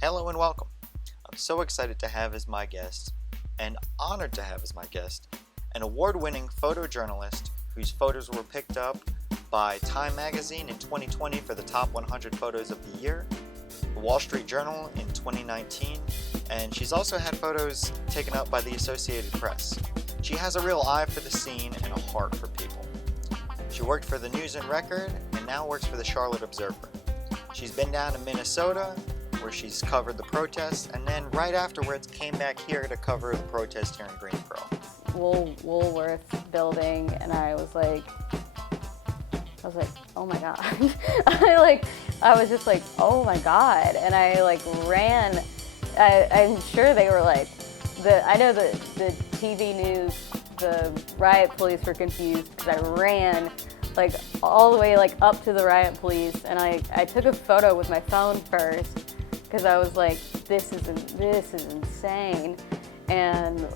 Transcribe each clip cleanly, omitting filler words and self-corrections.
Hello and welcome. I'm so excited to have as my guest, and honored to have as my guest, an award-winning photojournalist whose photos were picked up by Time Magazine in 2020 for the top 100 photos of the year, the Wall Street Journal in 2019, and she's also had photos taken up by the Associated Press. She has a real eye for the scene and a heart for people. She worked for the News and Record and now works for the Charlotte Observer. She's been down to Minnesota, where she's covered the protests, and then right afterwards came back here to cover the protest here in Greensboro. Woolworth building, and I was like, oh my god. I was just like, oh my god, and I ran. I'm sure they were like, I know the TV news, the riot police were confused because I ran all the way up to the riot police, and I took a photo with my phone first because I was like, this is insane, and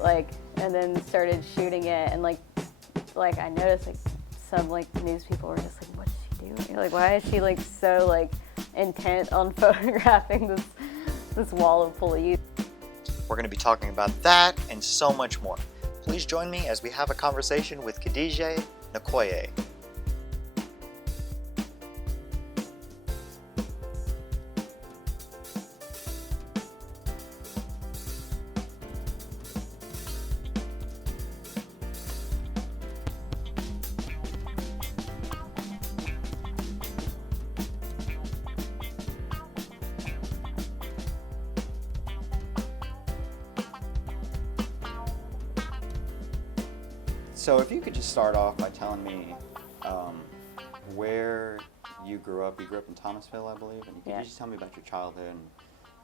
then started shooting it, and I noticed some news people were just like, what's she doing? Why is she so intent on photographing this wall of police? We're going to be talking about that and so much more. Please join me as we have a conversation with Khadejeh Nikouyeh. So if you could just start off by telling me where you grew up. You grew up in Thomasville, I believe, and could you just tell me about your childhood and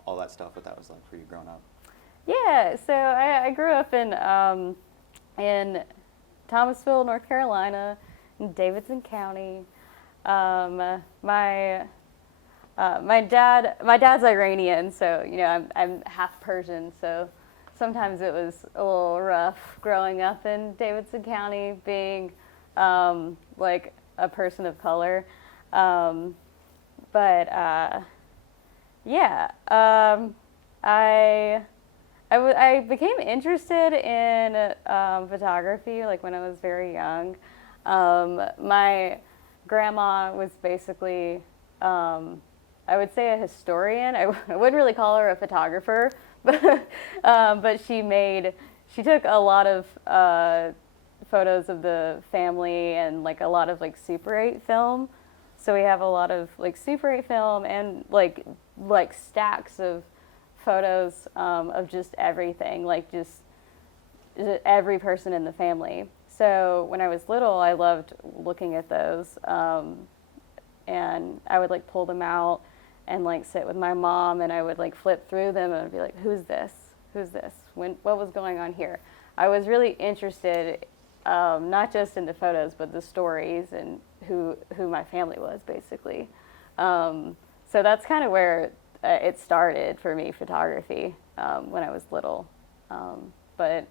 all that stuff, what that was like for you growing up? Yeah, so I grew up in Thomasville, North Carolina, in Davidson County. My dad's Iranian, so I'm half Persian, so sometimes it was a little rough growing up in Davidson County, being a person of color. I became interested in photography when I was very young. My grandma was basically, I would say, a historian. I wouldn't really call her a photographer, but she took a lot of photos of the family and a lot of Super 8 film. So we have a lot of Super 8 film and stacks of photos of just everything, just every person in the family. So when I was little, I loved looking at those, and I would pull them out and sit with my mom, and I would flip through them and I'd be like, who's this? What was going on here? I was really interested, not just in the photos, but the stories and who my family was, basically. So that's kind of where it started for me, photography, when I was little. When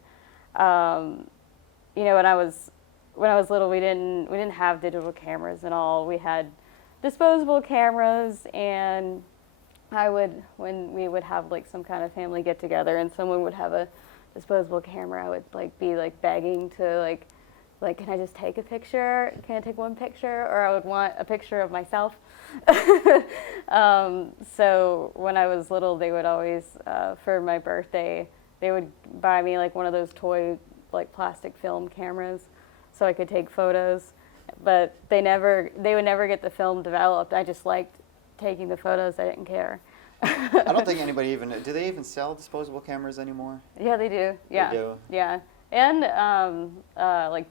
I was little, we didn't have digital cameras and all. We had disposable cameras, and when we would have some kind of family get together and someone would have a disposable camera, I would be begging to can I just take a picture? Can I take one picture? Or I would want a picture of myself. So when I was little, they would always, for my birthday, they would buy me one of those toy plastic film cameras so I could take photos. But they would never get the film developed. I just liked taking the photos. I didn't care. I don't think anybody do they even sell disposable cameras anymore? Yeah, they do. Yeah. They do? Yeah. And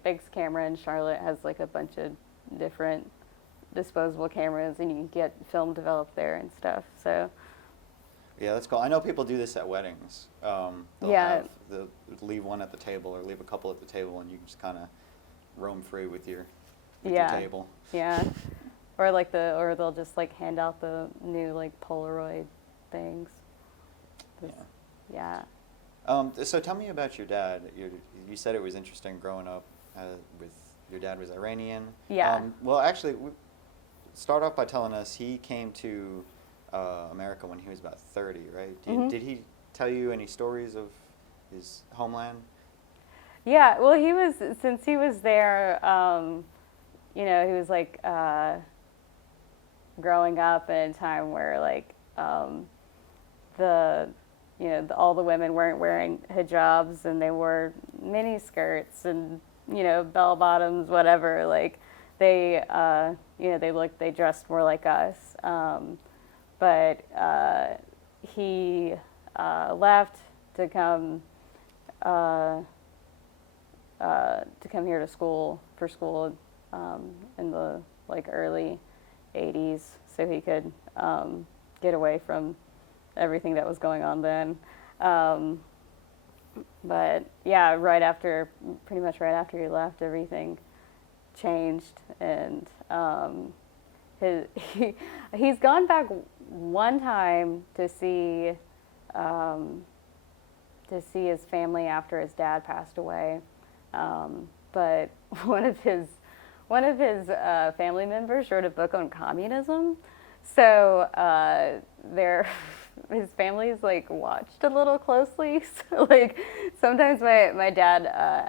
Big's Camera in Charlotte has a bunch of different disposable cameras, and you can get film developed there and stuff. So. Yeah, that's cool. I know people do this at weddings. They'll leave one at the table or leave a couple at the table, and you can just kind of roam free with your table. Yeah. Or they'll just hand out the new Polaroid things. Yeah. So tell me about your dad. You said it was interesting growing up with your dad was Iranian. Yeah. Well, actually, start off by telling us he came to America when he was about 30, right? Mm-hmm. Did he tell you any stories of his homeland? Yeah, well, since he was there, he was like growing up in a time where like the all the women weren't wearing hijabs and they wore mini skirts and bell bottoms, whatever. Like they they dressed more like us. But he left to come here to school for school in the like early 80s, so he could get away from everything that was going on then. But yeah, pretty much right after he left, everything changed, and he's gone back one time to see his family after his dad passed away. But one of his family members wrote a book on communism, so his family's like watched a little closely. So like sometimes my dad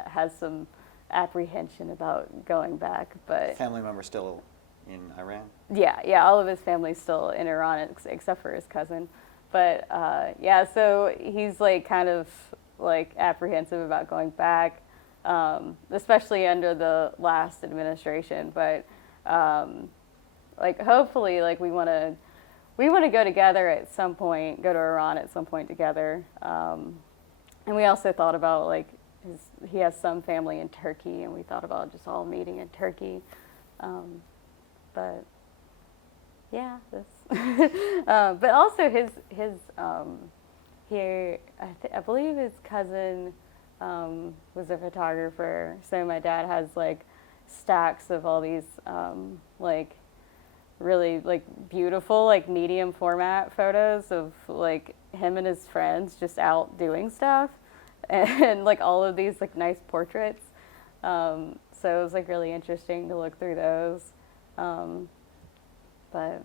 has some apprehension about going back, but Family member still in Iran? yeah, all of his family's still in Iran except for his cousin. But yeah, so he's like kind of like apprehensive about going back, especially under the last administration. But like hopefully, like we want to go together at some point, go to Iran at some point together. And we also thought about like he has some family in Turkey, and we thought about just all meeting in Turkey. But yeah, but also I believe his cousin was a photographer. So my dad has like stacks of all these like really like beautiful like medium format photos of like him and his friends just out doing stuff, and like all of these like nice portraits. So it was like really interesting to look through those. But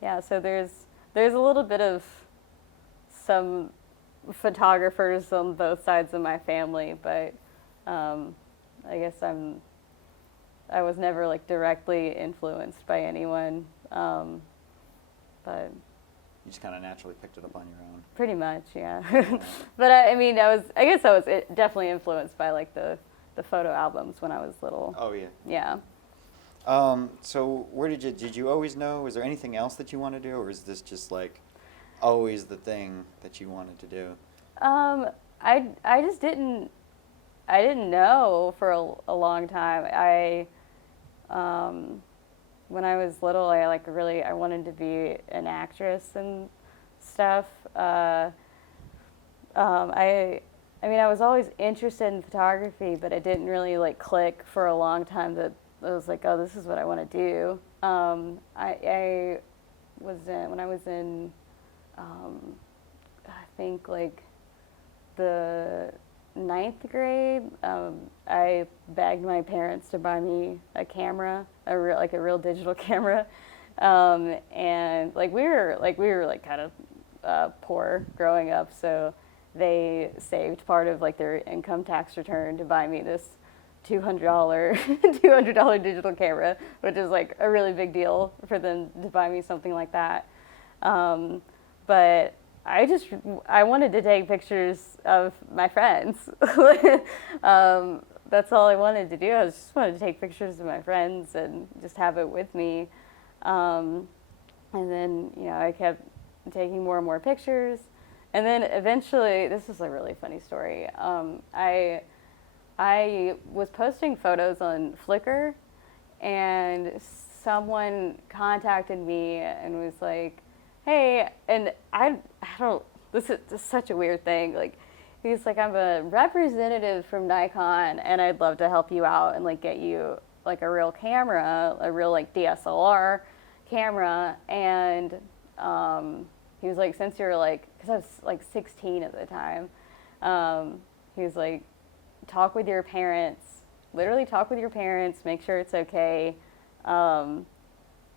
yeah, so there's a little bit of some photographers on both sides of my family, but I guess I was never like directly influenced by anyone, but You just kind of naturally picked it up on your own. pretty much, yeah. Yeah. But I guess I was definitely influenced by like the photo albums when I was little. Oh yeah. Yeah. So where did you always know? Was there anything else that you wanted to do, or is this just like always the thing that you wanted to do? I just didn't know for a long time. When I was little, I wanted to be an actress and stuff. I was always interested in photography, but it didn't really like click for a long time that I was like, oh, this is what I want to do. When I was in, I think like the 9th grade, I begged my parents to buy me a camera, a real digital camera, and like we were kind of poor growing up, so they saved part of like their income tax return to buy me this $200 digital camera, which is like a really big deal for them to buy me something like that. But I wanted to take pictures of my friends. That's all I wanted to do. I just wanted to take pictures of my friends and just have it with me. And then, I kept taking more and more pictures. And then eventually, this is a really funny story. I was posting photos on Flickr, and someone contacted me and was like, hey, and I don't, this is such a weird thing. Like, he's like, I'm a representative from Nikon, and I'd love to help you out and like get you like a real camera, a real like DSLR camera. And he was like, since you're like, because I was like 16 at the time, he was like, talk with your parents, literally talk with your parents, make sure it's okay.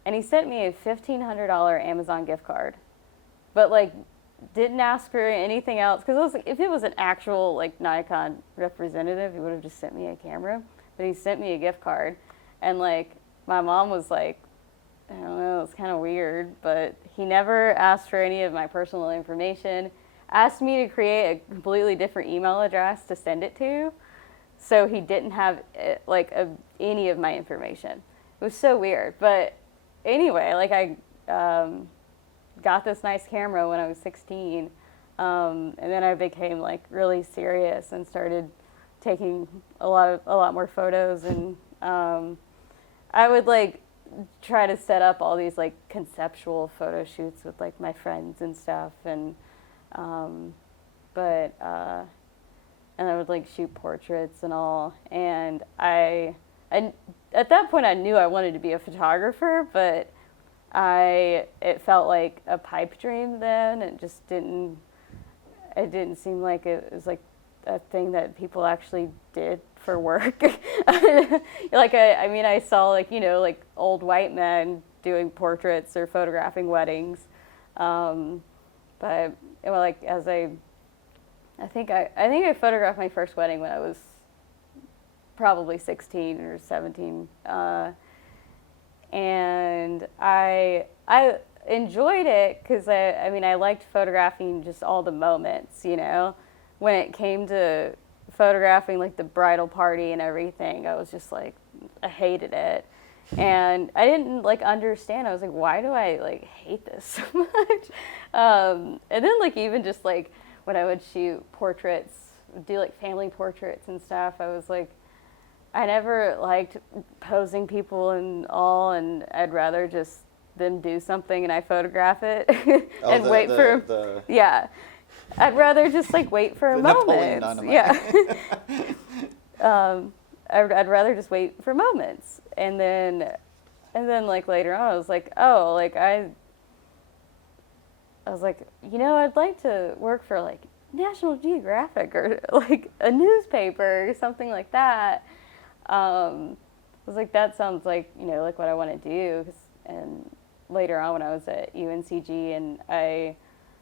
and he sent me a $1,500 Amazon gift card, but like didn't ask for anything else, because I was like, if it was an actual like Nikon representative, he would have just sent me a camera, but he sent me a gift card, and like my mom was like, I don't know, it's kind of weird, but he never asked for any of my personal information, asked me to create a completely different email address to send it to, so he didn't have any of my information. It was so weird, but anyway, like I got this nice camera when I was 16, and then I became like really serious and started taking a lot more photos, and I would like try to set up all these like conceptual photo shoots with like my friends and stuff, and and I would like shoot portraits and all, and I at that point I knew I wanted to be a photographer, but it felt like a pipe dream then. It didn't seem like it was like a thing that people actually did for work. Like I saw like, you know, like old white men doing portraits or photographing weddings, but like as I think I photographed my first wedding when I was probably 16 or 17. And I enjoyed it because I liked photographing just all the moments, you know. When it came to photographing like the bridal party and everything, I was just like, I hated it. And I didn't like understand. I was like, why do I like hate this so much? And then like even just like when I would shoot portraits, do like family portraits and stuff, I was like, I never liked posing people and all, and I'd rather just them do something and I photograph it and wait for yeah. I'd rather just like wait for a moment. Yeah. I'd rather just wait for moments, and then like later on I was like, oh, like I was like, you know, I'd like to work for like National Geographic or like a newspaper or something like that. I was like, that sounds like, you know, like what I want to do. And later on when I was at UNCG, and I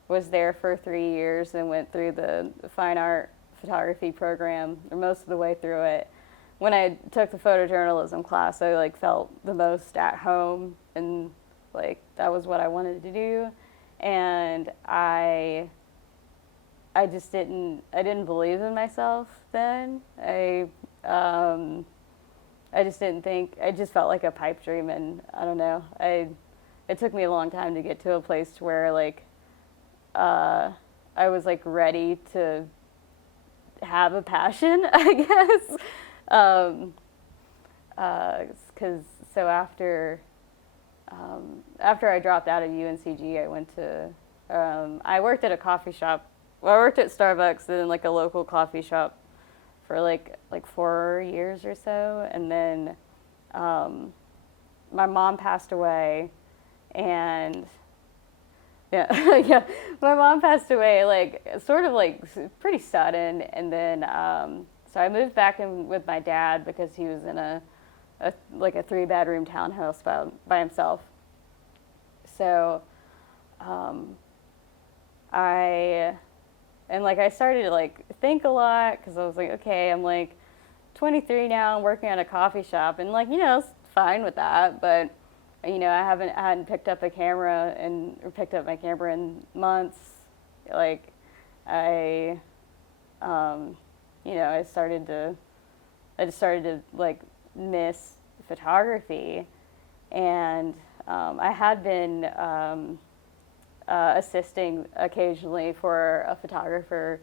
was there for 3 years and went through the fine art photography program, or most of the way through it. When I took the photojournalism class, I like felt the most at home, and like that was what I wanted to do. And I didn't believe in myself then. I just didn't think, I just felt like a pipe dream, and I don't know, it took me a long time to get to a place where like, I was like ready to have a passion, I guess. Cause so after I dropped out of UNCG, I went to, I worked at a coffee shop. Well, I worked at Starbucks and then like a local coffee shop for like 4 years or so, and then my mom passed away, and yeah, yeah, my mom passed away like sort of like pretty sudden, and then so I moved back in with my dad because he was in a 3-bedroom townhouse by himself. So I started to like think a lot, because I was like, okay, I'm like 23 now, I'm working at a coffee shop, and like, you know, it's fine with that, but you know, I hadn't picked up my camera in months. Like I you know, I just started to like miss photography, and I had been assisting occasionally for a photographer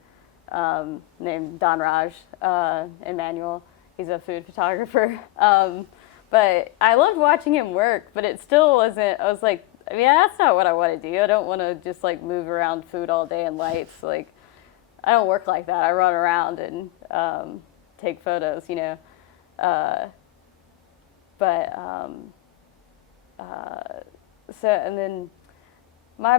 named Don Raj Emmanuel. He's a food photographer. But I loved watching him work, but it still wasn't, I was like, I mean, that's not what I want to do. I don't want to just like move around food all day in lights. Like, I don't work like that. I run around and take photos, you know. So, and then I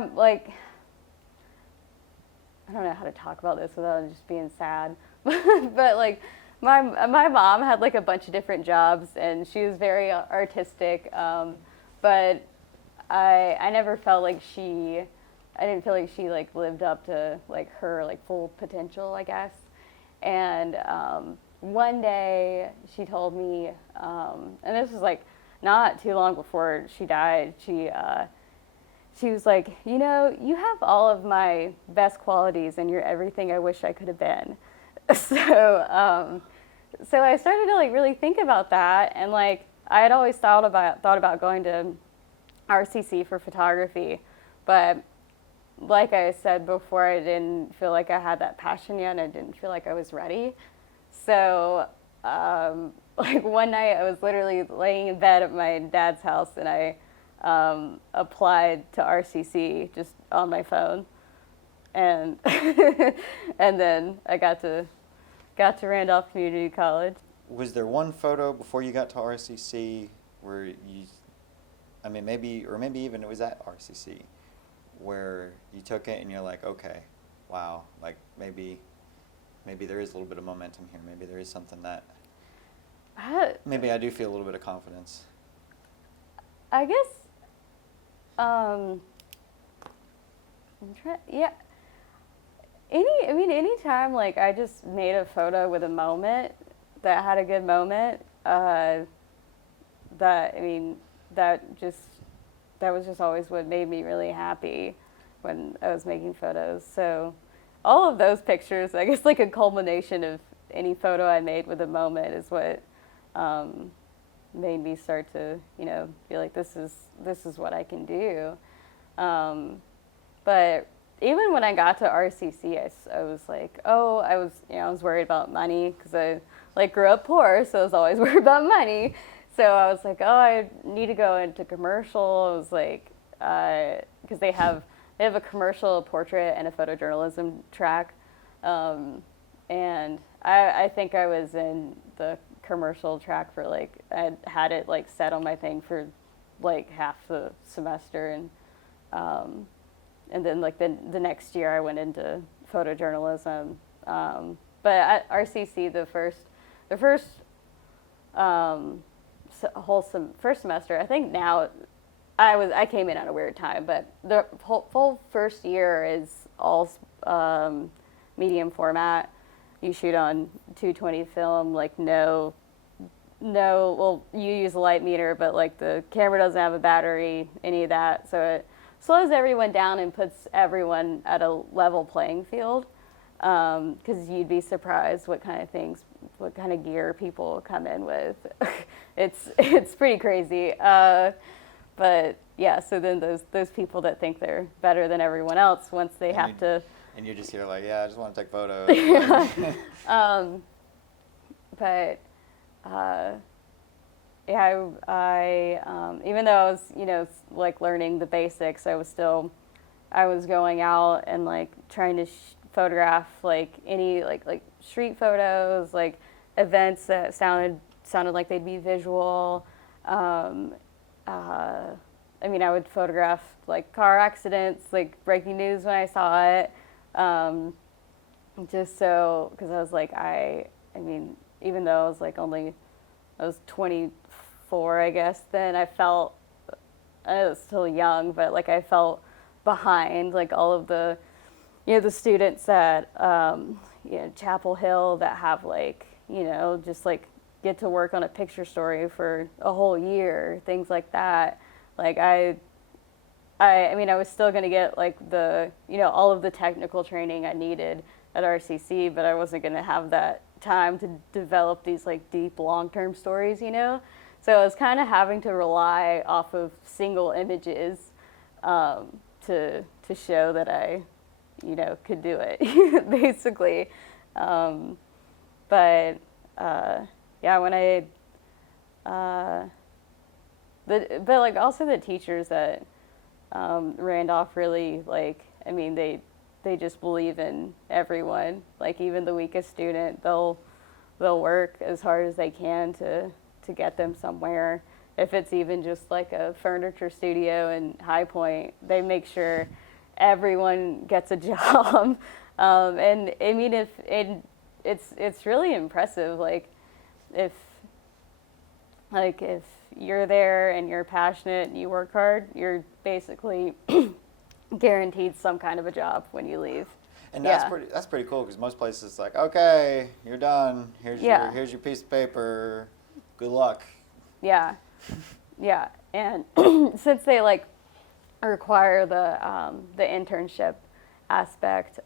don't know how to talk about this without just being sad, but like my mom had like a bunch of different jobs, and she was very artistic. but I never felt like I didn't feel like she like lived up to like her like full potential, I guess. And one day she told me, and this was like not too long before she died. She was like, you know, you have all of my best qualities, and you're everything I wish I could have been. So so I started to like really think about that, and like I had always thought about going to RCC for photography, but like I said before, I didn't feel like I had that passion yet, and I didn't feel like I was ready. So like one night I was literally laying in bed at my dad's house, and I applied to RCC just on my phone, and and then I got to Randolph Community College. Was there one photo before you got to RCC where you, I mean, maybe even it was at RCC, where you took it and you're like, okay, wow, like maybe there is a little bit of momentum here. Maybe there is something that, maybe I do feel a little bit of confidence. I guess, yeah. Anytime like I just made a photo with a moment that had a good moment, that was just always what made me really happy when I was making photos. So all of those pictures, I guess like a culmination of any photo I made with a moment is what made me start to, you know, be like, this is what I can do. But even when I got to RCC, I was like, I was worried about money because I like grew up poor, so I was always worried about money. So I was like, I need to go into commercial. I was like, because they have a commercial, portrait, and a photojournalism track, and I think I was in the commercial track for like I had it like set on my thing for like half the semester, and then like the next year I went into photojournalism. But at RCC, the first first semester, I think now I came in at a weird time, but the full first year is all medium format. You shoot on 220 film, like no, well, you use a light meter, but like the camera doesn't have a battery, any of that. So it slows everyone down and puts everyone at a level playing field. Because you'd be surprised what kind of gear people come in with. It's pretty crazy. But yeah, so then those people that think they're better than everyone else, once they have to. And you're just here like, yeah, I just want to take photos. But yeah, I even though I was, you know, like learning the basics, I was going out and like trying to photograph like any like street photos, like events that sounded like they'd be visual. I mean, I would photograph like car accidents, like breaking news when I saw it, just so, because I was like, I mean, even though I was 24, I guess, then I was still young, but like I felt behind like all of the, you know, the students at, you know, Chapel Hill that have like, you know, just like get to work on a picture story for a whole year, things like that. Like I mean, I was still going to get like the, you know, all of the technical training I needed at RCC, but I wasn't going to have that time to develop these like deep long-term stories, you know? So I was kind of having to rely off of single images to show that I, you know, could do it, basically. But yeah, when but like also the teachers at Randolph really, like, I mean, they just believe in everyone. Like even the weakest student, they'll work as hard as they can to get them somewhere. If it's even just like a furniture studio in High Point, they make sure everyone gets a job. And I mean, it's really impressive. Like if you're there and you're passionate and you work hard, you're basically guaranteed some kind of a job when you leave. And that's pretty cool, because most places it's like, okay, you're done. Here's your piece of paper. Good luck. Yeah, yeah. And since they like require the internship aspect,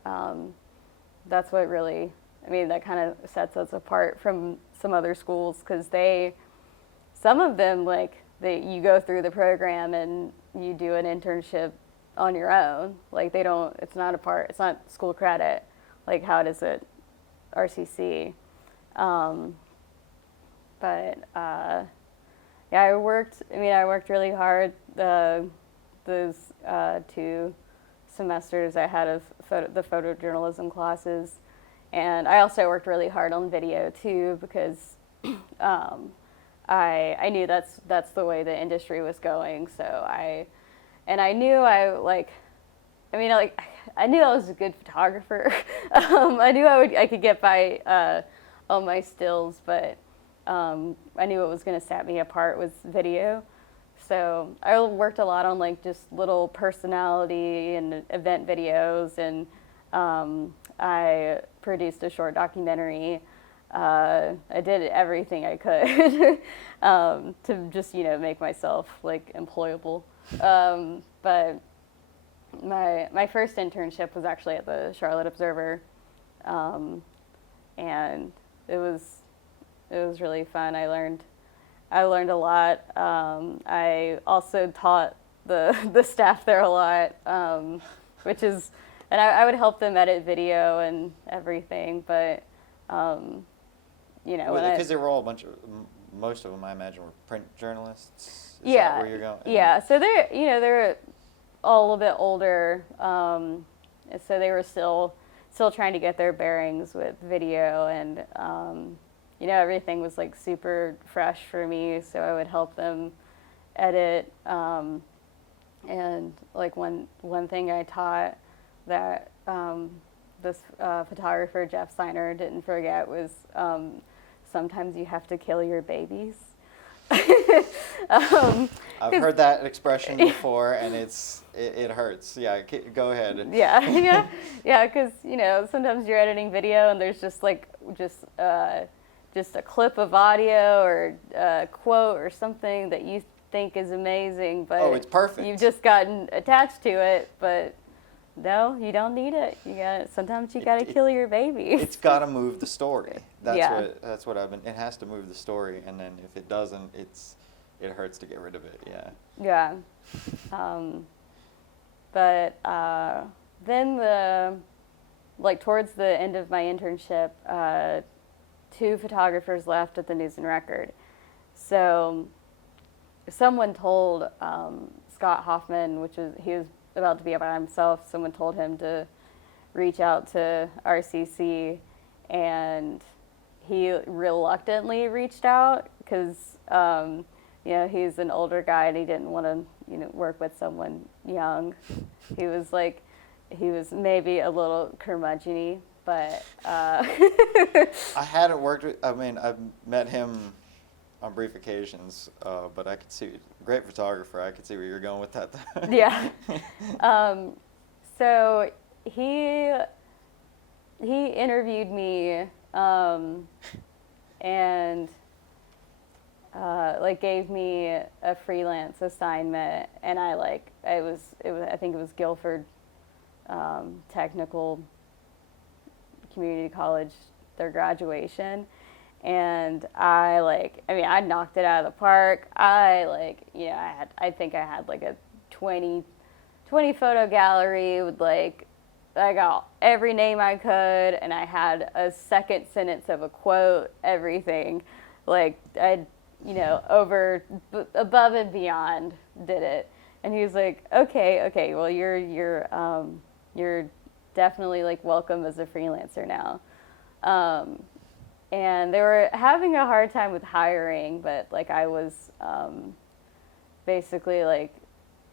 that's what really, I mean, that kind of sets us apart from some other schools, because some of them, like, you go through the program and you do an internship on your own. Like, it's not school credit, like how it is at RCC. But yeah, I worked really hard those 2 semesters I had of the photojournalism classes. And I also worked really hard on video too, because I knew that's the way the industry was going. So I knew I knew I was a good photographer. I knew I could get by on my stills, but I knew what was going to set me apart was video. So I worked a lot on like just little personality and event videos, and I produced a short documentary. I did everything I could to just, make myself like employable. But my first internship was actually at the Charlotte Observer, and it was really fun. I learned a lot. I also taught the staff there a lot, and I would help them edit video and everything. But because they were all most of them, I imagine, were print journalists. Is yeah, that where you're going? Yeah. So they're all a little bit older, so they were still trying to get their bearings with video, and everything was like super fresh for me. So I would help them edit, and like one thing I taught that this photographer Jeff Steiner didn't forget was sometimes you have to kill your babies. I've heard that expression before, and it hurts. Yeah, go ahead. Yeah, because sometimes you're editing video and there's just a clip of audio or a quote or something that you think is amazing, but it's perfect. You've just gotten attached to it, but no, you don't need it. Sometimes you got to kill your baby. It's got to move the story. That's what I've been. It has to move the story, and then if it doesn't, it hurts to get rid of it. Yeah. Yeah. But then towards the end of my internship, 2 photographers left at the News and Record. So someone told Scott Hoffman, he was about to be by himself, someone told him to reach out to RCC, and he reluctantly reached out because he's an older guy and he didn't want to work with someone young. He was maybe a little curmudgeon-y, but I hadn't worked with. I mean, I've met him on brief occasions, but I could see, great photographer. I could see where you're going with that. Yeah. So he interviewed me, and gave me a freelance assignment, and I think it was Guilford Technical Community College, their graduation. And I knocked it out of the park. I think I had like a 20 photo gallery with I got every name I could, and I had a second sentence of a quote, everything. Above and beyond did it. And he was like, okay, well you're definitely welcome as a freelancer now. And they were having a hard time with hiring, but I was basically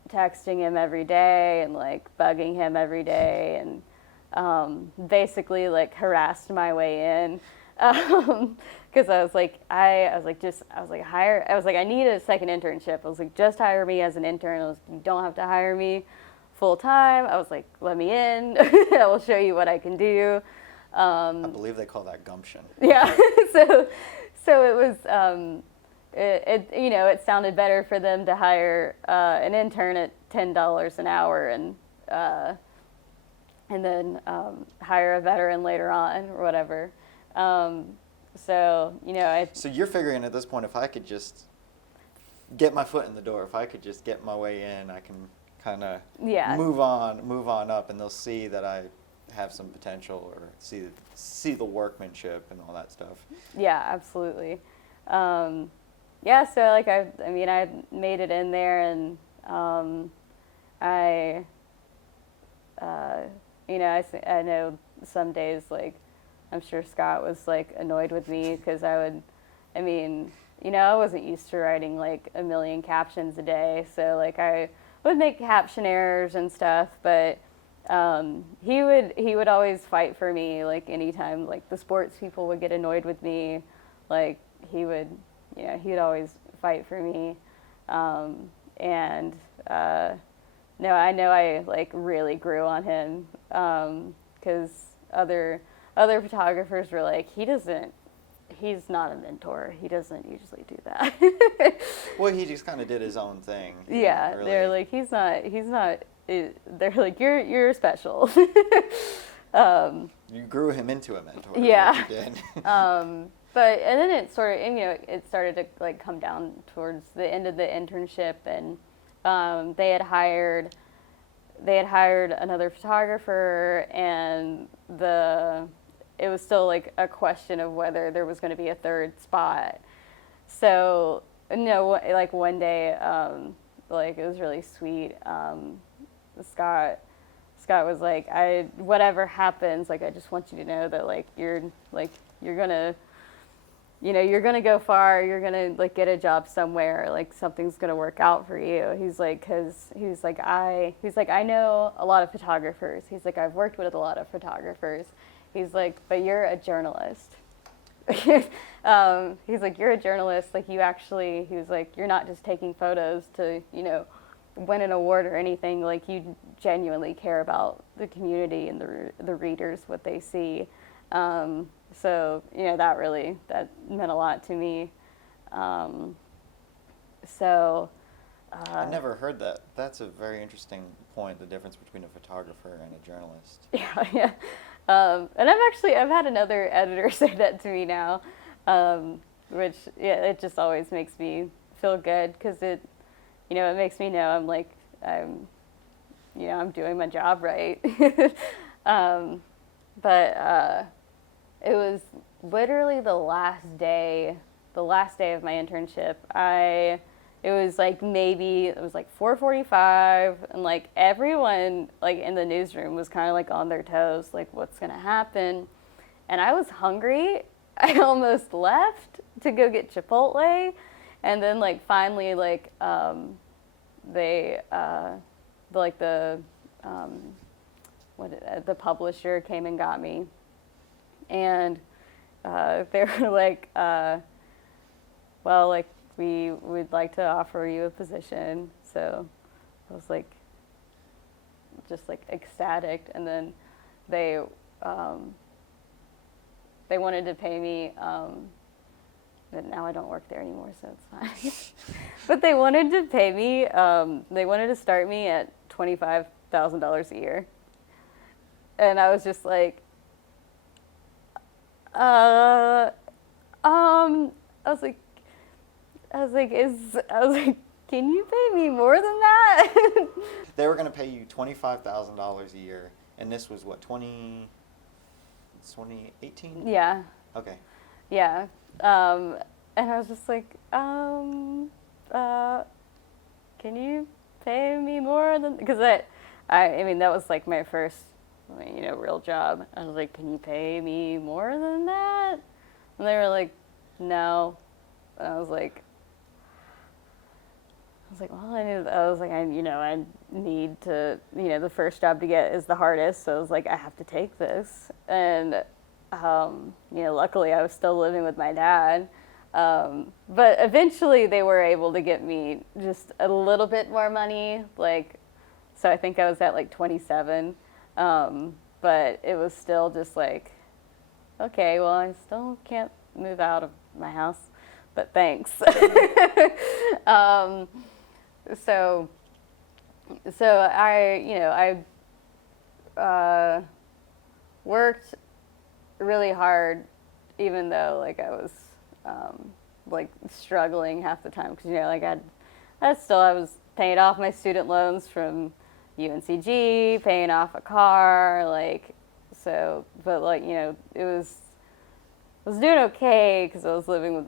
texting him every day and bugging him every day, and basically harassed my way in. Because I was like, I need a second internship. I was like, just hire me as an intern. I was like, you don't have to hire me full time. I was like, let me in. I will show you what I can do. I believe they call that gumption. Yeah. So it was, it sounded better for them to hire an intern at $10 an hour and then hire a veteran later on or whatever. So you're figuring at this point, if I could just get my foot in the door, if I could just get my way in, I can kind of move on up, and they'll see that I have some potential, or see the workmanship and all that stuff. Yeah, absolutely. Yeah, so like I made it in there, and I know some days, like, I'm sure Scott was like annoyed with me because I wasn't used to writing like a million captions a day, so like I would make caption errors and stuff, but he would always fight for me. Like anytime like the sports people would get annoyed with me, like he would always fight for me. No, I know I like really grew on him because other photographers were like, he's not a mentor. He doesn't usually do that. Well, he just kind of did his own thing. Yeah, really. They're like, he's not, they're like, you're special. You grew him into a mentor. Yeah. You did. But, and then it started to like come down towards the end of the internship, and they had hired another photographer, and it was still like a question of whether there was going to be a third spot. So like one day, like it was really sweet. Scott was like, whatever happens, like I just want you to know that like you're gonna go far. You're gonna like get a job somewhere. Like something's gonna work out for you. He's like, I know a lot of photographers. He's like, I've worked with a lot of photographers. He's like, but you're a journalist. He's like, you're a journalist. Like he was like, you're not just taking photos to win an award or anything. Like you genuinely care about the community and the readers, what they see. So that meant a lot to me. I never heard that. That's a very interesting point, the difference between a photographer and a journalist. Yeah. And I've had another editor say that to me now, which it just always makes me feel good because it makes me know I'm doing my job right. But it was literally the last day of my internship. It was like 4:45, and like everyone like in the newsroom was kind of like on their toes, like what's gonna happen. And I was hungry. I almost left to go get Chipotle, and then like finally like the publisher came and got me, and they were like, well, like, we would like to offer you a position. So I was like, just like ecstatic. And then they wanted to pay me, but now I don't work there anymore, so it's fine. But they wanted to pay me, they wanted to start me at $25,000 a year. And I was just like, I was like, can you pay me more than that? They were going to pay you $25,000 a year, and this was what, 2018? Yeah. Okay. Yeah. And I was just like, can you pay me more than, because I mean, that was like my first, real job. I was like, can you pay me more than that? And they were like, no. And I was like, well, I need to, the first job to get is the hardest. So I was like, I have to take this. And luckily I was still living with my dad. But eventually they were able to get me just a little bit more money. So I think I was at 27. But it was still just okay, well, I still can't move out of my house, but thanks. um, so, I worked really hard, even though I was struggling half the time because I was paying off my student loans from UNCG, paying off a car, it was I was doing okay because I was living with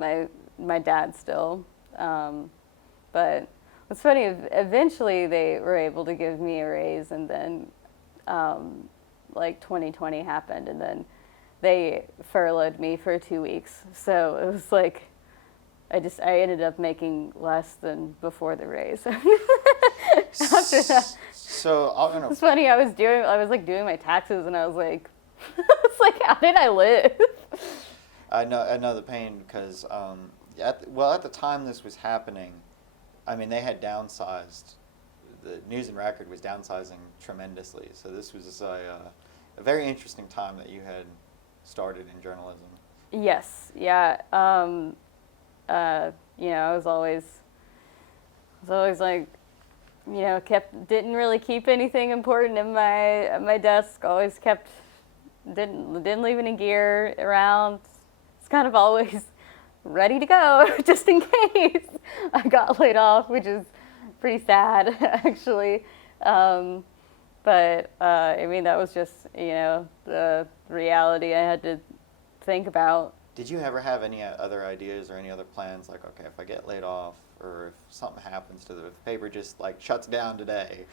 my dad still. But what's funny, eventually they were able to give me a raise, and then 2020 happened, and then they furloughed me for 2 weeks. So it was I ended up making less than before the raise. After that. So I don't know. It's funny. I was doing my taxes, and I was how did I live? I know the pain because at the time this was happening, I mean they had downsized. The News and Record was downsizing tremendously. So this was a very interesting time that you had started in journalism. Yes. Yeah. I was always didn't really keep anything important in my desk. Always didn't leave any gear around. It's kind of always ready to go just in case I got laid off, which is pretty sad actually. But that was just the reality I had to think about. Did you ever have any other ideas or any other plans? Okay, if I get laid off, or if something happens to the paper, just shuts down today.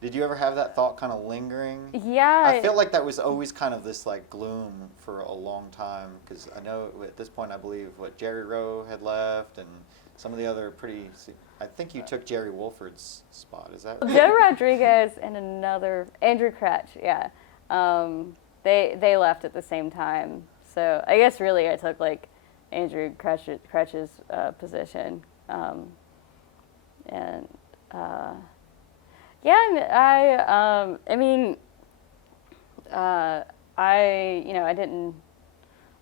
Did you ever have that thought kind of lingering? Yeah. I feel like that was always kind of this gloom for a long time, because I know at this point I believe Jerry Rowe had left and some of the other I think you took Jerry Wolford's spot. Is that right? Joe Rodriguez and another Andrew Crutch. Yeah. They left at the same time. So I guess really I took Andrew Crutch's position, I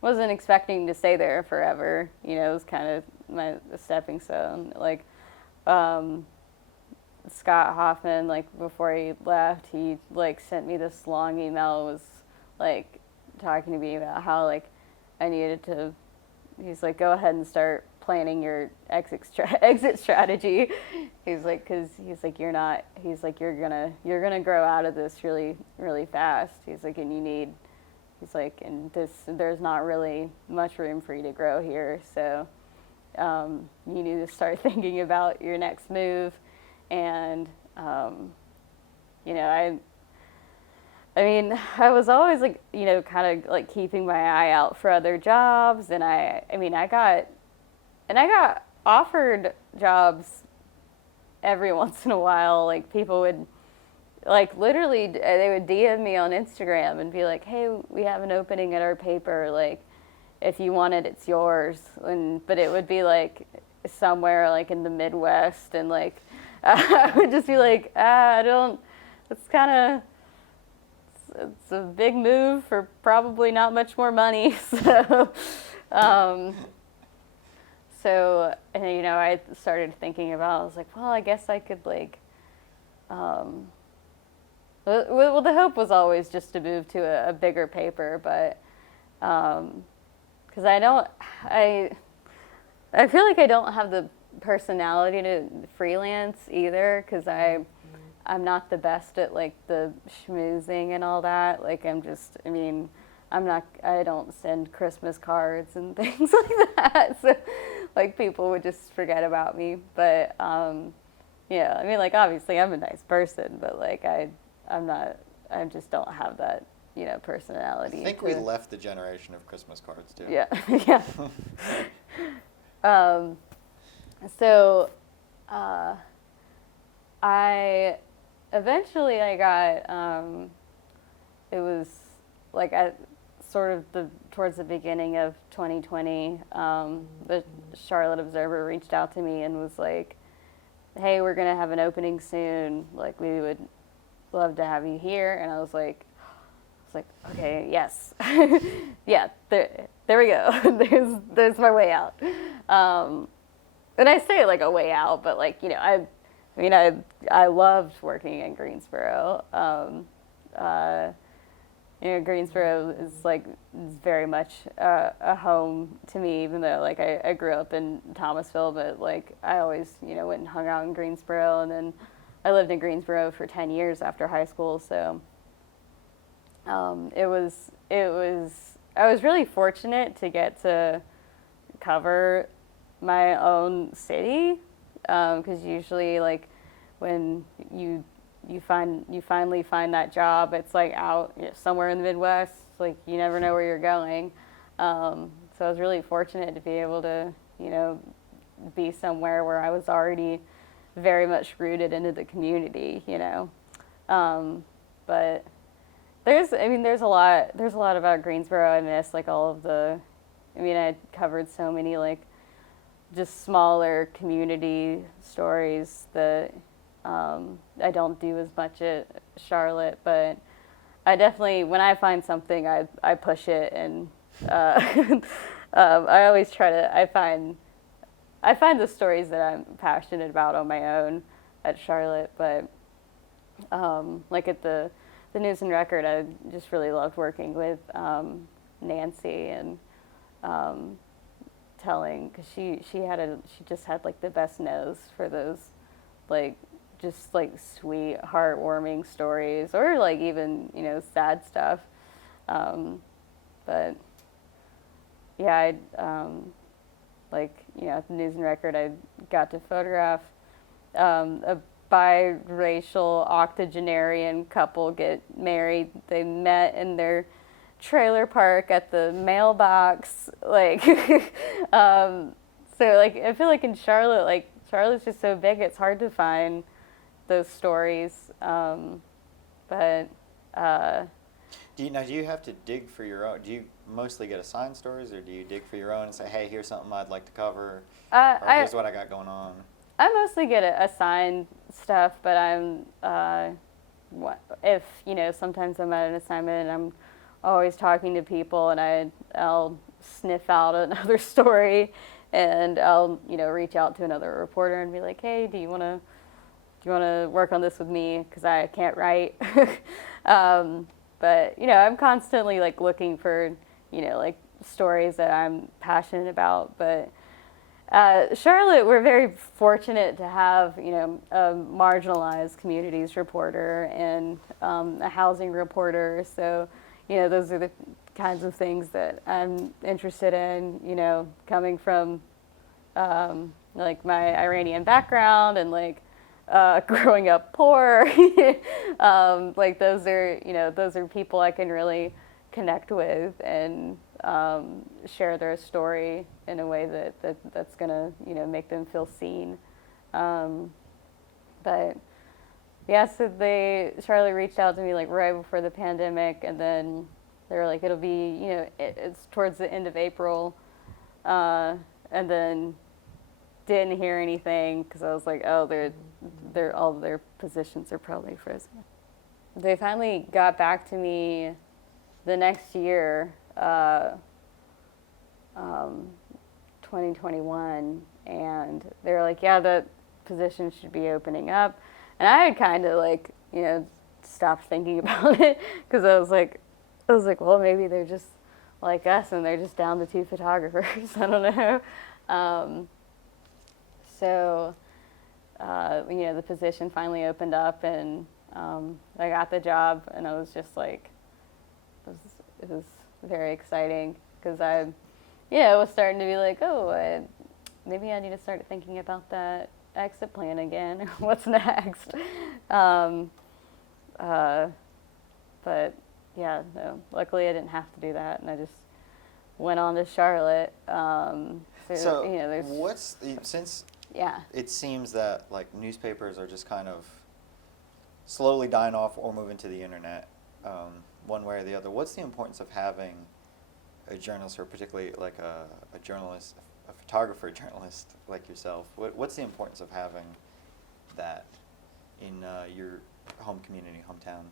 wasn't expecting to stay there forever. It was kind of my stepping stone. Scott Hoffman, before he left, he sent me this long email. It was talking to me about how I needed to. He's go ahead and start planning your exit strategy. He's you're gonna grow out of this really, really fast. And you need. There's not really much room for you to grow here. So you need to start thinking about your next move. And I was always kind of keeping my eye out for other jobs, and I got offered jobs every once in a while. People would literally they would DM me on Instagram and be like, "Hey, we have an opening at our paper. If you want it, it's yours." But it would be somewhere in the Midwest, and I would just be I don't. It's a big move for probably not much more money. So, I started thinking about. I was well, I guess I could Well, the hope was always just to move to a bigger paper, but because I feel like I don't have the personality to freelance either, because I'm not the best at the schmoozing and all that. I don't send Christmas cards and things like that. So people would just forget about me. But obviously I'm a nice person, but I just don't have that, personality. I think we left the generation of Christmas cards too. Yeah, yeah. So I eventually I got it was sort of towards the beginning of 2020, the Charlotte Observer reached out to me and was like, "Hey, we're gonna have an opening soon. Like, we would love to have you here." And I was like, okay, yes, yeah, there we go. there's my way out. And I say like a way out, but like, you know, I loved working in Greensboro. You know, Greensboro is very much a home to me, even though like I grew up in Thomasville, but like I always, you know, went and hung out in Greensboro, and then I lived in Greensboro for 10 years after high school. So I was really fortunate to get to cover my own city, because usually like when you finally find that job, it's like out, you know, somewhere in the Midwest. Like you never know where you're going. So I was really fortunate to be able to, you know, be somewhere where I was already very much rooted into the community, you know. But there's a lot about Greensboro I miss, like all of the, I covered so many like just smaller community stories that I don't do as much at Charlotte, but I definitely, when I find something, I push it, and I always try to, I find the stories that I'm passionate about on my own at Charlotte, but like at the News and Record, I just really loved working with Nancy and telling, because she just had like the best nose for those like just like sweet, heartwarming stories, or like even, you know, sad stuff. But yeah, like, you know, at the News and Record, I got to photograph a biracial octogenarian couple get married. They met in their trailer park at the mailbox, like so like I feel like in Charlotte, like Charlotte's just so big, it's hard to find those stories. But do you have to dig for your own? Do you mostly get assigned stories, or do you dig for your own and say, hey, here's something I'd like to cover, or here's what I got going on? I mostly get assigned stuff, but if, you know, sometimes I'm at an assignment and I'm always talking to people, and I'll sniff out another story, and I'll, you know, reach out to another reporter and be like, hey, do you want to work on this with me, because I can't write. But, you know, I'm constantly like looking for, you know, like stories that I'm passionate about. But Charlotte, we're very fortunate to have, you know, a marginalized communities reporter and a housing reporter. So, you know, those are the kinds of things that I'm interested in, you know, coming from like my Iranian background and like growing up poor. Like those are people I can really connect with and share their story in a way that's gonna, you know, make them feel seen. But yeah, so Charlotte reached out to me like right before the pandemic, and then they were like, it'll be, you know, it's towards the end of April, and then didn't hear anything, because I was like, oh, they're all their positions are probably frozen. They finally got back to me the next year, 2021, and they were like, yeah, that position should be opening up. And I had kind of like, you know, stopped thinking about it, because I was like, well, maybe they're just like us and they're just down to 2 photographers. I don't know. So, you know, the position finally opened up, and I got the job, and I was just like, it was very exciting, because I, you know, was starting to be like, oh, maybe I need to start thinking about that exit plan again. What's next? But yeah, no, luckily I didn't have to do that, and I just went on to Charlotte. So you know, since yeah, it seems that like newspapers are just kind of slowly dying off or moving to the internet, one way or the other. What's the importance of having a journalist, or particularly like a journalist, a photographer journalist like yourself, what's the importance of having that in your home community, hometown?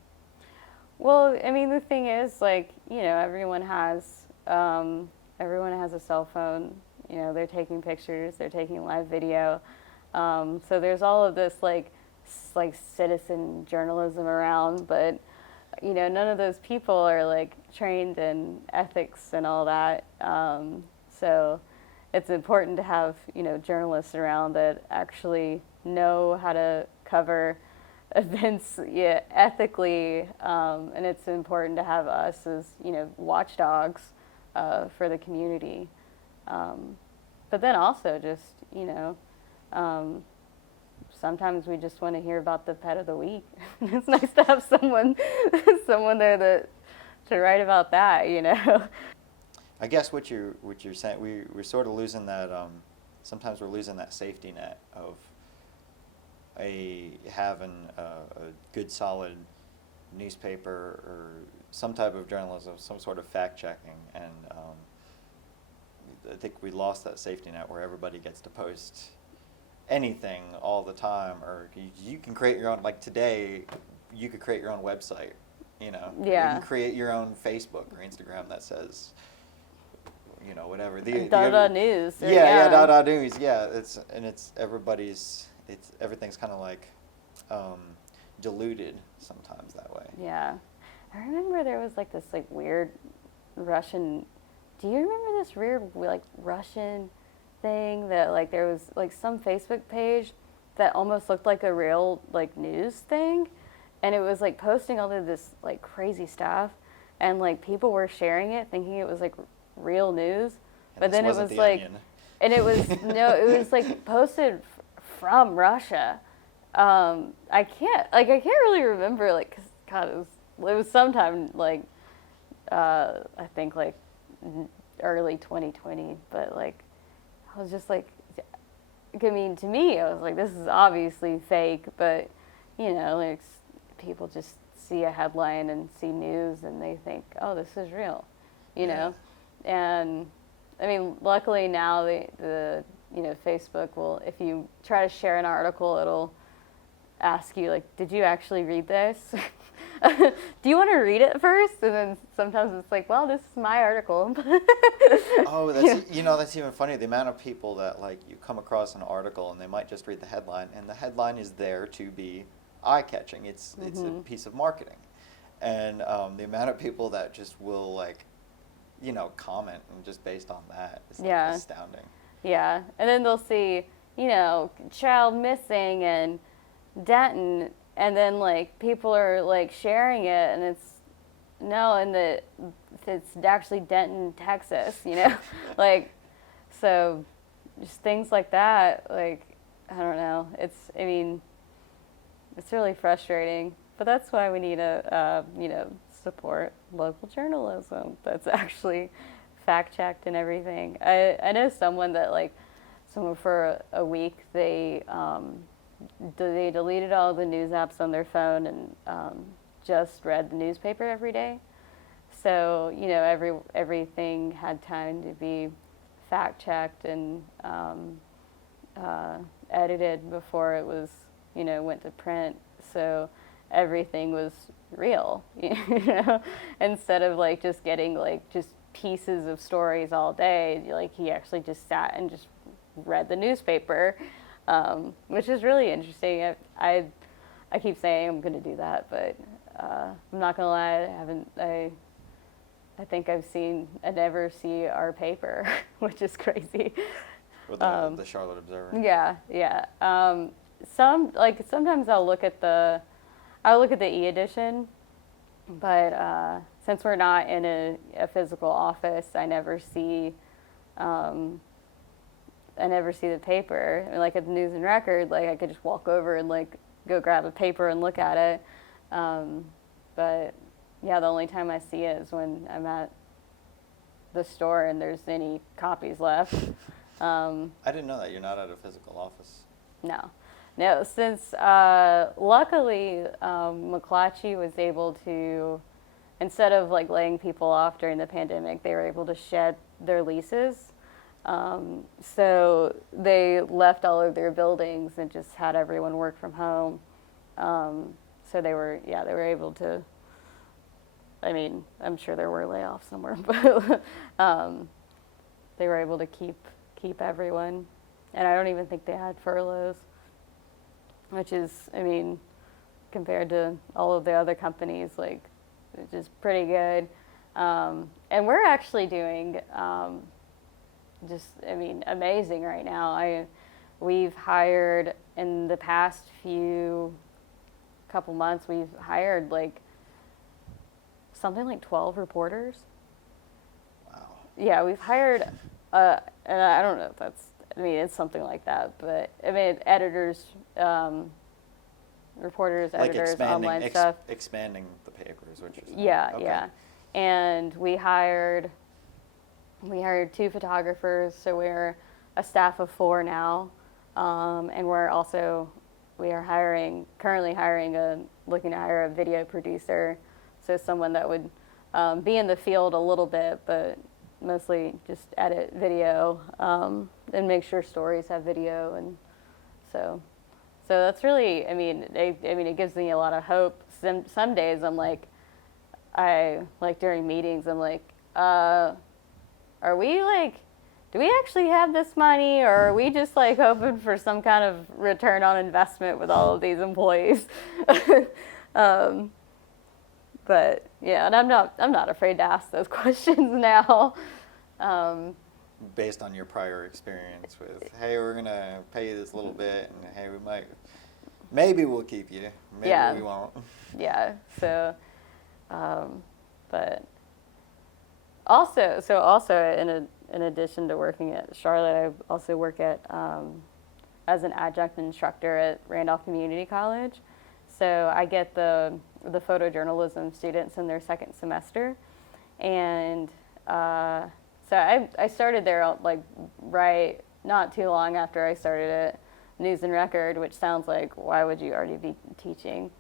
Well, I mean, the thing is, like, everyone has a cell phone. You know, they're taking pictures, they're taking live video. So there's all of this like citizen journalism around, but none of those people are like trained in ethics and all that. So it's important to have journalists around that actually know how to cover events ethically, and it's important to have us as watchdogs for the community. But then also just sometimes we just want to hear about the pet of the week. It's nice to have someone there to write about that. I guess what you're saying, we're sort of losing that. Sometimes we're losing that safety net of having a good solid newspaper or some type of journalism, some sort of fact checking, and I think we lost that safety net where everybody gets to post anything all the time, or you can create your own. Like today, you could create your own website. Yeah. You can create your own Facebook or Instagram that says, whatever. The news. Yeah, news. Yeah, everything's kind of like diluted sometimes that way. Yeah, I remember there was like this like weird Russian. Do you remember this weird like Russian thing that like there was like some Facebook page that almost looked like a real like news thing, and it was like posting all of this like crazy stuff, and like people were sharing it thinking it was like real news, but then it was like, Onion. And it was it was like posted from Russia. I can't really remember like 'cause God it was sometime like I think like early 2020, but like I was just like, I mean, to me, I was like, this is obviously fake, but, like people just see a headline and see news and they think, oh, this is real, know? And, I mean, luckily now the Facebook will, if you try to share an article, it'll ask you, like, did you actually read this? Do you want to read it first? And then sometimes it's like, well, this is my article. Oh, that's even funny. The amount of people that like you come across an article and they might just read the headline, and the headline is there to be eye-catching. It's a piece of marketing, and the amount of people that just will like, comment and just based on that is like astounding. Yeah, and then they'll see, child missing in Denton. And then, like, people are, like, sharing it, and it's actually Denton, Texas, Like, so just things like that, like, I don't know. It's really frustrating. But that's why we need to, support local journalism that's actually fact-checked and everything. I know someone for a week, they deleted all the news apps on their phone and just read the newspaper every day. So everything had time to be fact checked and edited before it was went to print. So everything was real, instead of like just getting like just pieces of stories all day. Like he actually just sat and just read the newspaper. Which is really interesting. I keep saying I'm going to do that, but I'm not going to lie. I think I never see our paper, which is crazy. Or the Charlotte Observer. Yeah. Sometimes I'll look at the e-edition, but since we're not in a physical office, I never see the paper. Like at the News and Record, like I could just walk over and like go grab a paper and look at it. But yeah, the only time I see it is when I'm at the store and there's any copies left. I didn't know that you're not at a physical office. No. Since luckily McClatchy was able to instead of like laying people off during the pandemic, they were able to shed their leases. So they left all of their buildings and just had everyone work from home. So they were able to, I mean, I'm sure there were layoffs somewhere, but they were able to keep everyone. And I don't even think they had furloughs, which is, I mean, compared to all of the other companies, like, which is pretty good. And we're actually doing just, I mean, amazing right now. We've hired in the past couple months, we've hired like something like 12 reporters. Wow. Yeah, we've hired, and I don't know if that's, I mean, it's something like that, but I mean, editors, reporters, Like editors, online stuff. Expanding the papers, which is Yeah, okay. yeah. And we hired 2 photographers, so we're a staff of 4 now, and we are looking to hire a video producer, so someone that would be in the field a little bit, but mostly just edit video and make sure stories have video, and so that's really, I mean, it gives me a lot of hope. Some days I'm like, during meetings, I'm like, are we like, do we actually have this money, or are we just like hoping for some kind of return on investment with all of these employees? But yeah, and I'm not afraid to ask those questions now. Based on your prior experience with, hey, we're gonna pay you this little bit, and hey, maybe we'll keep you, maybe we won't. Yeah. So, but also in addition to working at Charlotte, I also work at as an adjunct instructor at Randolph Community College. So I get the photojournalism students in their second semester, and so I started there like right not too long after I started at News and Record, which sounds like, why would you already be teaching?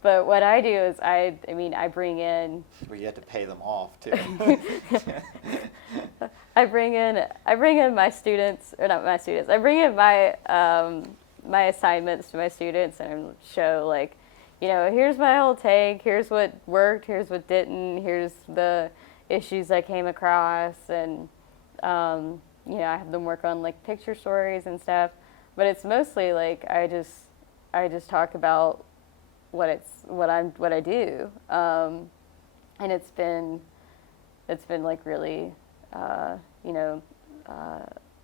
But what I do is I bring in. Well, you have to pay them off too. I bring in my students, or not my students. I bring in my assignments to my students and show, like, here's my whole take. Here's what worked. Here's what didn't. Here's the issues I came across, and I have them work on like picture stories and stuff. But it's mostly like I just talk about what I do, and it's been like really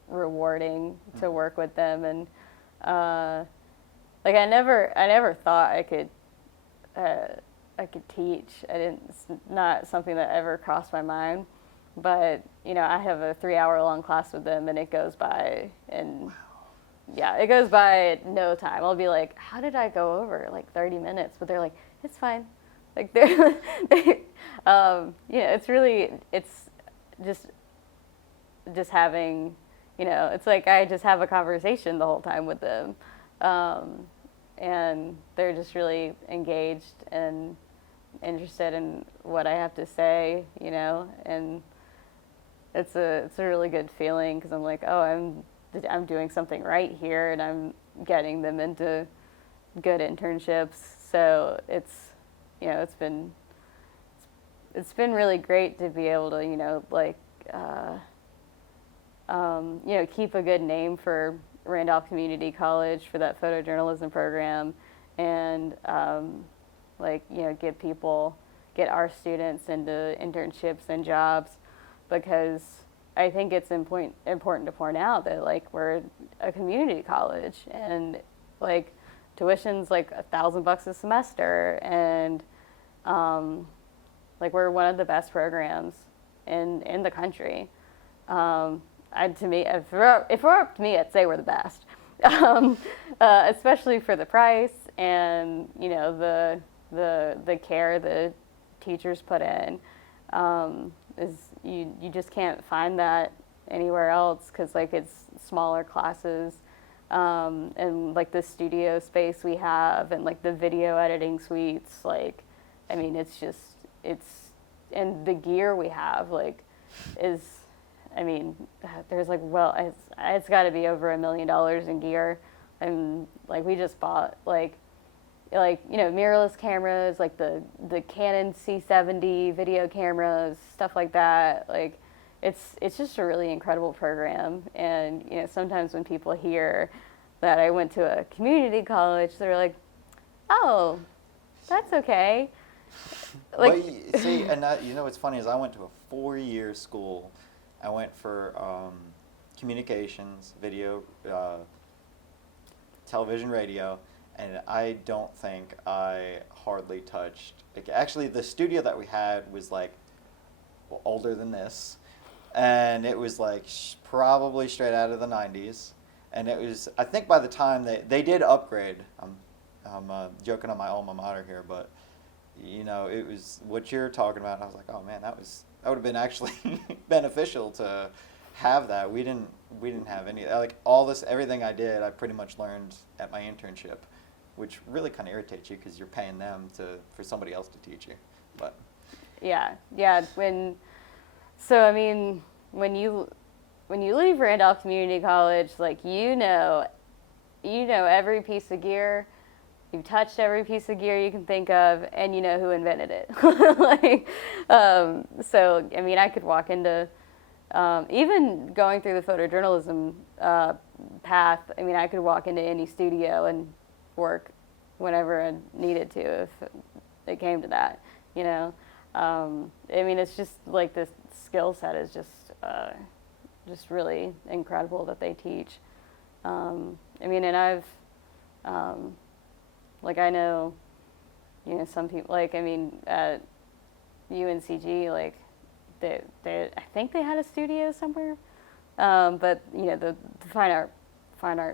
rewarding to work with them, and like I never thought I could teach. It's not something that ever crossed my mind, but I have a 3-hour-long class with them, and it goes by in. Wow. Yeah, it goes by no time. I'll be like, how did I go over like 30 minutes? But they're like, it's fine. Like they're, it's just having, it's like I just have a conversation the whole time with them. And they're just really engaged and interested in what I have to say, and it's a really good feeling, because I'm like, oh, I'm doing something right here, and I'm getting them into good internships. So it's been really great to be able to keep a good name for Randolph Community College for that photojournalism program, and get our students into internships and jobs, because I think it's important to point out that like we're a community college, and like tuition's like $1,000 a semester, and like we're one of the best programs in the country. To me, if it were up to me, I'd say we're the best, especially for the price and the care the teachers put in. Is you just can't find that anywhere else, because like it's smaller classes, and like the studio space we have, and like the video editing suites, like I mean, and the gear we have, like, is, I mean, there's like, well, it's got to be over $1 million in gear. And like, we just bought mirrorless cameras, like the Canon C70 video cameras, stuff like that. Like, it's just a really incredible program. And sometimes when people hear that I went to a community college, they're like, "Oh, that's okay." Like, well, see, and that, what's funny is I went to a 4-year school. I went for communications, video, television, radio, and I don't think I hardly touched. Like, actually, the studio that we had was like older than this, and it was like probably straight out of the 90s. And it was, I think by the time they did upgrade, I'm joking on my alma mater here, but it was what you're talking about. And I was like, oh man, that would have been actually beneficial to have that. We didn't have any, like, everything I did, I pretty much learned at my internship, which really kind of irritates you because you're paying them for somebody else to teach you. But yeah. So I mean, when you leave Randolph Community College, like, every piece of gear, you've touched every piece of gear you can think of, and you know who invented it. Like, so I mean, I could walk into, even going through the photojournalism path. I mean, I could walk into any studio and work whenever I needed to if it came to that. I mean, it's just like this skill set is just really incredible that they teach. I mean, and I've, like, I know, some people, like, I mean, at UNCG, like, they I think they had a studio somewhere, but the fine art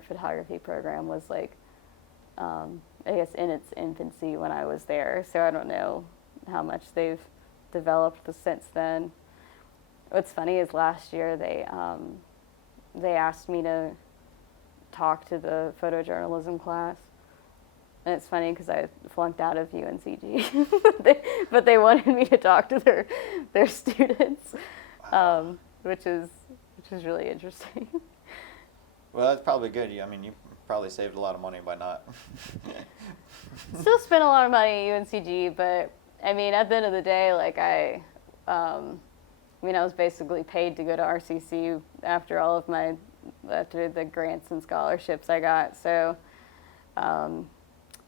photography program was like, I guess in its infancy when I was there, so I don't know how much they've developed since then. What's funny is last year they asked me to talk to the photojournalism class, and it's funny because I flunked out of UNCG, but they wanted me to talk to their students, which is really interesting. Well, that's probably good. I mean, you probably saved a lot of money by not. Still spent a lot of money at UNCG, but I mean, at the end of the day, like, I was basically paid to go to RCC after the grants and scholarships I got. So,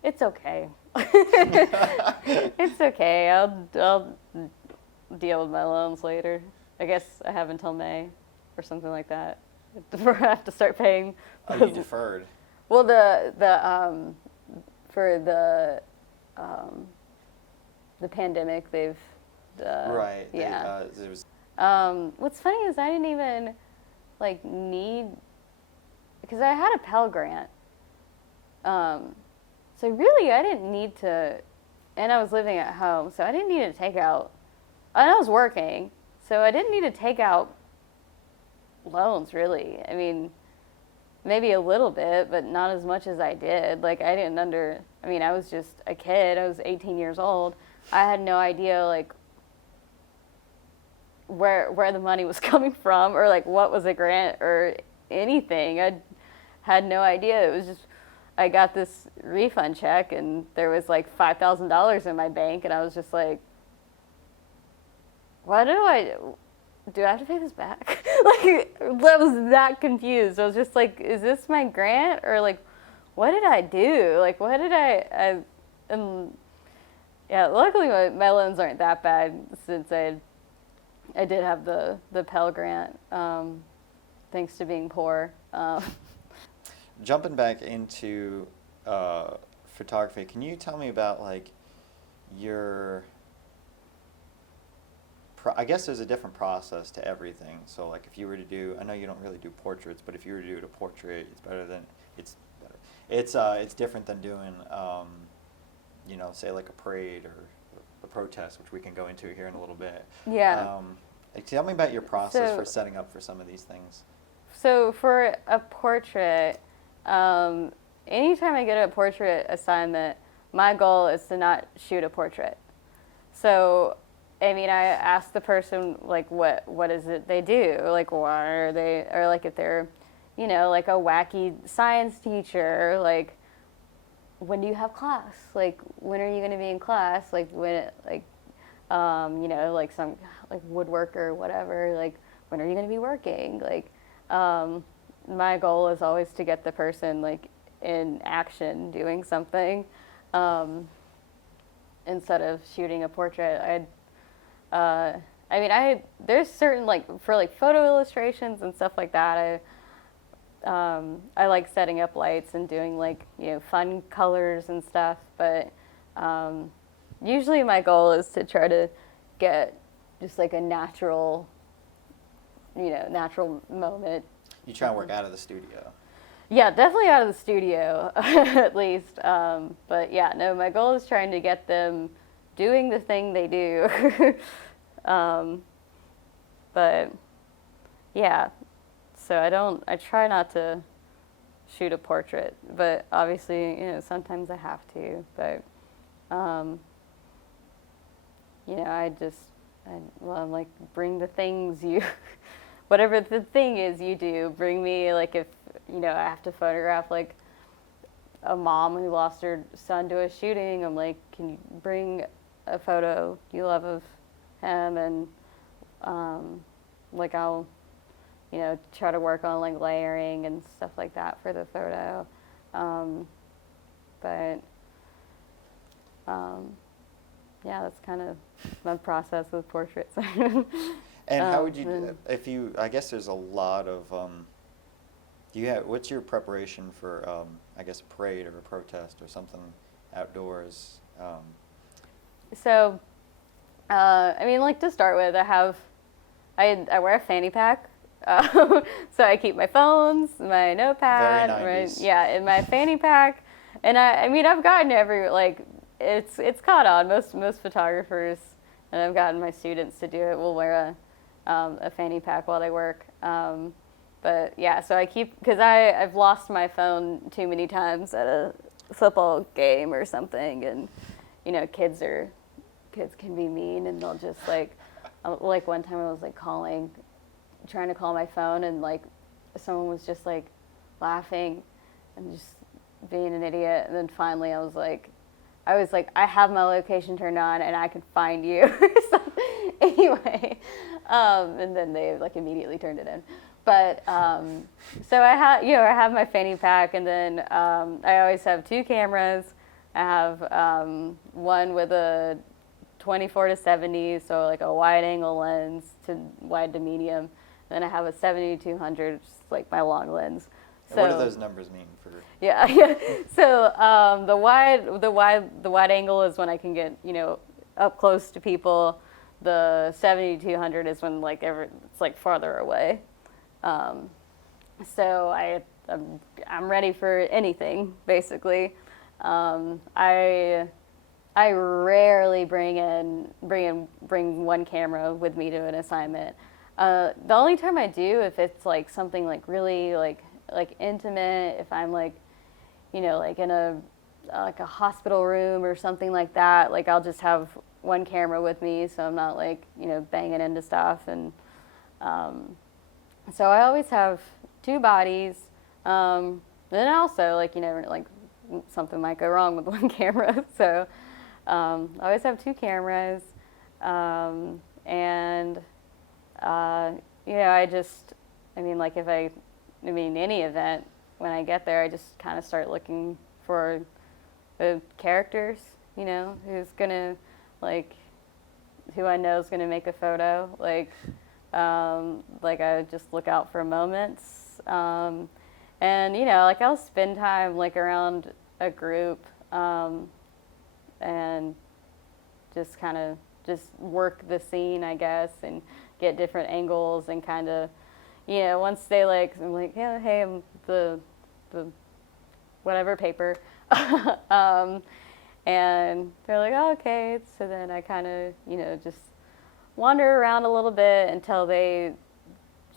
it's okay. It's okay. I'll deal with my loans later. I guess I have until May or something like that before I have to start paying. Oh, you deferred. Well, for the pandemic, they've right. Yeah. It was. What's funny is I didn't even need, because I had a Pell Grant. So really I didn't need to, and I was living at home, so I didn't need to take out, and I was working, so I didn't need to take out loans, really. I mean, maybe a little bit, but not as much as I did. Like, I was just a kid. I was 18 years old. I had no idea, like, where the money was coming from, or like what was a grant or anything. I had no idea. It was just, I got this refund check and there was like $5,000 in my bank, and I was just like, do I have to pay this back? Like, I was that confused. I was just like, is this my grant, or like, what did I do? Like, what did and yeah, luckily my loans aren't that bad, since I did have the Pell Grant, thanks to being poor. Jumping back into photography, can you tell me about, like, I guess there's a different process to everything. So, like, if you were to do, I know you don't really do portraits, but if you were to do a portrait, it's different than doing, say like a parade or a protest, which we can go into here in a little bit. Yeah. Tell me about your process for setting up for some of these things. So for a portrait, anytime I get a portrait assignment, my goal is to not shoot a portrait. So, I mean, I asked the person, like, what is it they do? Like, why are they, or like if they're, like a wacky science teacher, like, when do you have class? Like, when are you going to be in class? Like, when, like, like some, like, woodworker or whatever, like, when are you going to be working? Like, my goal is always to get the person, like, in action doing something, instead of shooting a portrait. There's certain, like, for like photo illustrations and stuff like that, I like setting up lights and doing, like, fun colors and stuff, but usually my goal is to try to get just like a natural moment. You try and work out of the studio. Yeah, definitely out of the studio, at least. But yeah, no, my goal is trying to get them doing the thing they do. But yeah, so I try not to shoot a portrait, but obviously, sometimes I have to. But, I'm like, bring the things you, whatever the thing is you do, bring me, like, if, I have to photograph, like, a mom who lost her son to a shooting, I'm like, can you bring a photo you love of him? And, like, I'll, try to work on, like, layering and stuff like that for the photo. Yeah, that's kind of my process with portraits. And how would you, I guess there's a lot of, what's your preparation for, I guess, a parade or a protest or something outdoors? So, like, to start with, I wear a fanny pack. So I keep my phones, my notepad, Very 90s. In my fanny pack. And I've gotten it's caught on. Most photographers, and I've gotten my students to do it, will wear a fanny pack while they work. But yeah, so I keep, because I've lost my phone too many times at a football game or something, and kids can be mean, and they'll just like one time I was like trying to call my phone, and like someone was just like laughing and just being an idiot, and then finally I was like, I have my location turned on and I can find you. So, anyway, and then they like immediately turned it in. But so I have my fanny pack, and then I always have two cameras. I have one with a 24 to 70, so like a wide angle lens to wide to medium. And then I have a 70-200, which is like my long lens. So, what do those numbers mean for? Yeah. So the wide angle is when I can get up close to people. The 70-200 is when it's like farther away. So I'm ready for anything basically. I rarely bring one camera with me to an assignment. The only time I do, if it's like something like really like intimate, if I'm like like in a hospital room or something like that, like I'll just have one camera with me, so I'm not like banging into stuff. And so I always have two bodies. Then also like like something might go wrong with one camera, so I always have two cameras. And any event, when I get there, I just kind of start looking for the characters, who's gonna, who I know is gonna make a photo. I just look out for moments. And, I'll spend time, around a group, and just kind of just work the scene, I guess, and get different angles and kind of, once they I'm like, yeah, hey, I'm the whatever paper. And they're like, oh, okay. So then I kind of, just wander around a little bit until they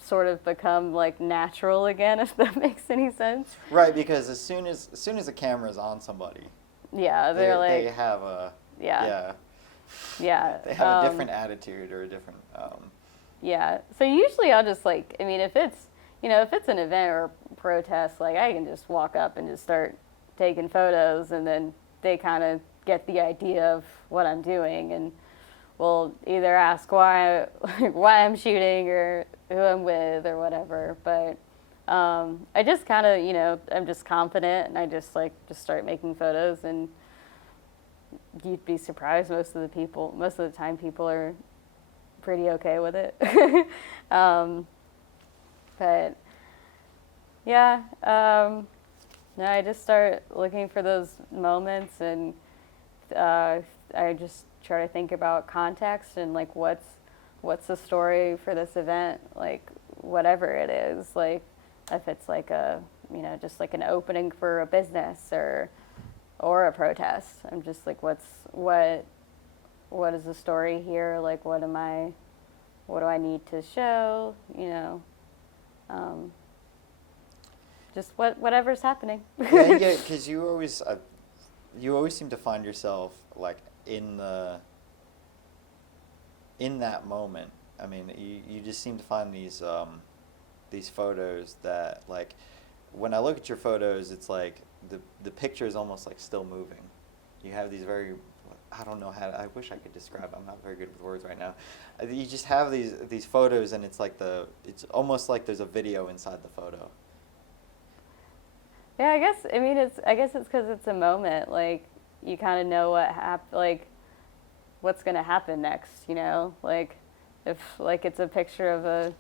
sort of become natural again, if that makes any sense. Right, because as soon as the camera is on somebody, yeah, they have a yeah. Yeah. They have a different attitude or a different. Yeah. So usually I'll just like, I mean, if it's, if it's an event or protest, like I can just walk up and just start taking photos, and then they kind of get the idea of what I'm doing, and will either ask why I'm shooting or who I'm with or whatever. But I just kind of, I'm just confident, and I just start making photos, and you'd be surprised most of the time people are pretty okay with it. But yeah, no, I just start looking for those moments, and I just try to think about context and like what's the story for this event, like whatever it is, like if it's like a just like an opening for a business or a protest. I'm just like what is the story here, like what do I need to show, just whatever's happening. Yeah, because you always seem to find yourself like in that moment. I mean, you just seem to find these photos that, like, when I look at your photos, it's like the picture is almost like still moving. You have these I don't know I wish I could describe it. I'm not very good with words right now. You just have these photos, and it's it's almost like there's a video inside the photo. Yeah, I guess it's because it's a moment. Like you kind of know what's gonna happen next. Like if it's a picture of a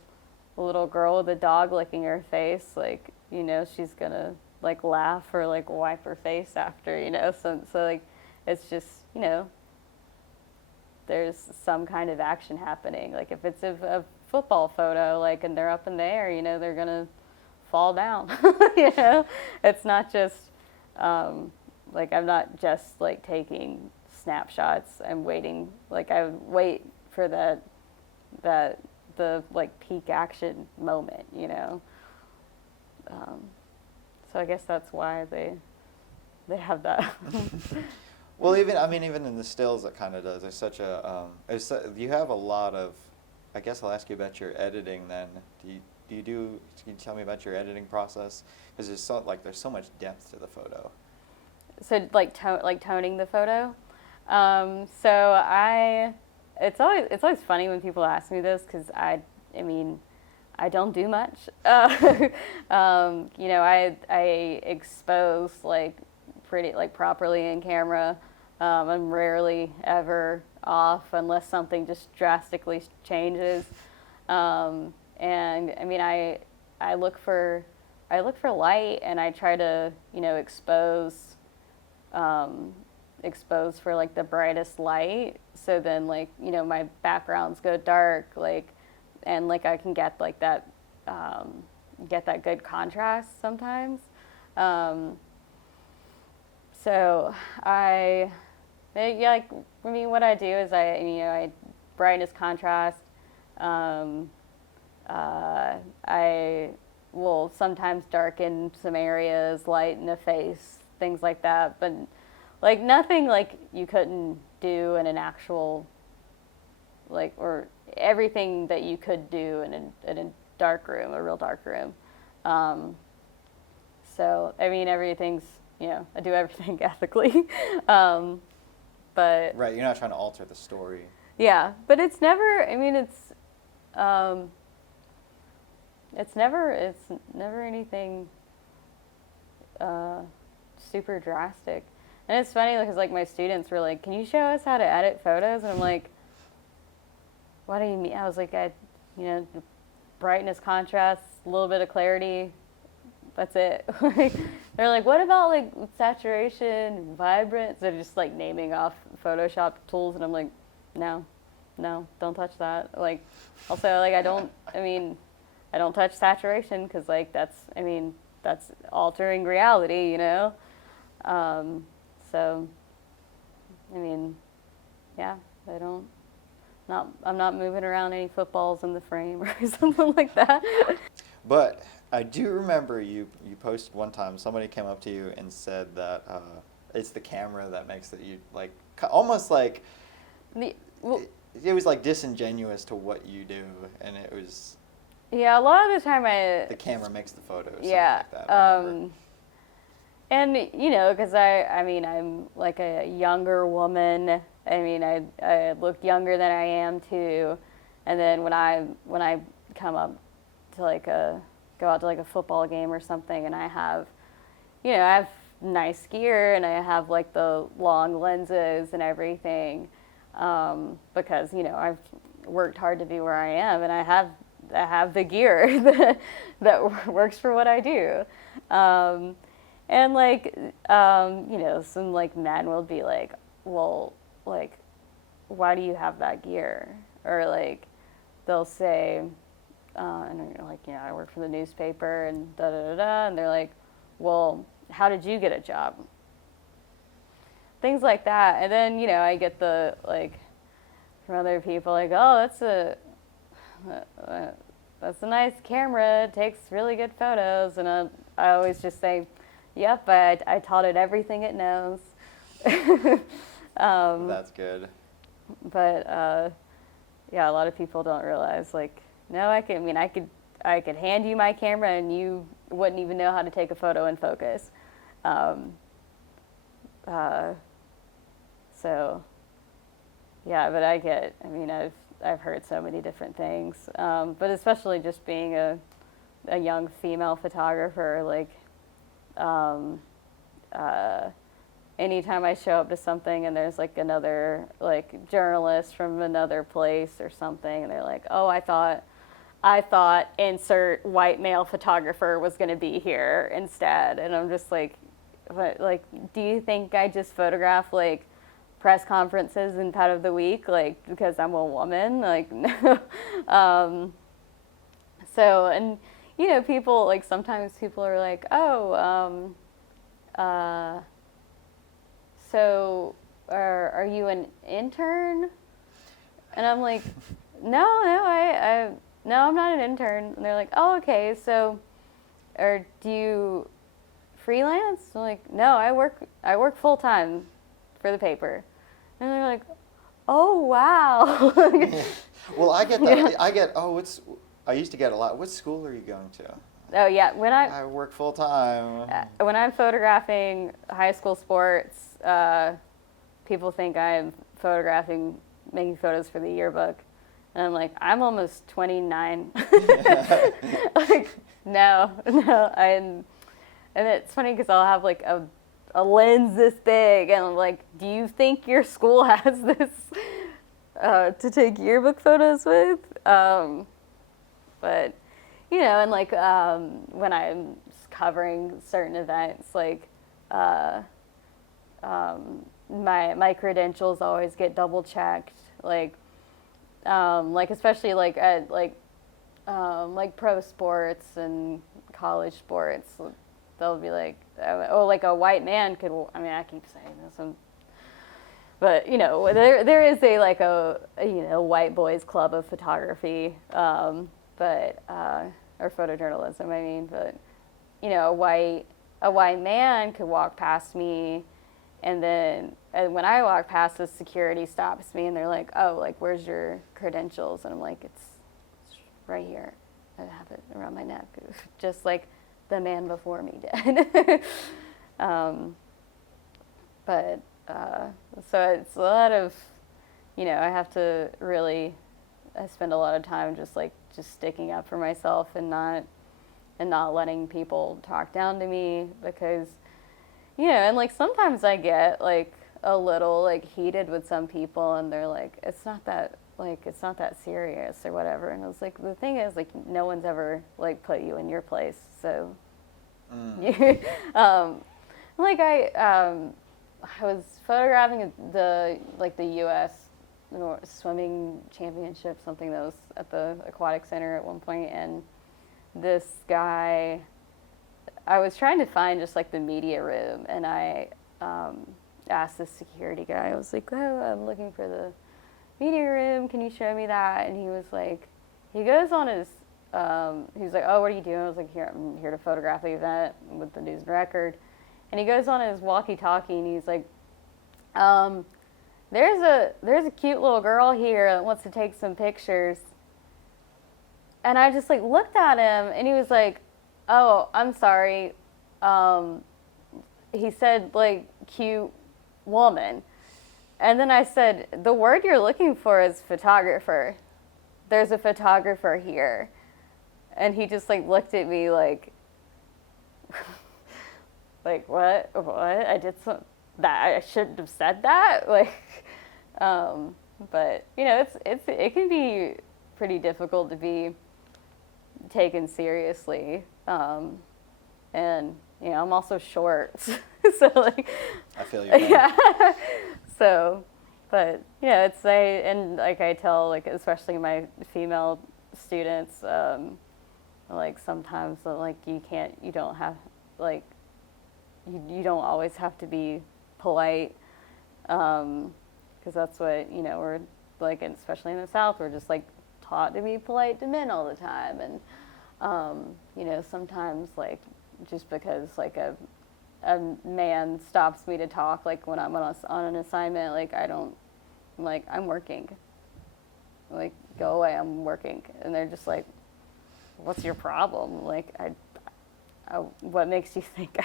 little girl with a dog licking her face, like she's gonna like laugh or like wipe her face after. So like it's just there's some kind of action happening. Like if it's a football photo, like, and they're up in the air, they're gonna fall down. It's not just like I'm not just like taking snapshots. I'm waiting, like I wait for the like peak action moment. So I guess that's why they have that. Well, even in the stills, it kind of does. There's such you have a lot of. I guess I'll ask you about your editing then. Can you tell me about your editing process? Because there's so much depth to the photo. So toning the photo. It's always funny when people ask me this, because I don't do much. I expose pretty properly in camera. I'm rarely ever off unless something just drastically changes. And I look for light, and I try to expose for like the brightest light. So then my backgrounds go dark, and I can get that good contrast sometimes. What I do is I brightness contrast. I will sometimes darken some areas, lighten a face, things like that. But nothing you couldn't do in an actual or everything that you could do in a dark room, a real dark room. Everything's I do everything ethically. But right, you're not trying to alter the story. Yeah, but it's never. It's never anything super drastic. And it's funny because my students were like, "Can you show us how to edit photos?" And I'm like, "What do you mean?" I was like, brightness, contrast, a little bit of clarity. That's it. They're like, "What about saturation, vibrance?" They're just naming off Photoshop tools, and I'm like, no, don't touch that. Also, I don't touch saturation, because that's altering reality, So, yeah, I'm not moving around any footballs in the frame or something like that. But I do remember you posted one time, somebody came up to you and said that it's the camera that makes it, almost Well, it was like disingenuous to what you do, and it was yeah, a lot of the time the camera makes the photos. yeah, Something like that. I remember. and because I mean, I'm like a younger woman. I mean, I look younger than I am too, and then when I come up to like go out to like a football game or something, and I have nice gear and I have like the long lenses and everything, because I've worked hard to be where I am, and I have the gear that works for what I do. And like, some like men will be like, well, like, why do you have that gear? Or like, they'll say, and you're like, I work for the newspaper and da da da da, and they're like, well, how did you get a job? Things like that, and then I get the like from other people like, oh, that's a nice camera, it takes really good photos, and I always just say, yep, I taught it everything it knows. That's good. But yeah, a lot of people don't realize like, no, I could hand you my camera and you wouldn't even know how to take a photo in focus. So yeah, but I've heard so many different things, but especially just being a young female photographer, like anytime I show up to something and there's like another like journalist from another place or something, and they're like, oh, I thought insert white male photographer was going to be here instead, and I'm just like, what, like, do you think I just photograph like press conferences and pet of the week, like, because I'm a woman? Like, no. So, and people like, sometimes people are like, oh, so are you an intern? And I'm like, no, I'm not an intern. And they're like, oh, okay, so, or do you freelance? I'm like, no, I work full time for the paper. And they're like, oh, wow. Well, I get that. Yeah. I used to get a lot. What school are you going to? Oh yeah, I work full time. When I'm photographing high school sports, people think I'm making photos for the yearbook, and I'm like, I'm almost 29. Like, no, and it's funny because I'll have like a lens this big, and I'm like, do you think your school has this to take yearbook photos with? But and like when I'm covering certain events, like my credentials always get double checked, like especially like at like pro sports and college sports, they'll be like, oh, like a white man could. I mean, I keep saying this, but there is a white boys club of photography, but or photojournalism, I mean, but a white man could walk past me, and when I walk past, the security stops me, and they're like, oh, like, where's your credentials? And I'm like, it's right here. I have it around my neck, just like the man before me did. But so it's a lot of, I spend a lot of time just sticking up for myself and not letting people talk down to me, because and like sometimes I get like a little like heated with some people, and they're like, it's not that serious or whatever, and I was like, the thing is, like, no one's ever like put you in your place, so like I was photographing the US swimming championship, something that was at the aquatic center at one point, and this guy, I was trying to find just like the media room, and I asked the security guy, I was like, oh, I'm looking for the media room, can you show me that? And he was like, he goes on his he was like, oh, what are you doing? I was like, I'm here to photograph the event with the News and Record. And he goes on his walkie-talkie, and he's like, there's a cute little girl here that wants to take some pictures. And I just like looked at him and he was like, oh, I'm sorry. He said like cute woman. And then I said, the word you're looking for is photographer. There's a photographer here. And he just like looked at me like, like what? I did that. I shouldn't have said that. Like, but you know, it can be pretty difficult to be taken seriously. And you know, I'm also short, so like. I feel you. Yeah. So, but yeah, and like I tell like especially my female students, like sometimes like you don't have like you don't always have to be polite, because that's what you know we're like, and especially in the South, we're just like taught to be polite to men all the time, and you know sometimes like just because like a man stops me to talk like when I'm on an assignment, like I don't, like I'm working, like go away, I'm working, and they're just like, what's your problem? Like what makes you think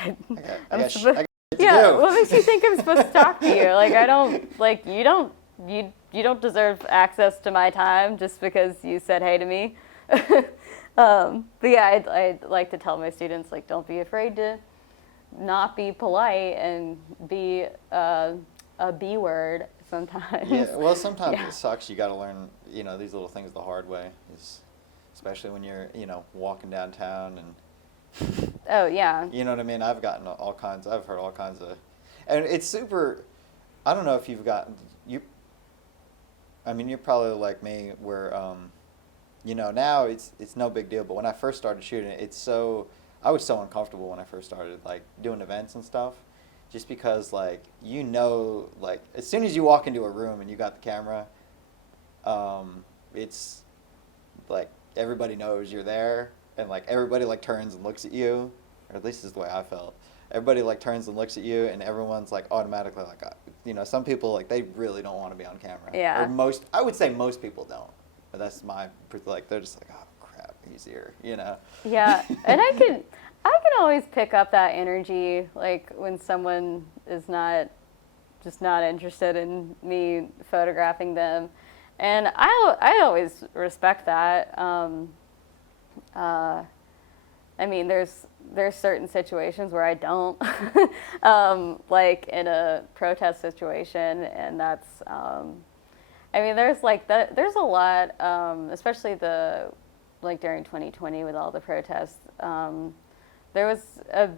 I'm supposed? Yeah, what makes you think I'm supposed to talk to you? Like I don't, like you don't deserve access to my time just because you said hey to me. But yeah, I'd like to tell my students like don't be afraid to not be polite and be a B word sometimes. Yeah, well, sometimes it sucks. You got to learn, you know, these little things the hard way, especially when you're, you know, walking downtown and. Oh yeah. You know what I mean? I've heard all kinds of, and it's super. I don't know if you've gotten you. I mean, you're probably like me, where, you know, now it's no big deal. But when I first started shooting, I was so uncomfortable when I first started, like, doing events and stuff, just because, like, you know, like, as soon as you walk into a room and you got the camera, it's, like, everybody knows you're there, and, like, everybody, like, turns and looks at you, or at least this is the way I felt. Everybody, like, turns and looks at you, and everyone's, like, automatically, like, you know, some people, like, they really don't want to be on camera. Yeah. Or I would say most people don't, but that's like, they're just like, oh, easier, you know. Yeah, and I can always pick up that energy, like when someone is not interested in me photographing them, and I always respect that. I mean, there's certain situations where I don't, like in a protest situation, and that's. I mean, there's there's a lot, especially like during 2020 with all the protests, there was a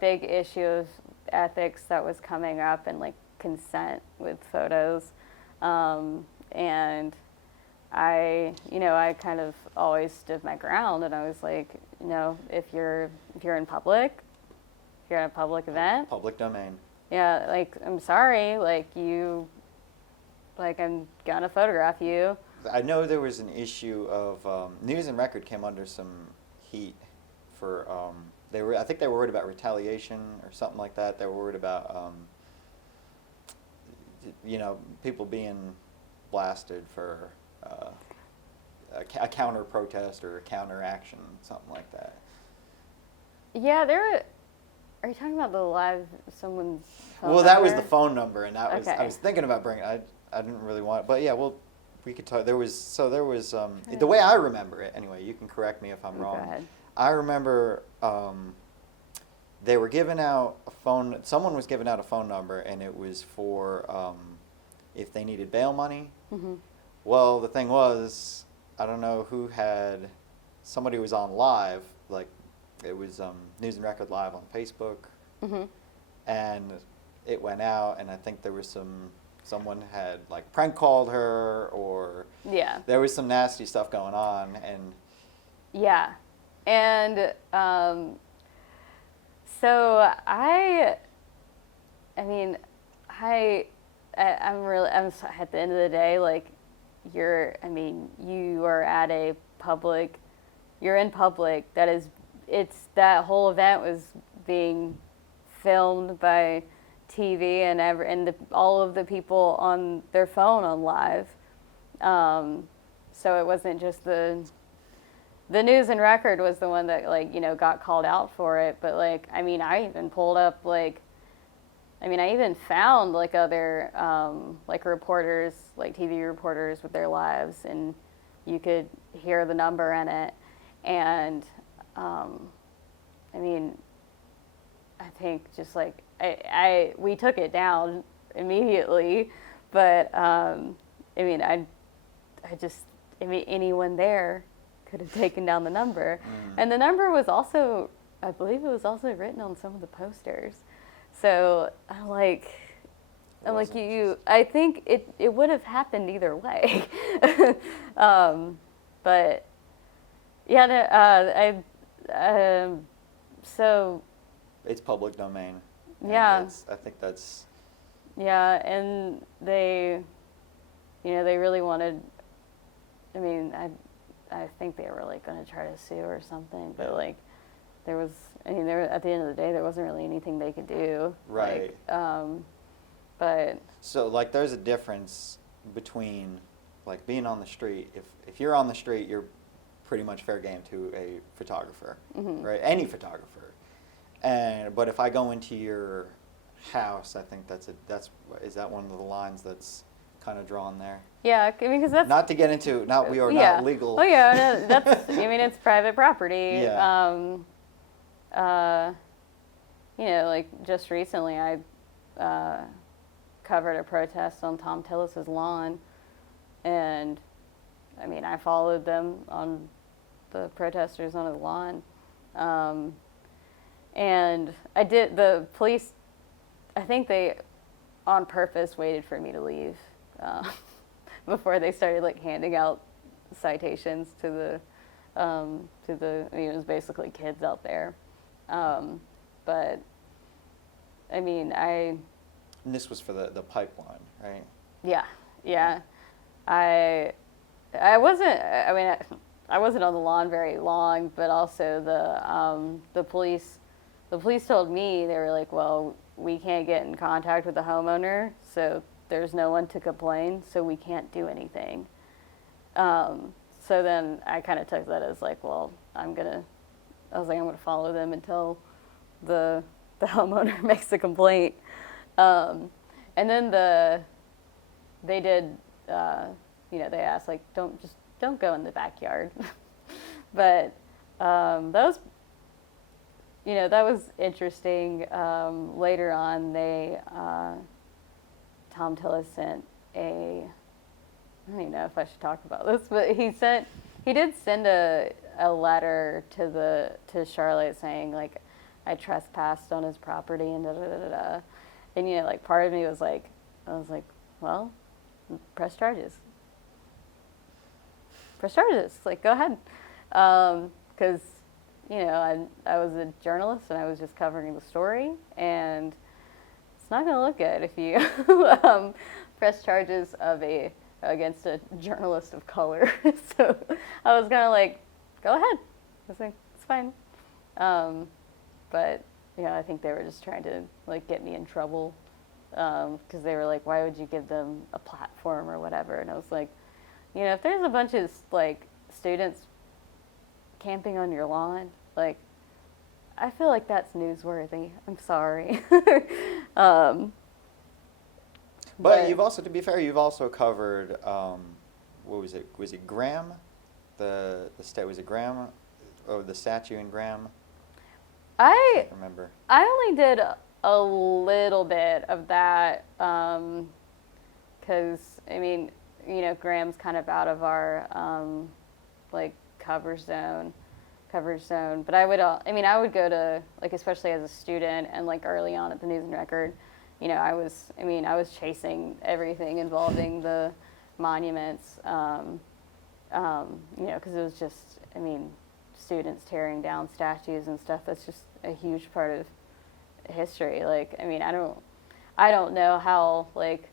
big issue of ethics that was coming up, and like consent with photos, and I kind of always stood my ground, and I was like, you know, if you're in public, if you're at a public event, public domain. Yeah, like I'm sorry, like I'm gonna photograph you. I know there was an issue of News and Record came under some heat for I think they were worried about retaliation or something like that. They were worried about you know, people being blasted for a counter protest or a counter action, something like that. Yeah, are you talking about the live someone's phone Well, number? that was the phone number, and that was Okay. I was thinking about bringing. I didn't really want it, but yeah, well. We could talk. There was the way I remember it. Anyway, you can correct me if I'm wrong. Go ahead. I remember they were giving out a phone. Someone was giving out a phone number, and it was for if they needed bail money. Mm-hmm. Well, the thing was, I don't know who somebody was on live, like it was News and Record Live on Facebook, Mm-hmm. and it went out, and I think there was someone had like prank called her, or Yeah. there was some nasty stuff going on, and Yeah, and so I'm at the end of the day, like you're in public, that whole event was being filmed by TV and all of the people on their phone on live. So it wasn't just the News and Record was the one that like, got called out for it. But like, I mean, I even pulled up like, I even found like other like reporters, like TV reporters with their lives, and you could hear the number in it. And I mean, I think just like we took it down immediately, but I mean, anyone there could have taken down the number, and the number was also, I believe it was also written on some of the posters. So I'm like, I think it would have happened either way. But yeah, so it's public domain. Yeah. I think that's. Yeah, and they really wanted. I mean, I think they were like going to try to sue or something, but like, there was. I mean, at the end of the day, there wasn't really anything they could do. Right. Like, but. So like, there's a difference between, like, being on the street. If you're on the street, you're pretty much fair game to a photographer, right? Any photographer. But if I go into your house, I think is that one of the lines that's kind of drawn there? Yeah, I mean, because that's not to get into. We are not legal. Oh yeah, no, that's. I mean, it's private property. Yeah. Like just recently, I covered a protest on Tom Tillis's lawn, and I mean, I followed them on the protesters on the lawn. And the police, I think they on purpose waited for me to leave before they started like handing out citations to the, I mean, it was basically kids out there. But I mean, And this was for the pipeline, right? Yeah. I wasn't, I mean, I wasn't on the lawn very long, but also the police told me, they were like, well, we can't get in contact with the homeowner, so there's no one to complain, so we can't do anything. So then I kind of took that as like, well, I'm gonna follow them until the homeowner makes a complaint. And then they did, they asked like, don't go in the backyard. But that was interesting. Later on, Tom Tillis sent I don't even know if I should talk about this, but he did send a letter to Charlotte saying like, I trespassed on his property and da da da da. And like part of me was like, well, press charges. Like, go ahead, because I was a journalist and I was just covering the story, and it's not going to look good if you press charges against a journalist of color. So I was kind of like, go ahead. I was like, it's fine. But I think they were just trying to like get me in trouble, because they were like, why would you give them a platform or whatever? And I was like, if there's a bunch of like students camping on your lawn, like, I feel like that's newsworthy. I'm sorry. But you've also, to be fair, you've also covered, what was it? Was it Graham? Was it Graham? Oh, the statue in Graham? I can't remember. I only did a little bit of that, because, I mean, Graham's kind of out of our, like, coverage zone. But I would go to, like, especially as a student and, like, early on at the News and Record, I was chasing everything involving the monuments, because it was just, students tearing down statues and stuff. That's just a huge part of history. Like, I don't know how, like,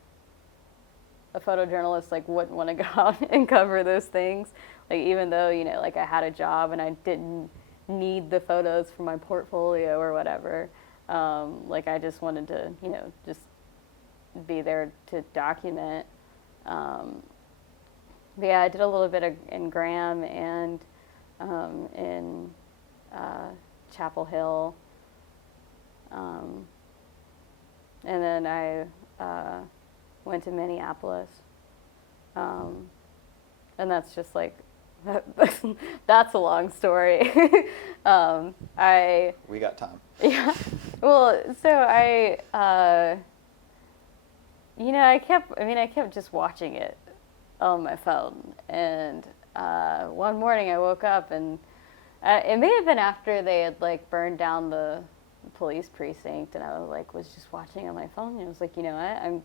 a photojournalist, like, wouldn't want to go out and cover those things. Like, even though, like, I had a job and I didn't need the photos for my portfolio or whatever. Like I just wanted to, just be there to document. But yeah, I did a little bit in Graham and in Chapel Hill. And then I went to Minneapolis. And that's just like, that's a long story. We got time. Yeah. Well, so I kept just watching it on my phone. And one morning I woke up and it may have been after they had like burned down the police precinct, and I was just watching on my phone, and I was like, you know what,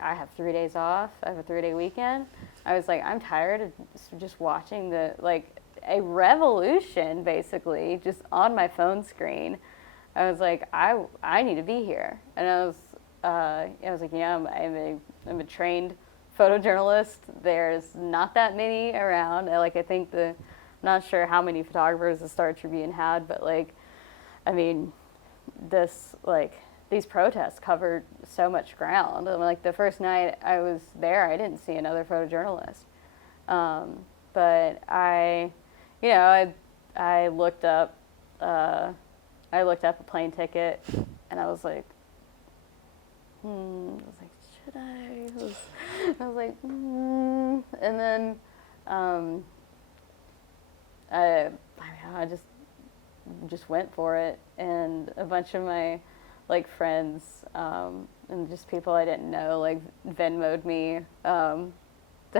I have 3 days off. I have a 3-day weekend. I was like, I'm tired of just watching a revolution basically just on my phone screen. I was like, I need to be here. And I was like, yeah, I'm a trained photojournalist. There's not that many around. I think I'm not sure how many photographers the Star Tribune had, but these protests covered so much ground. And the first night I was there, I didn't see another photojournalist. But I looked up a plane ticket, and I was like, should I? I was like, and then I just went for it, and a bunch of my friends and just people I didn't know Venmo'd me to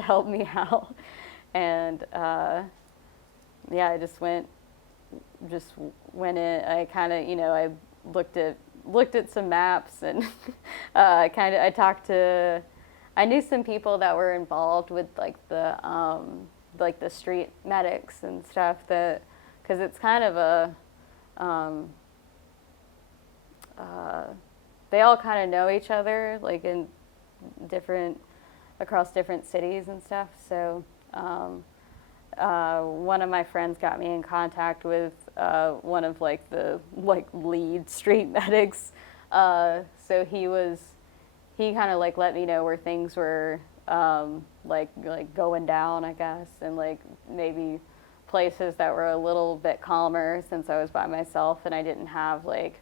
help me out, and I just went in. I kind of I looked at some maps, and I talked to. I knew some people that were involved with the street medics and stuff, that because it's kind of a they all kind of know each other in across different cities and stuff. So one of my friends got me in contact with one of the lead street medics. So he kind of let me know where things were going down, I guess, and maybe places that were a little bit calmer, since I was by myself and I didn't have I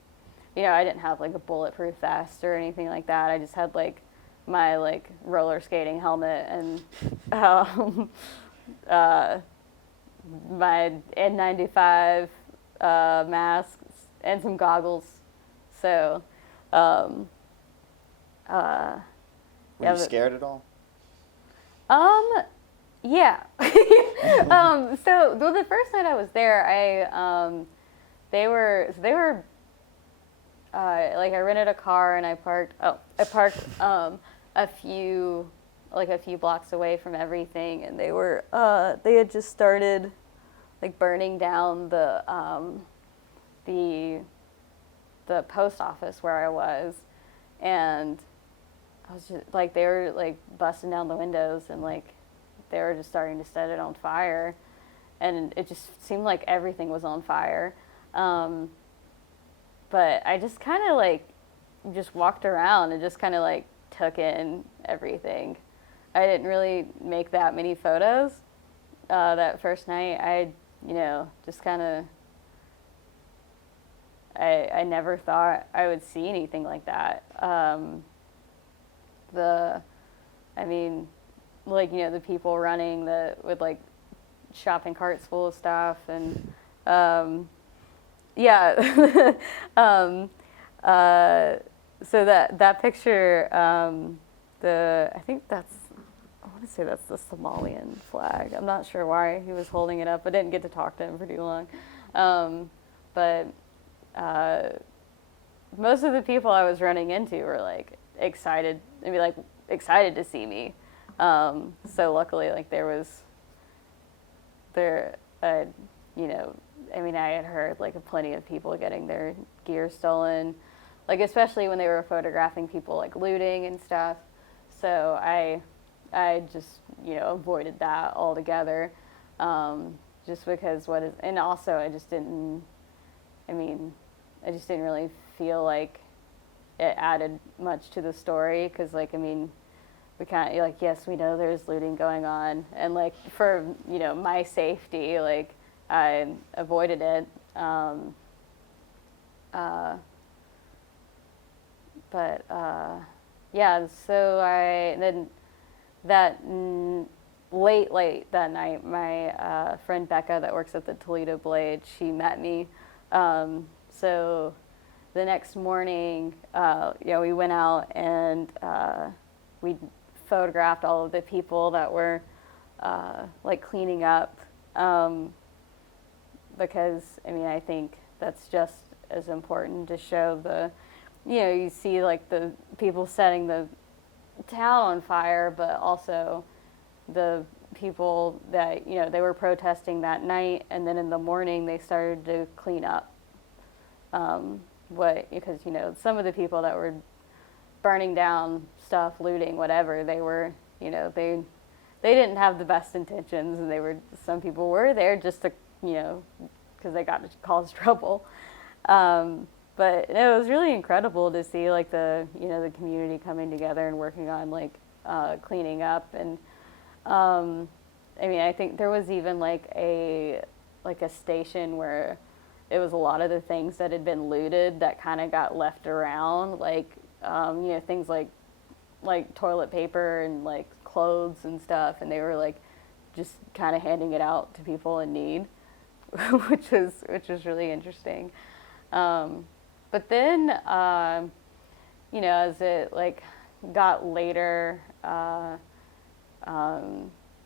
didn't have a bulletproof vest or anything like that. I just had my roller skating helmet and my N95 masks and some goggles. So were you scared at all? Yeah. So the first night I was there, they were I rented a car, and I parked a few blocks away from everything, and they had just started burning down the post office where I was, and I was just they were busting down the windows, and they were just starting to set it on fire, and it just seemed like everything was on fire. But I just kind of just walked around and just kind of took in everything. I didn't really make that many photos that first night. I just kind of, I never thought I would see anything like that. The people running with shopping carts full of stuff, and yeah. So that picture, I think I want to say that's the Somalian flag. I'm not sure why he was holding it up. I didn't get to talk to him for too long. But most of the people I was running into were excited, excited to see me. So luckily, I had heard plenty of people getting their gear stolen, especially when they were photographing people looting and stuff. So I just avoided that altogether, just because and also I just didn't. I just didn't really feel like it added much to the story because, like, I mean, we kind of, like, yes, we know there's looting going on, and, like, for, you know, my safety, like, I avoided it. Yeah, so then that late that night, my friend Becca that works at the Toledo Blade, she met me. So the next morning, we went out and we photographed all of the people that were like cleaning up, because I mean I think that's just as important to show the, you know, you see like the people setting the town on fire, but also the people that, you know, they were protesting that night, and then in the morning they started to clean up. Because, you know, some of the people that were burning down stuff, looting, whatever, they were, you know, they didn't have the best intentions, and some people were there just to, you know, because they got to cause trouble. But it was really incredible to see, like, the, you know, the community coming together and working on, like, cleaning up. And I mean, I think there was even like a station where it was a lot of the things that had been looted that kind of got left around, like, you know, things like toilet paper and like clothes and stuff, and they were like just kind of handing it out to people in need, which was really interesting. But then, you know, as it like got later,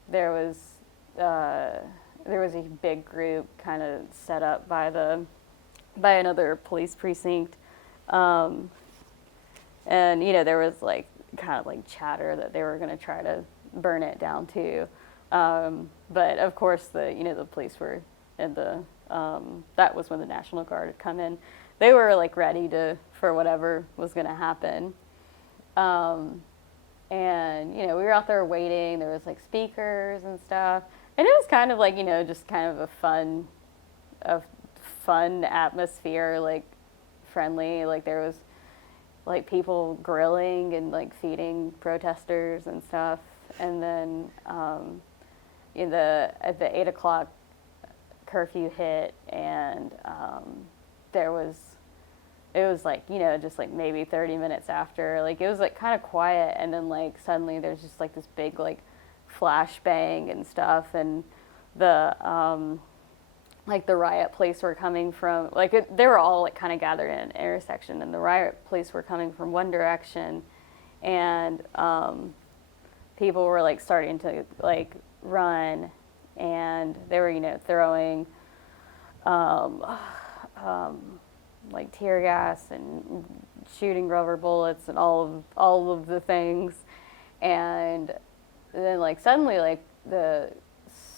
there was a big group kind of set up by another police precinct, and you know, there was like kind of like chatter that they were going to try to burn it down too, but of course the police were in that was when the National Guard had come in. They were like ready for whatever was going to happen. And, you know, we were out there waiting. There was like speakers and stuff. And it was kind of like, you know, just kind of a fun atmosphere, like friendly. Like there was like people grilling and like feeding protesters and stuff. And then at the 8 o'clock curfew hit, and it was like, you know, just like maybe 30 minutes after, like it was like kind of quiet, and then like suddenly there's just like this big like flashbang and stuff, and the like the riot police were coming from they were all like kind of gathered in an intersection, and the riot police were coming from one direction, and people were like starting to like run, and they were, you know, throwing like tear gas and shooting rubber bullets and all of the things. And then like suddenly like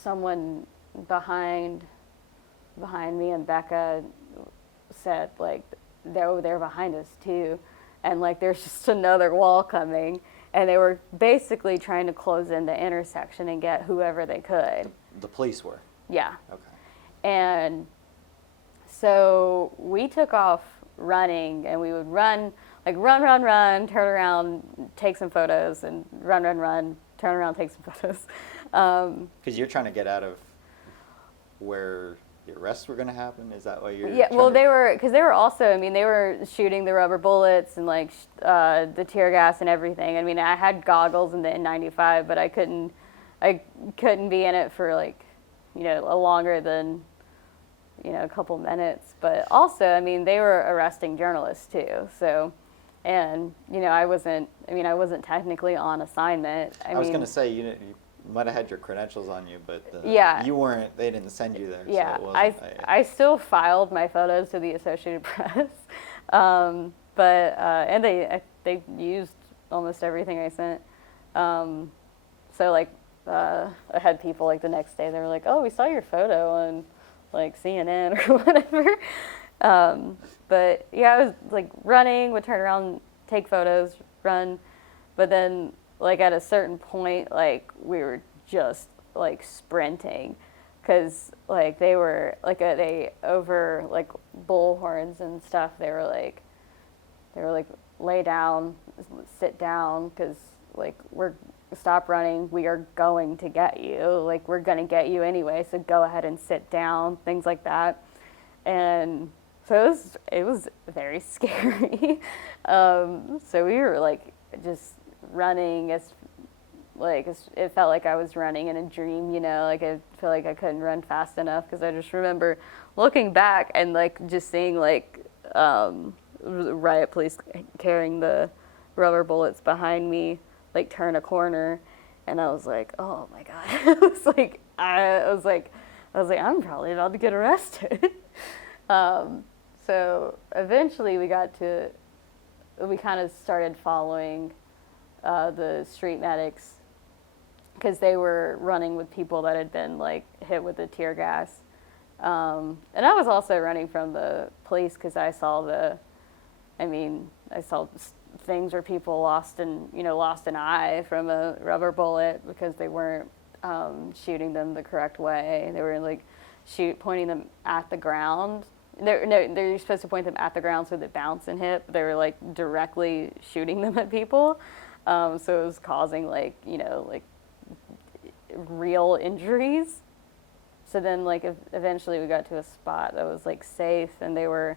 someone behind me and Becca said like they're behind us too, and like there's just another wall coming, and they were basically trying to close in the intersection and get whoever they could. The police were? Yeah. Okay. And so we took off running, and we would run, turn around, take some photos, and run, turn around, take some photos. Because you're trying to get out of where the arrests were going to happen? Is that why you're? Yeah, well, they were also, I mean, they were shooting the rubber bullets and like the tear gas and everything. I mean, I had goggles in the N95, but I couldn't be in it for like, you know, longer than, you know, a couple minutes. But also, I mean, they were arresting journalists too. So, and you know, I wasn't technically on assignment. I was going to say, you might have had your credentials on you, but yeah, you weren't. They didn't send you there. Yeah, so I still filed my photos to the Associated Press, but and they used almost everything I sent. So like I had people like the next day, they were like, "Oh, we saw your photo on like CNN or whatever." But yeah, I was like running, would turn around, take photos, run, but then like at a certain point, like we were just like sprinting, because like they were like they over like bullhorns and stuff. They were like lay down, sit down, because like we're stop running. We are going to get you. Like we're gonna get you anyway. So go ahead and sit down. Things like that. And so it was very scary. So we were like just running as like it felt like I was running in a dream, like I feel like I couldn't run fast enough because I just remember looking back and like just seeing like riot police carrying the rubber bullets behind me like turn a corner, and I was like, oh my god. I was like I'm probably about to get arrested. So eventually we kind of started following the street medics because they were running with people that had been like hit with the tear gas. And I was also running from the police because I saw things where people lost an eye from a rubber bullet because they weren't shooting them the correct way. They were like pointing them at the ground. They're supposed to point them at the ground so they bounce and hit. But they were like directly shooting them at people. So it was causing like real injuries. So then like eventually we got to a spot that was like safe, and they were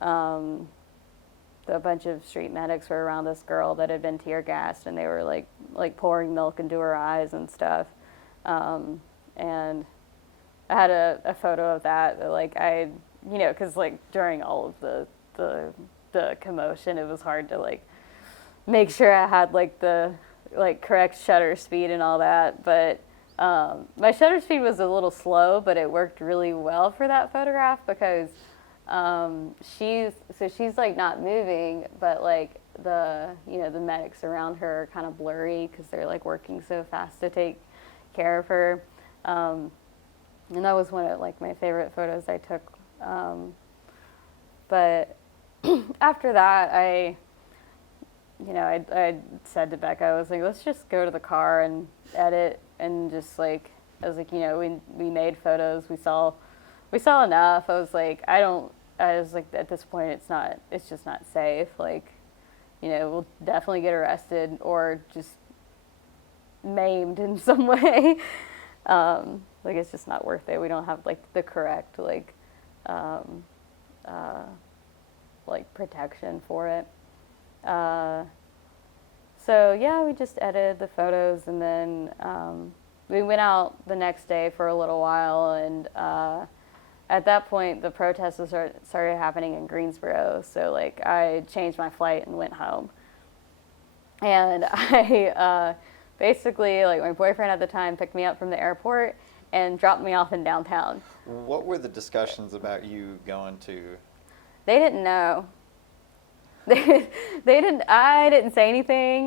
a bunch of street medics were around this girl that had been tear gassed, and they were like pouring milk into her eyes and stuff. And I had a photo of that like because like during all of the commotion, it was hard to like make sure I had like the like correct shutter speed and all that. But my shutter speed was a little slow, but it worked really well for that photograph because she's like not moving, but like the medics around her are kind of blurry because they're like working so fast to take care of her. And that was one of like my favorite photos I took. But after that, I said to Becca, I was like, let's just go to the car and edit, and just like, I was like, we made photos, we saw enough. I was like, at this point, it's just not safe. Like, we'll definitely get arrested or just maimed in some way. Like, it's just not worth it. We don't have like the correct like protection for it. So yeah, we just edited the photos, and then we went out the next day for a little while, and at that point the protests started happening in Greensboro, so like I changed my flight and went home. And I basically, like, my boyfriend at the time picked me up from the airport and dropped me off in downtown. What were the discussions about you going to? They didn't know. They didn't. I didn't say anything.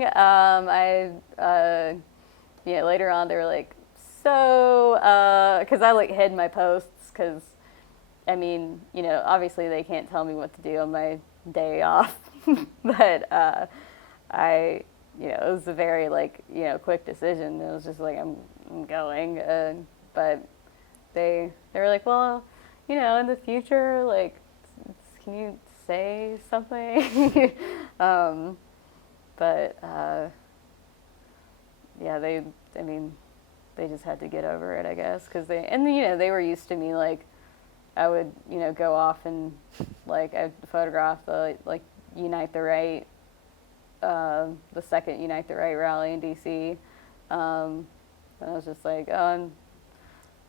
Later on they were like, so, because I like hid my posts, because, obviously they can't tell me what to do on my day off, but it was a very quick decision. It was just like I'm going, but they were like, well, in the future, like, can you say something? But they just had to get over it, I guess, because they were used to me, like, I would go off and like I'd photograph the like Unite the Right, the second Unite the Right rally in DC. And I was just like, oh,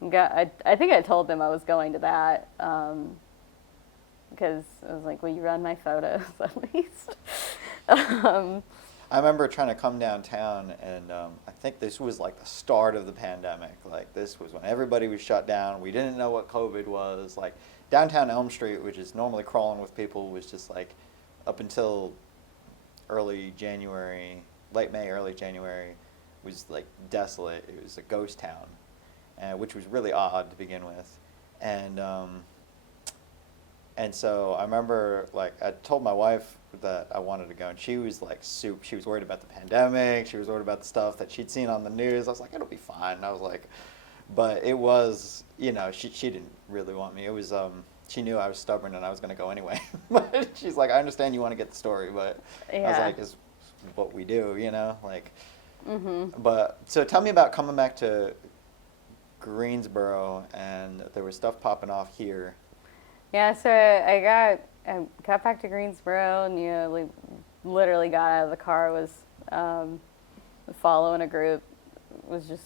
I think I told them I was going to that, because I was like, will you run my photos at least? I remember trying to come downtown, and I think this was like the start of the pandemic. Like, this was when everybody was shut down. We didn't know what COVID was. Like, downtown Elm Street, which is normally crawling with people, was just like, up until early January, late May, early January, was like desolate. It was a ghost town, which was really odd to begin with. And so I remember, like, I told my wife that I wanted to go, and she was like, she was worried about the pandemic. She was worried about the stuff that she'd seen on the news. I was like, it'll be fine. And I was like, But it was, she didn't really want me. It was, she knew I was stubborn and I was going to go anyway. But she's like, I understand you want to get the story, but I was Yeah. like, it's what we do, like. Mhm. But so tell me about coming back to Greensboro, and there was stuff popping off here. Yeah, so I got back to Greensboro, and like literally got out of the car, was following a group, was just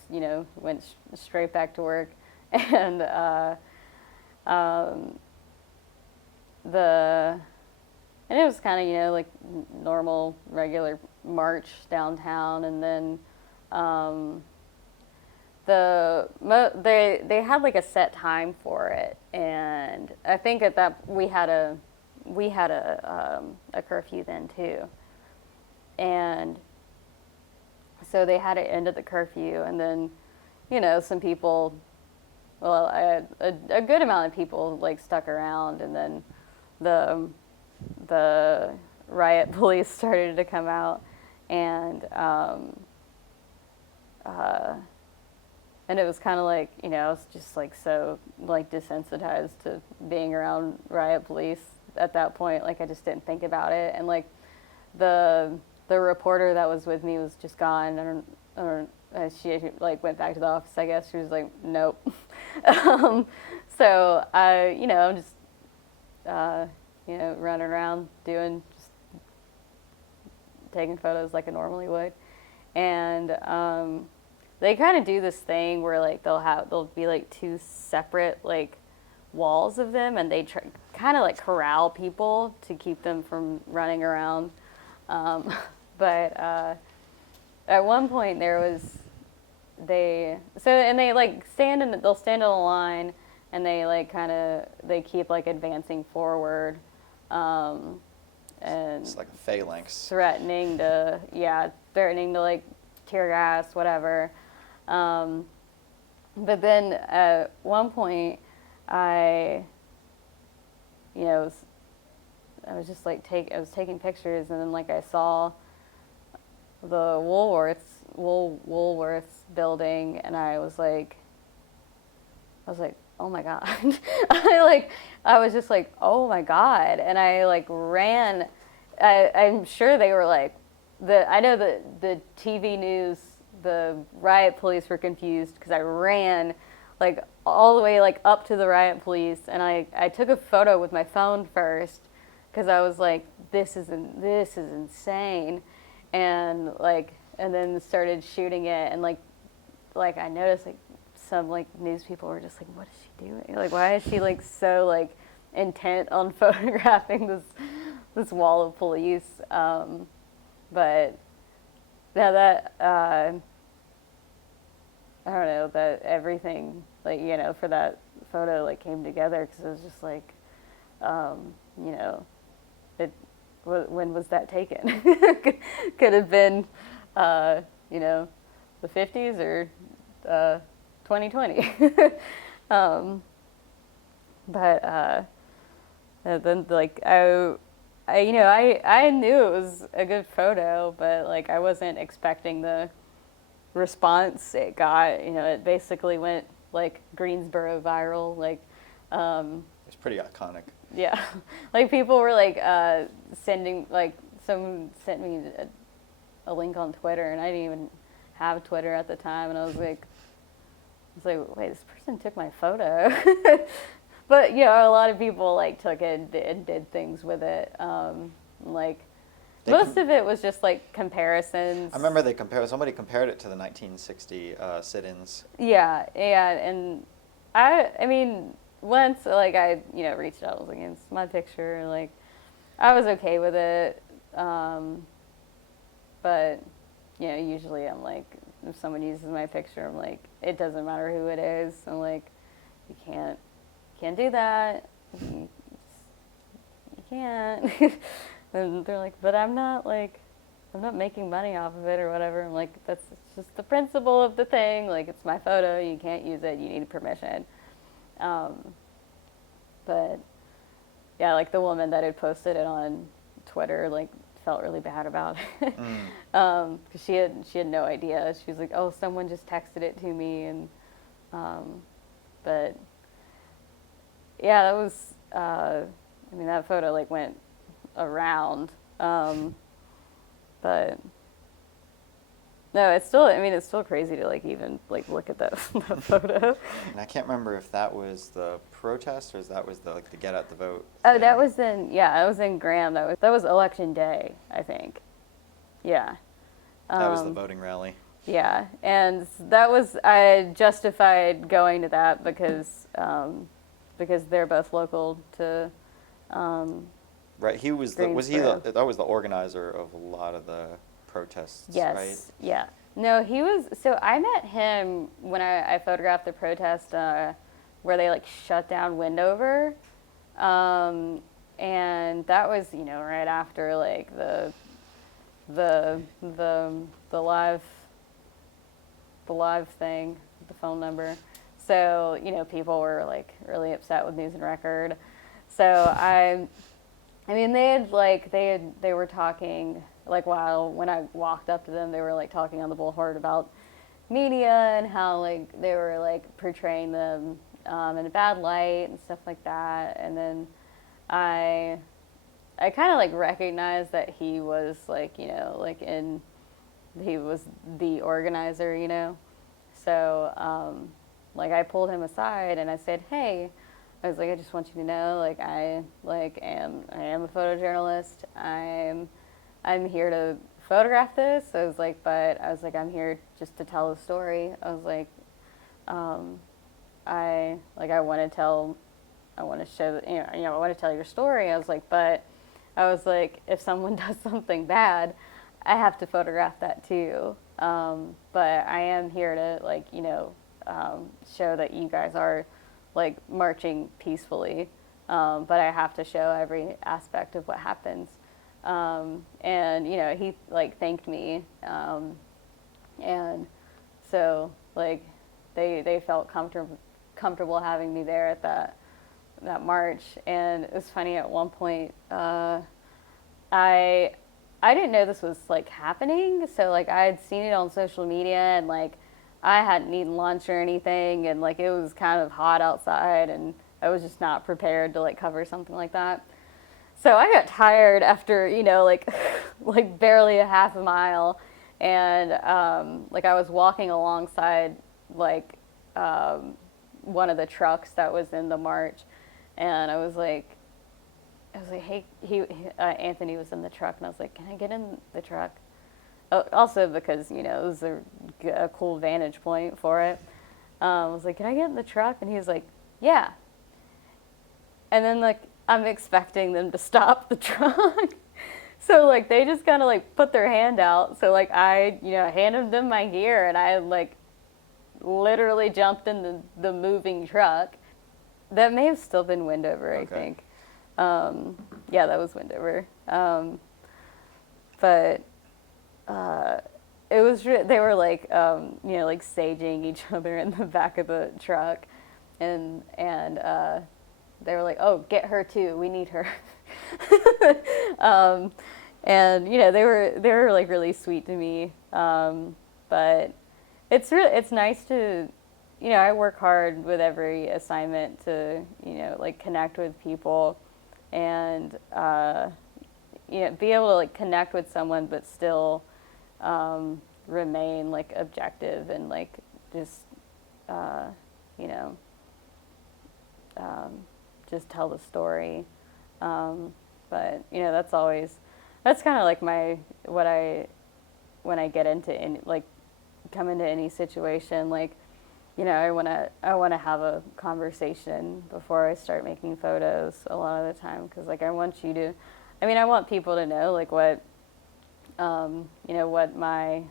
went straight back to work, and um, the and it was kind of like normal regular march downtown, and then they had like a set time for it, and I think at that we had a curfew then too, and so they had it end at the curfew, and then some people, well, I had a good amount of people like stuck around, and then the riot police started to come out, and and it was kind of like, I was just like so like desensitized to being around riot police at that point. Like I just didn't think about it, and like the reporter that was with me was just gone. She like went back to the office. I guess she was like, nope. So I, I'm just running around just taking photos like I normally would, and they kind of do this thing where like there'll be like two separate like walls of them, and they kind of like corral people to keep them from running around. But at one point they like they'll stand in a line, and they like they keep like advancing forward, and It's like a phalanx. threatening to like tear gas, whatever. But then at one point, I was just like I was taking pictures, and then like I saw the Woolworths building, and I was like, oh my God. I was just like, oh my God. And I like ran. I'm sure they were like, I know that the TV news, the riot police were confused, because I ran like all the way like up to the riot police, and I took a photo with my phone first, because I was like, this is insane, and then started shooting it, and like I noticed like some like news people were just like, what is she doing? Like, why is she like so like intent on photographing this wall of police? But yeah, that I don't know, that everything like for that photo like came together, because it was just like it when was that taken? Could have been the 50s or 2020. But then like I knew it was a good photo, but like I wasn't expecting the response it got. It basically went like Greensboro viral. Like It's pretty iconic. yeah, like people were like sending, like someone sent me a link on Twitter, and I didn't even have Twitter at the time, and I was like, wait, this person took my photo. But a lot of people like took it and did things with it. Like most of it was just like comparisons. I remember somebody compared it to the 1960 sit-ins. Yeah, and I mean, once like I reached out, I was like, it's my picture, like I was okay with it. But usually I'm like, if someone uses my picture, I'm like, it doesn't matter who it is. I'm like, you can't do that. You can't. And they're like, but I'm not making money off of it or whatever. I'm like, that's just the principle of the thing. Like, it's my photo. You can't use it. You need permission. But yeah, like the woman that had posted it on Twitter, like felt really bad about it. 'Cause she had no idea. She was like, oh, someone just texted it to me, and But yeah, that was, I mean, that photo like went around. But no, it's still, I mean, it's still crazy to like even like look at that, that photo. And I can't remember if that was the protest or if that was the like the get out the vote Oh, thing. that was in, yeah, that was in Graham. That was election day, I think. Yeah. That was the voting rally. Yeah, and that was, I justified going to that because they're both local to. Right, he was the, was he Greensboro. the, that was the organizer of a lot of the protests, Yes. right? Yeah. No, he was. So I met him when I photographed the protest where they like shut down Windover, and that was right after like the live thing, the phone number. So people were like really upset with News and Record. So I mean, they were talking like when I walked up to them, they were like talking on the bullhorn about media and how like they were like portraying them in a bad light and stuff like that. And then I kind of like recognized that he was like he was the organizer. So like I pulled him aside and I said, hey. I was like, I just want you to know, like, I am a photojournalist. I'm here to photograph this. I was like, but I was like, I'm here just to tell a story. I was like, I want to show, I want to tell your story. I was like, but I was like, if someone does something bad, I have to photograph that too. But I am here to show that you guys are like marching peacefully, but I have to show every aspect of what happens. And he like thanked me, and so like they felt comfortable having me there at that march. And it was funny, at one point I didn't know this was like happening, so like I had seen it on social media, and like I hadn't eaten lunch or anything, and like it was kind of hot outside, and I was just not prepared to like cover something like that. So I got tired after like barely a half a mile, and like I was walking alongside like one of the trucks that was in the march, and I was like, hey, Anthony was in the truck, and I was like, can I get in the truck? Also because it was a cool vantage point for it. I was like, can I get in the truck? And he was like, yeah. And then like I'm expecting them to stop the truck. So like they just kind of like put their hand out. So like I handed them my gear, and I like literally jumped in the moving truck. That may have still been Windover, I think. Yeah, that was Windover. But it was they were like like saging each other in the back of the truck, and they were like, oh, get her too, we need her. And they were like really sweet to me, but it's nice to I work hard with every assignment to like connect with people, and be able to like connect with someone but still remain like objective and like just just tell the story. But that's kind of like when I get into come into any situation, like I want to have a conversation before I start making photos a lot of the time, because like I want people to know like what what my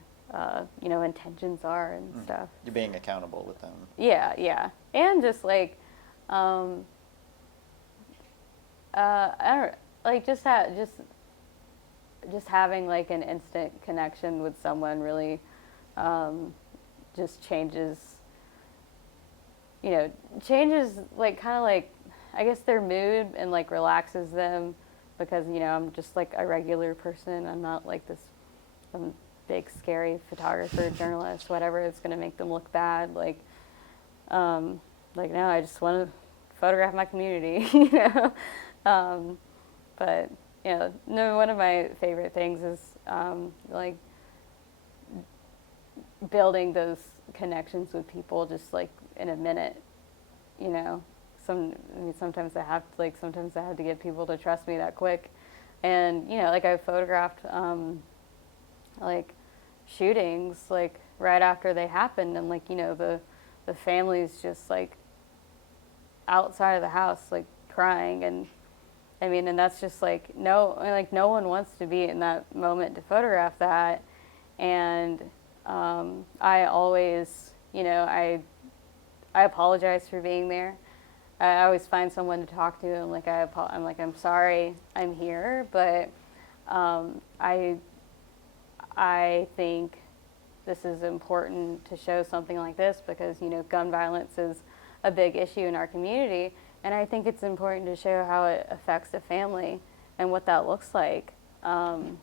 intentions are and stuff. You're being accountable with them. Yeah, and just like I don't like just having like an instant connection with someone really just changes like kind of like I guess their mood, and like relaxes them, because I'm just like a regular person. I'm not like some big scary photographer, journalist, whatever. It's going to make them look bad. Like like, no, I just want to photograph my community, you know. But you know, no, one of my favorite things is like building those connections with people just like in a minute, you know. I mean, sometimes sometimes I have to get people to trust me that quick. And, you know, like I photographed like shootings like right after they happened, and like, you know, the family's just like outside of the house like crying. And I mean, and that's just like no one wants to be in that moment to photograph that. And I always, you know, I apologize for being there. I always find someone to talk to. I'm like, I'm sorry, I'm here, but I think this is important to show something like this because, you know, gun violence is a big issue in our community, and I think it's important to show how it affects a family and what that looks like. And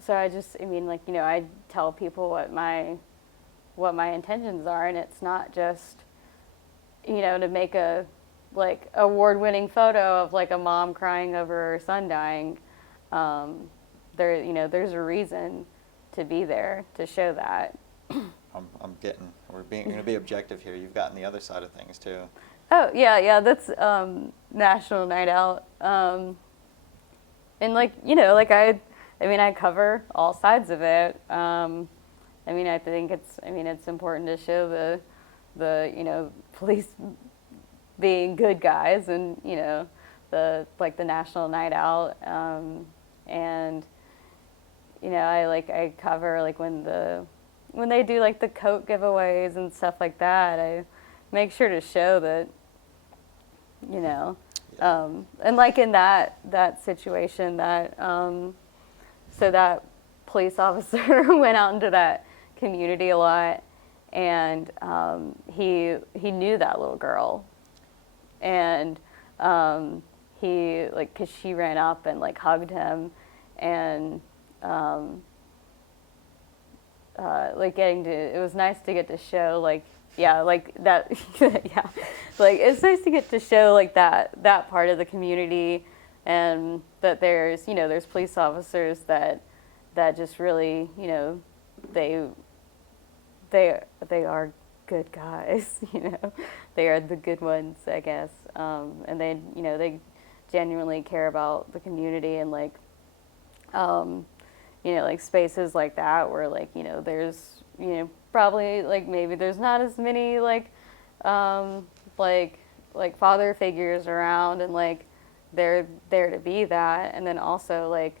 so I mean, like, you know, I tell people what my intentions are, and it's not just, you know, to make a like award-winning photo of like a mom crying over her son dying. You know, there's a reason to be there to show that. We're going to be objective here. You've gotten the other side of things too. Oh yeah, that's National Night Out, and like, you know, like I mean, I cover all sides of it. I mean, I think it's important to show the you know, police being good guys, and, you know, the National Night Out, and, you know, I cover like when they do like the coat giveaways and stuff like that. I make sure to show that, you know, and like in that situation that so that police officer went out into that community a lot, and he knew that little girl, and he like, cause she ran up and like hugged him, and like it was nice to get to show like, yeah, like that yeah, like it's nice to get to show like that part of the community, and that there's, you know, there's police officers that just really, you know, they are good guys, you know, they are the good ones, I guess, and they, you know, they genuinely care about the community, and like, you know, like spaces like that where like, you know, there's, you know, probably like maybe there's not as many like father figures around, and like they're there to be that, and then also like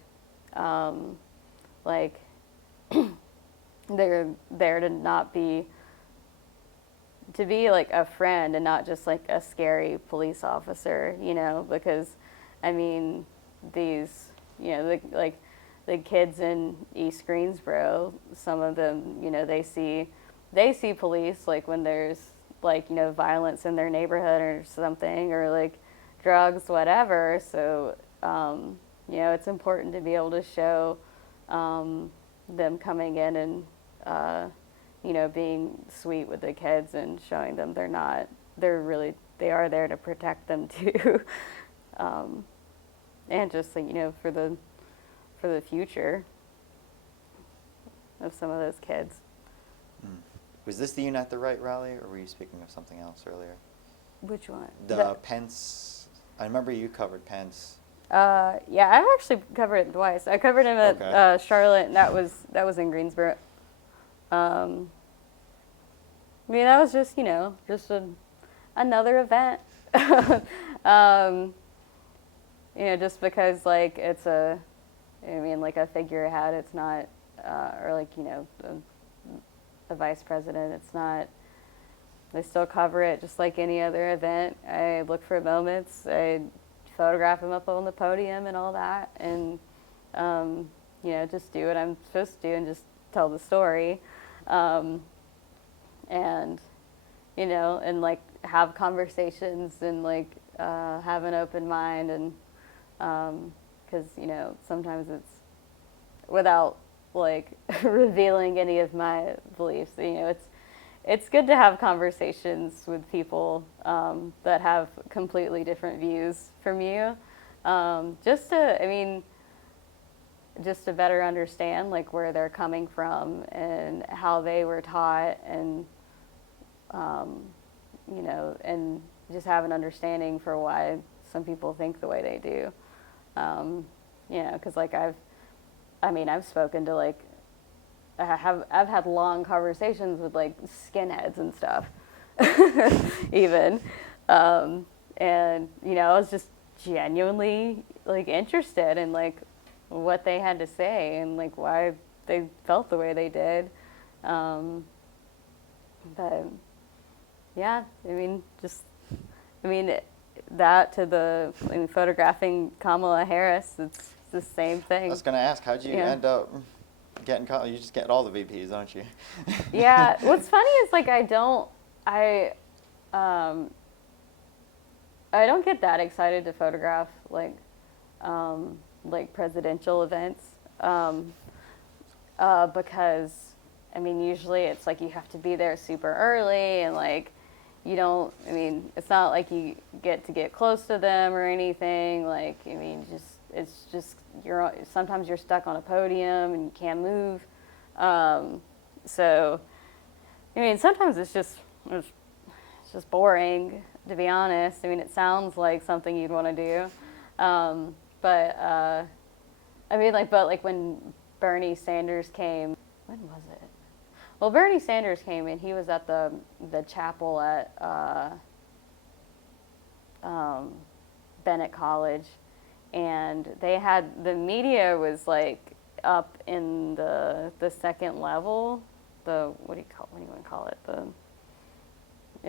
they're there to be like a friend and not just like a scary police officer, you know, because I mean, these, you know, the kids in East Greensboro, some of them, you know, they see police like when there's like, you know, violence in their neighborhood or something, or like drugs, whatever. So, you know, it's important to be able to show them coming in and, you know, being sweet with the kids and showing them they are there to protect them too. And just like, you know, for the future of some of those kids. Was this the Unite the Right rally, or were you speaking of something else earlier? Which one? The Pence. I remember you covered Pence. Yeah, I've actually covered it twice. I covered him at Charlotte, and that was in Greensboro. I mean, that was just, you know, another event. You know, just because like it's I mean, like a figurehead, it's not, or like, you know, a vice president, it's not. They still cover it just like any other event. I look for moments. I photograph him up on the podium and all that, and you know, just do what I'm supposed to do and just tell the story, and you know, and like have conversations and like have an open mind, and because you know, sometimes it's without like revealing any of my beliefs. You know, it's good to have conversations with people that have completely different views from you. Just to, I mean, just to better understand like where they're coming from and how they were taught, and you know, and just have an understanding for why some people think the way they do. You know, because like I've spoken to like I've had long conversations with like skinheads and stuff, even, and you know, I was just genuinely like interested in like what they had to say and like why they felt the way they did. But yeah, I mean, just, I mean, that to the, I mean, photographing Kamala Harris, it's the same thing. I was going to ask, how'd you end up getting, you just get all the VPs, don't you? Yeah, what's funny is like I don't get that excited to photograph like presidential events, because I mean usually it's like you have to be there super early, and like you don't, I mean, it's not like you get to get close to them or anything. Like, I mean, it's just sometimes you're stuck on a podium and you can't move. So, I mean, sometimes it's just boring, to be honest. I mean, it sounds like something you'd want to do. But I mean, like, but like when Bernie Sanders came, when was it? Well, Bernie Sanders came and he was at the chapel at Bennett College, and they had, the media was like up in the second level, what do you want to call it?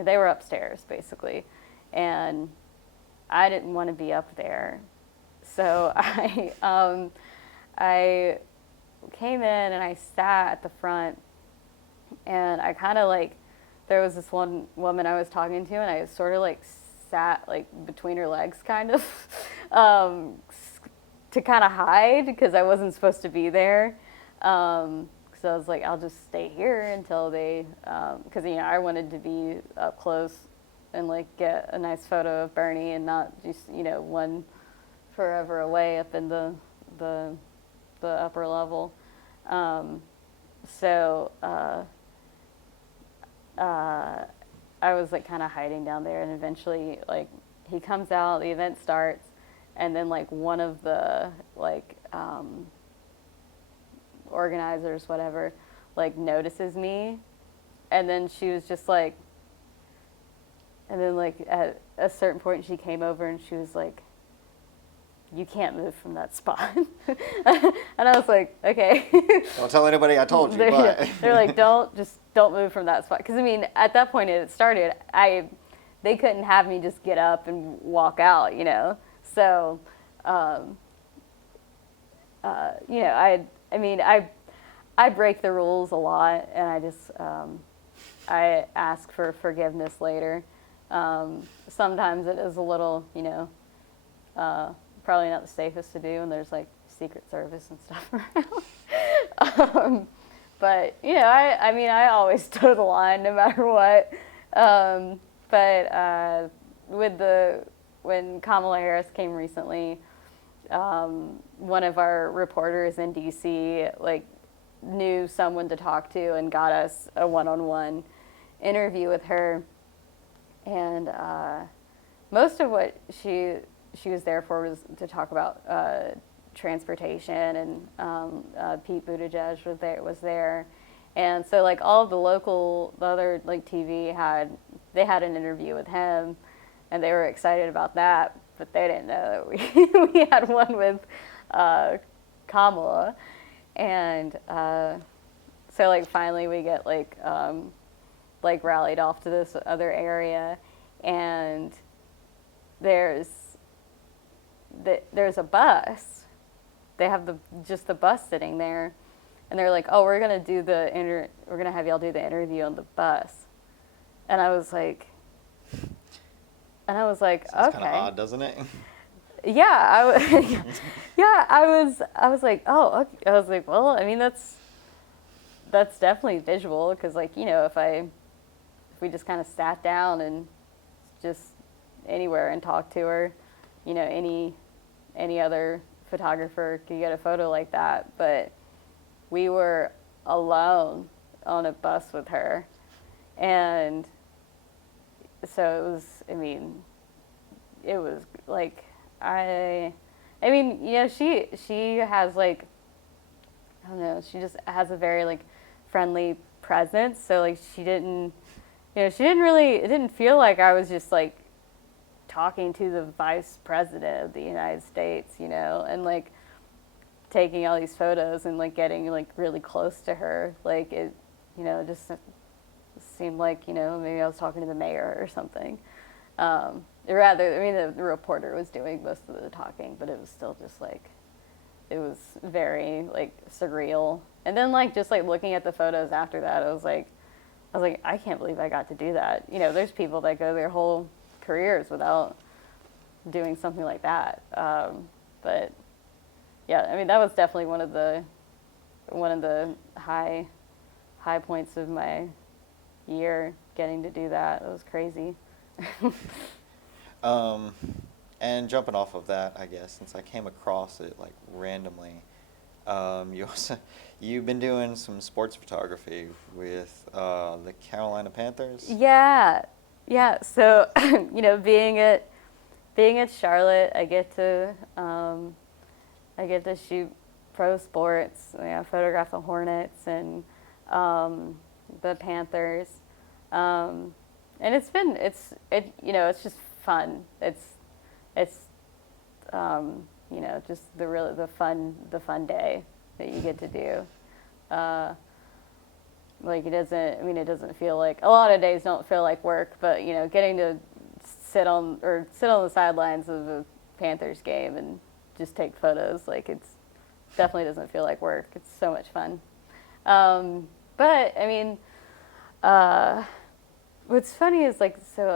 They were upstairs basically, and I didn't want to be up there, so I came in and I sat at the front. And I kind of like, there was this one woman I was talking to, and I sort of like sat like between her legs kind of to kind of hide because I wasn't supposed to be there. So I was like, I'll just stay here until they, because you know, I wanted to be up close and like get a nice photo of Bernie and not just, you know, one forever away up in the upper level. So I was like kind of hiding down there, and eventually like he comes out, the event starts, and then like one of the like organizers, whatever, like notices me, and then she was just like, and then like at a certain point she came over and she was like, you can't move from that spot. And I was like, okay. Don't tell anybody I told you, but. They're like, don't move from that spot. Because, I mean, at that point it started, they couldn't have me just get up and walk out, you know. So, you know, I break the rules a lot, and I just, I ask for forgiveness later. Sometimes it is a little, you know, probably not the safest to do, and there's like Secret Service and stuff around. But you know, I mean, I always toe the line no matter what. But when Kamala Harris came recently, one of our reporters in DC like knew someone to talk to and got us a one-on-one interview with her, and most of what she was there for was to talk about transportation, and Pete Buttigieg was there, and so like all of the other like TV had an interview with him, and they were excited about that, but they didn't know that we had one with Kamala, and so like finally we get like rallied off to this other area, and there's a bus. They have just the bus sitting there, and they're like, "Oh, we're gonna have y'all do the interview on the bus," and I was like, Sounds okay. Kind of odd, doesn't it? Yeah, I was like, oh, okay. I was like, well, I mean, that's definitely visual, because like, you know, if I we just kind of sat down and just anywhere and talked to her. You know, any other photographer could get a photo like that, but we were alone on a bus with her. And so it was, I mean, it was like, I mean, you know, she has like, I don't know, she just has a very like friendly presence. So like she didn't, you know, she didn't really, it didn't feel like I was just like talking to the vice president of the United States, you know, and like taking all these photos and like getting like really close to her. Like it, you know, just seemed like, you know, maybe I was talking to the mayor or something. Rather, I mean, the reporter was doing most of the talking, but it was still just like, it was very like surreal. And then like just like looking at the photos after that, I was like, I can't believe I got to do that. You know, there's people that go their whole careers without doing something like that. But yeah, I mean, that was definitely one of the high points of my year, getting to do that. It was crazy. And jumping off of that, I guess, since I came across it like randomly, you've been doing some sports photography with the Carolina Panthers. Yeah, yeah. So you know, being at Charlotte, I get to shoot pro sports. You know, photograph the Hornets and the Panthers, and it's you know, it's just fun. It's you know, just the fun day that you get to do. Like it doesn't feel like, a lot of days don't feel like work, but you know, getting to sit on the sidelines of a Panthers game and just take photos, like it's definitely doesn't feel like work. It's so much fun. But I mean, what's funny is like, so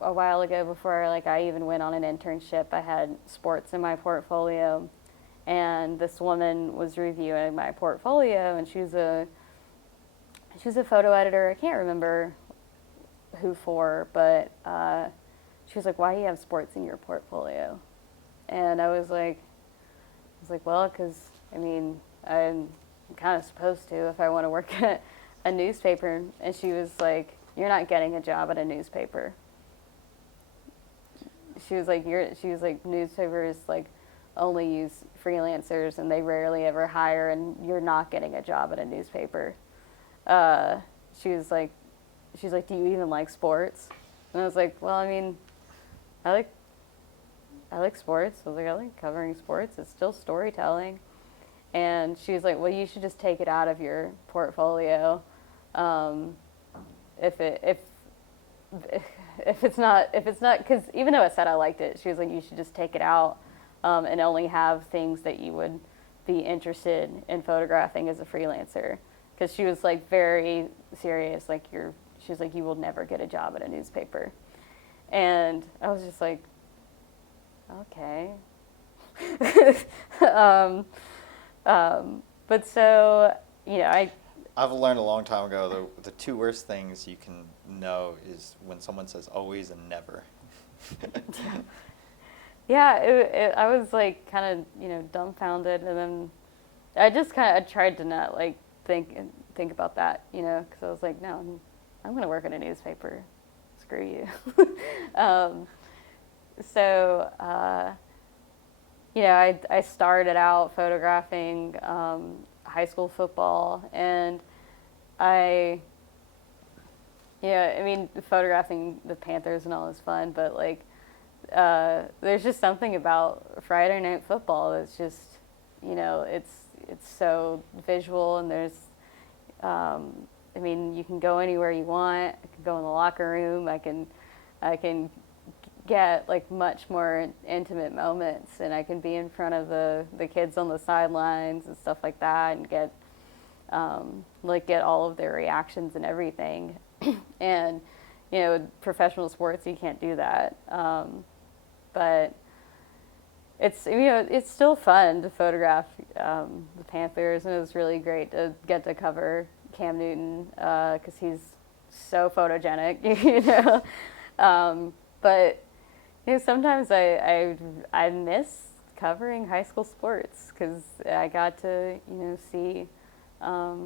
a while ago, before like I even went on an internship, I had sports in my portfolio, and this woman was reviewing my portfolio, and she was a photo editor. I can't remember who for, but she was like, "Why do you have sports in your portfolio?" And I was like, well, because I mean, I'm kind of supposed to if I want to work at a newspaper. And she was like, "You're not getting a job at a newspaper." She was like, newspapers like only use freelancers and they rarely ever hire, and you're not getting a job at a newspaper. She was like, "Do you even like sports?" And I was like, "Well, I mean, I like sports." I was like, "I like covering sports. It's still storytelling." And she was like, "Well, you should just take it out of your portfolio. If it's not, because even though it said I liked it, she was like, you should just take it out, and only have things that you would be interested in photographing as a freelancer." Because she was like very serious, like she was like, "You will never get a job at a newspaper." And I was just like, okay. But so, you know, I've learned a long time ago the two worst things you can know is when someone says always and never. Yeah, I was like kind of, you know, dumbfounded, and then I tried to not like think about that, you know, because I was like, no, I'm going to work in a newspaper. Screw you. So, you know, I started out photographing high school football, and I mean, photographing the Panthers and all is fun, but like, there's just something about Friday night football that's just, you know, it's so visual, and there's, I mean, you can go anywhere you want. I can go in the locker room. I can get like much more intimate moments, and I can be in front of the kids on the sidelines and stuff like that, and get all of their reactions and everything. And you know, with professional sports, you can't do that. But it's, you know, it's still fun to photograph the Panthers, and it was really great to get to cover Cam Newton, because he's so photogenic, you know. But you know, sometimes I miss covering high school sports because I got to, you know, see, I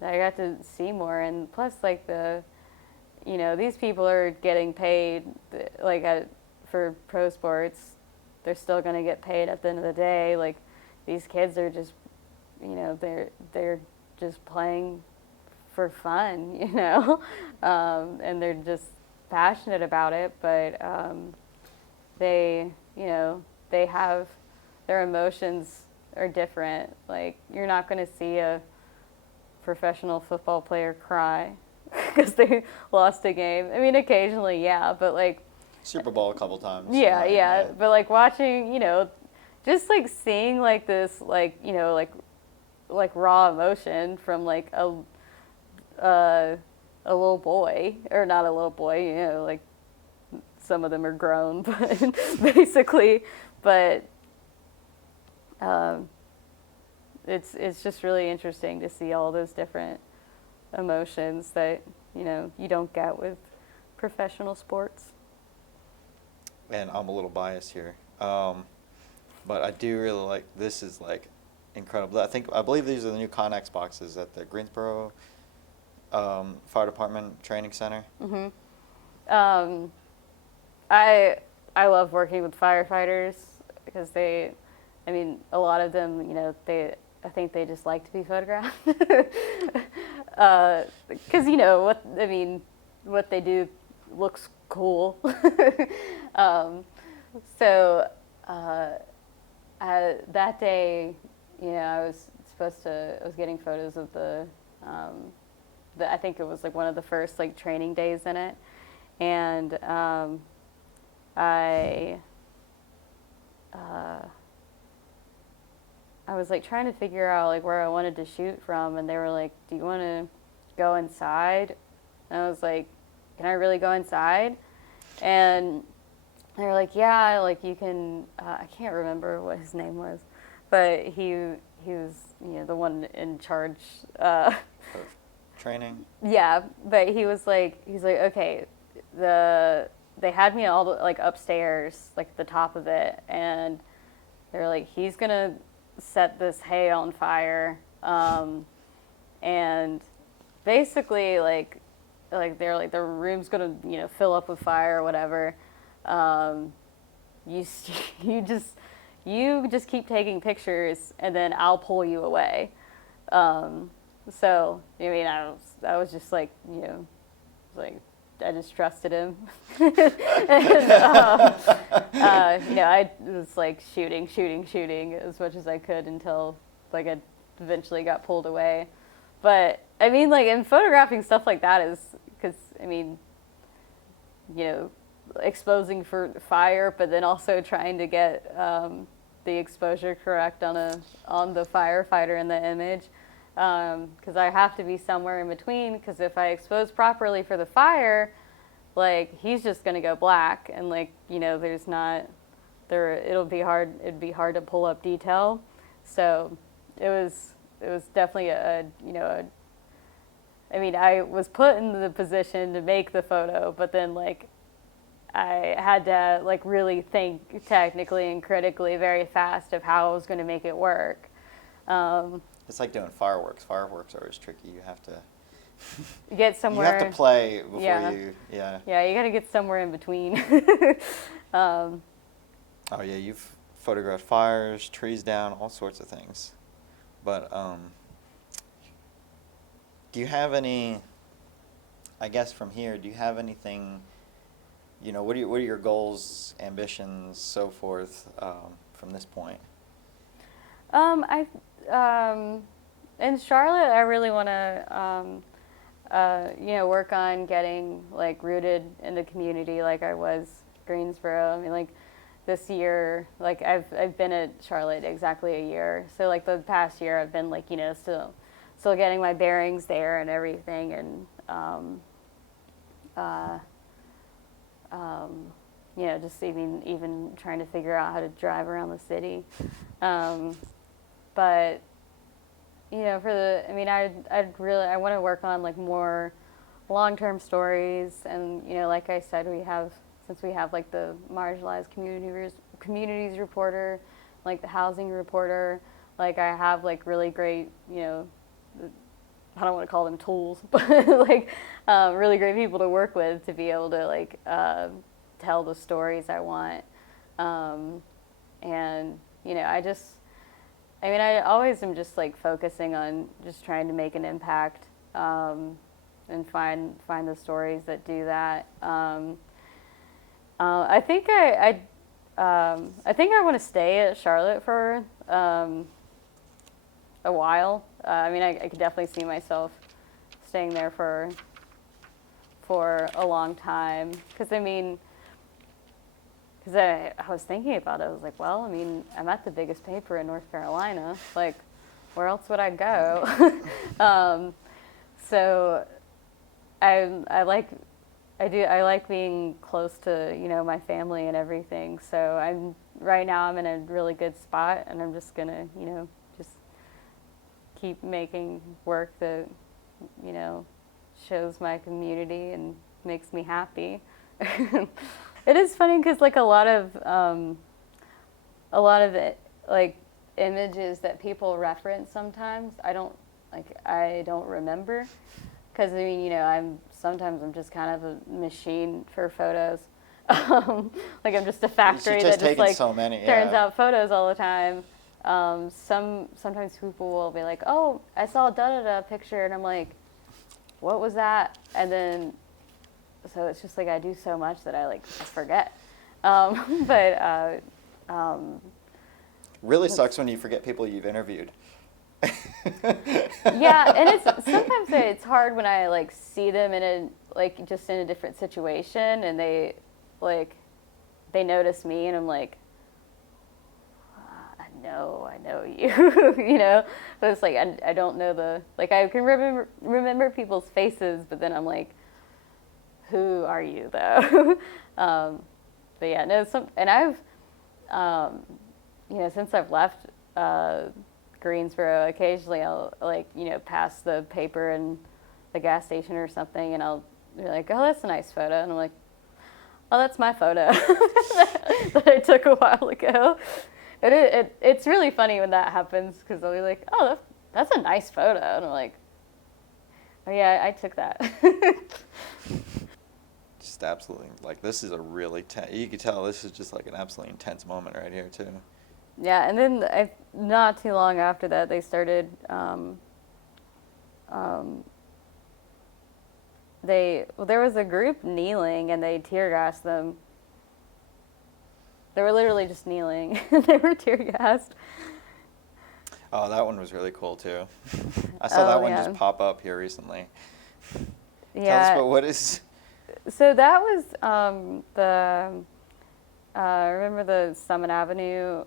got to see more, and plus like you know, these people are getting paid like for pro sports. They're still going to get paid at the end of the day. Like these kids are just, you know, they're just playing for fun, you know, and they're just passionate about it. But they, you know, they have their emotions are different. Like you're not going to see a professional football player cry because they lost a game. I mean, occasionally, yeah, but like Super Bowl a couple times. yeah, Right, yeah, yeah. but like watching, you know, just like seeing like this, like, you know, like raw emotion from like a little boy, or not a little boy, you know, like some of them are grown, but basically, but it's just really interesting to see all those different emotions that, you know, you don't get with professional sports. And I'm a little biased here, but I do really like, this is like incredible. I believe these are the new Connex boxes at the Greensboro Fire Department Training Center. Mm-hmm. I love working with firefighters because they, I mean, a lot of them, you know, I think they just like to be photographed. Because, you know, what they do looks cool. So that day, you know, I was getting photos of I think it was like one of the first like training days in it. And I was like trying to figure out like where I wanted to shoot from, and they were like, "Do you want to go inside?" And I was like, "Can I really go inside?" And they were like, "Yeah, like you can." I can't remember what his name was, but he was, you know, the one in charge. Training. Yeah, but he's like, okay, they had me all the, like upstairs, like the top of it, and they're like, he's gonna set this hay on fire, and basically like they're like the room's gonna, you know, fill up with fire or whatever. You you just keep taking pictures, and then I'll pull you away. So I mean, I was just like, you know, like I just trusted him, and you know, I was like shooting as much as I could until like I eventually got pulled away. But I mean, like in photographing stuff like that is because I mean, you know, exposing for fire, but then also trying to get the exposure correct on the firefighter in the image. Because I have to be somewhere in between, because if I expose properly for the fire, like he's just gonna go black, and like, you know, it'd be hard to pull up detail. So it was definitely I mean, I was put in the position to make the photo, but then like I had to like really think technically and critically very fast of how I was going to make it work. It's like doing fireworks. Fireworks are always tricky. You have to get somewhere. You have to play before Yeah, you. you got to get somewhere in between. Oh yeah, you've photographed fires, trees down, all sorts of things. But do you have any? I guess from here, do you have anything? You know, what are your goals, ambitions, so forth, from this point? In Charlotte, I really want to, you know, work on getting like rooted in the community, like I was Greensboro. I mean, like this year, like I've been at Charlotte exactly a year. So like the past year, I've been like, you know, still getting my bearings there and everything, and you know, just even trying to figure out how to drive around the city. But, you know, I want to work on like more long-term stories, and like I said, since we have like the marginalized communities reporter, like the housing reporter, like I have like really great, I don't want to call them tools, but like really great people to work with to be able to like tell the stories I want. And I always am just like focusing on just trying to make an impact, and find the stories that do that. I think I think I want to stay at Charlotte for a while. I could definitely see myself staying there for a long time. Because I was thinking about it. I was like, well, I'm at the biggest paper in North Carolina. Like, where else would I go? So I like being close to my family and everything. So right now I'm in a really good spot, and I'm just gonna just keep making work that shows my community and makes me happy. It is funny because like a lot of it, like images that people reference sometimes I don't remember, because I'm just kind of a machine for photos. Like I'm just a factory that just like so many, turns out photos all the time. Sometimes people will be like, oh, I saw a da-da-da picture, and I'm like, what was that? And then, so it's just like I do so much that I forget. But Really sucks when you forget people you've interviewed. yeah, and sometimes it's hard when I like see them just in a different situation, and they notice me, and I'm like, I know you, But it's like I don't know I can remember people's faces, but then I'm like, who are you though? But yeah, no. And I've, since I've left Greensboro, occasionally I'll pass the paper in the gas station or something, and I'll be like, oh, that's a nice photo, and I'm like, oh, that's my photo that I took a while ago. It's really funny when that happens, because I'll be like, oh, that's a nice photo, and I'm like, oh yeah, I took that. Just absolutely, this is a really you could tell this is just like an absolutely intense moment right here too. Yeah, and then not too long after that, they started. There was a group kneeling, and they tear gassed them. They were literally just kneeling. They were tear gassed. Oh, that one was really cool too. I saw that one just pop up here recently. Yeah. Tell us about what is. So that was remember the Summit Avenue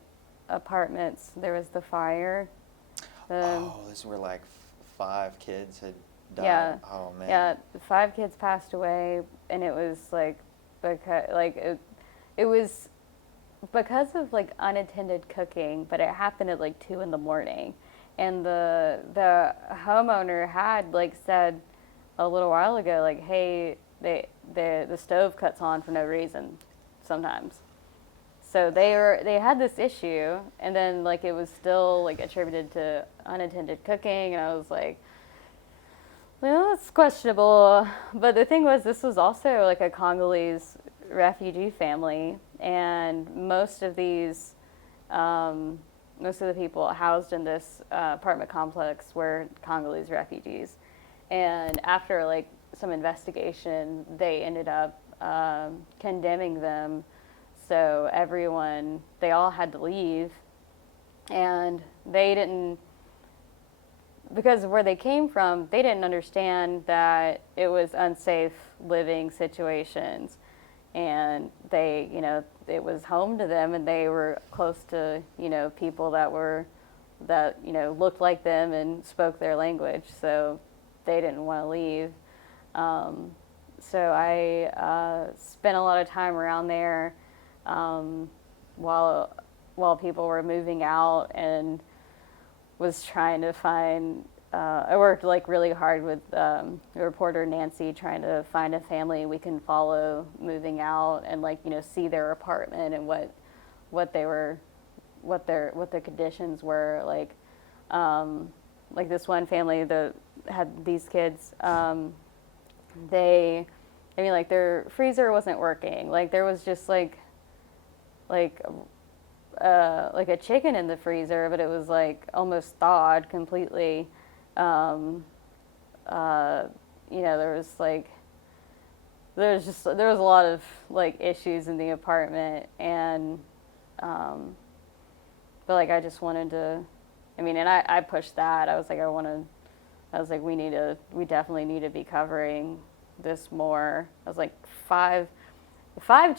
apartments? There was the fire. This is where 5 kids had died. Yeah. Oh man. Yeah, 5 kids passed away, and it was it was because of unattended cooking, but it happened at 2 a.m, and the homeowner had said a little while ago hey, the stove cuts on for no reason sometimes. So they had this issue, and then it was still attributed to unattended cooking, and I was like, well, it's questionable. But the thing was, this was also a Congolese refugee family, and most of the people housed in this apartment complex were Congolese refugees. And after some investigation, they ended up condemning them. So they all had to leave, and they didn't, because of where they came from, they didn't understand that it was unsafe living situations. And it was home to them, and they were close to, people that looked like them and spoke their language. So they didn't want to leave. So I spent a lot of time around there while people were moving out, and was trying to find I worked like really hard with reporter Nancy trying to find a family we can follow moving out and like see their apartment and what they were what the conditions were like this one family that had these kids they I mean like their freezer wasn't working, like there was just like a chicken in the freezer, but it was like almost thawed completely. There was a lot of like issues in the apartment, and but like I just wanted to, and I pushed that. I was like we definitely need to be covering this more. I was like five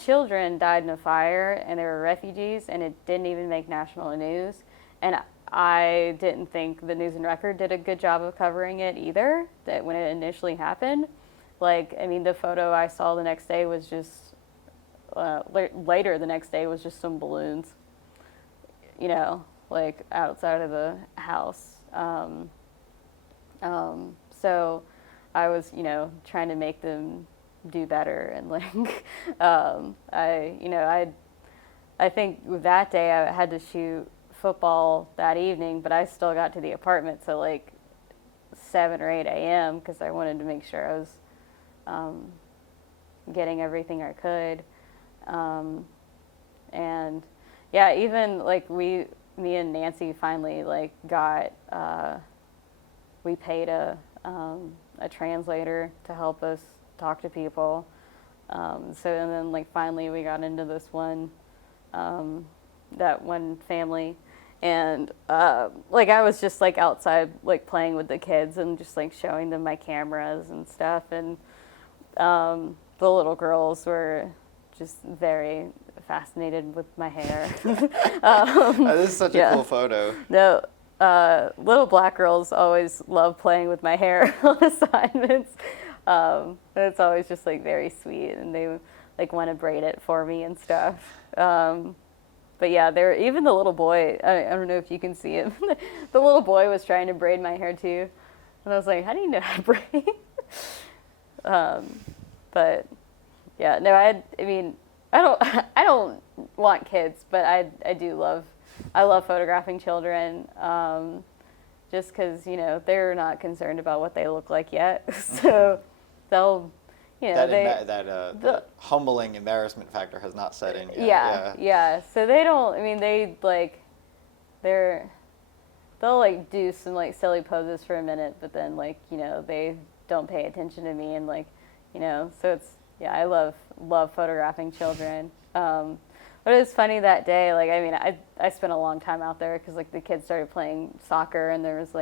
children died in a fire, and they were refugees, and it didn't even make national news. And I didn't think the News and Record did a good job of covering it either, that when it initially happened. The photo I saw the next day was just, later the next day was just some balloons, outside of the house. So I was, trying to make them do better, and I think that day I had to shoot football that evening, but I still got to the apartment so like 7 or 8 a.m. because I wanted to make sure I was getting everything I could, and yeah, even like me and Nancy finally like got we paid a translator to help us talk to people. And then like finally we got into this one, that one family, and like I was just like outside like playing with the kids and just like showing them my cameras and stuff, and the little girls were just very fascinated with my hair. This is such a cool photo. No, little black girls always love playing with my hair on assignments. It's always just like very sweet, and they like want to braid it for me and stuff. But yeah, even the little boy. I don't know if you can see him. The little boy was trying to braid my hair too, and I was like, "How do you know how to braid?" But yeah, no, I don't want kids, but I do love photographing children. Just because they're not concerned about what they look like yet, so they'll that humbling embarrassment factor has not set in yet. Yeah. So they don't. They'll like do some like silly poses for a minute, but then they don't pay attention to me, and so it's I love photographing children. But it was funny that day. I spent a long time out there because the kids started playing soccer, and there was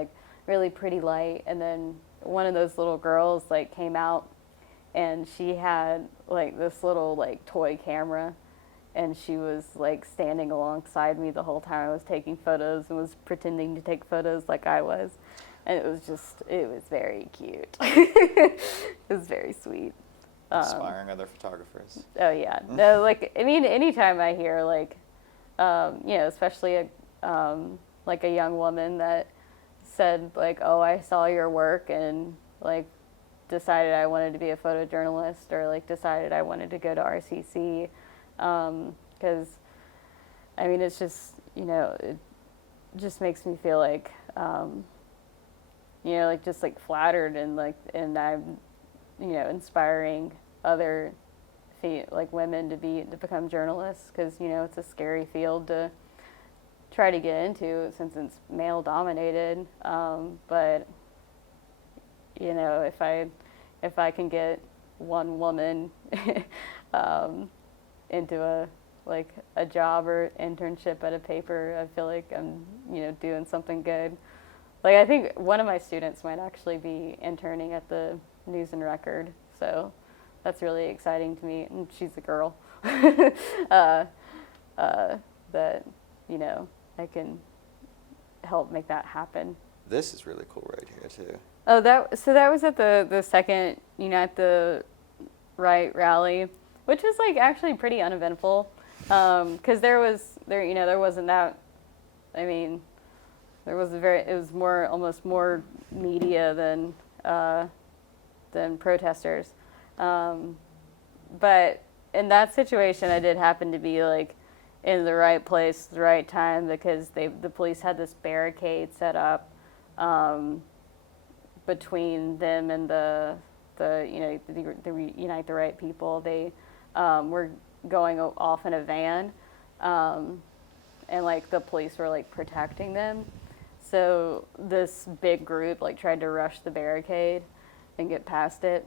really pretty light, and then one of those little girls came out, and she had this little toy camera, and she was standing alongside me the whole time I was taking photos, and was pretending to take photos like I was, and it was very cute. It was very sweet. Inspiring other photographers. Oh yeah, no, anytime I hear especially a young woman that said oh, I saw your work and decided I wanted to be a photojournalist, or decided I wanted to go to RCC, because it's just it just makes me feel just flattered, and I'm inspiring other women to become journalists, because it's a scary field to try to get into since it's male dominated, but if I can get one woman into a job or internship at a paper, I feel like I'm doing something good. I think one of my students might actually be interning at the News and Record, so that's really exciting to me, and she's a girl. That I can help make that happen. This is really cool right here too. Oh, that was at the second Unite the Right rally, which was actually pretty uneventful, because there wasn't that. it was almost more media than protesters. But in that situation, I did happen to be like in the right place, the right time, because the police had this barricade set up between them and the Unite the Right people. They were going off in a van, and like the police were like protecting them. So this big group like tried to rush the barricade and get past it.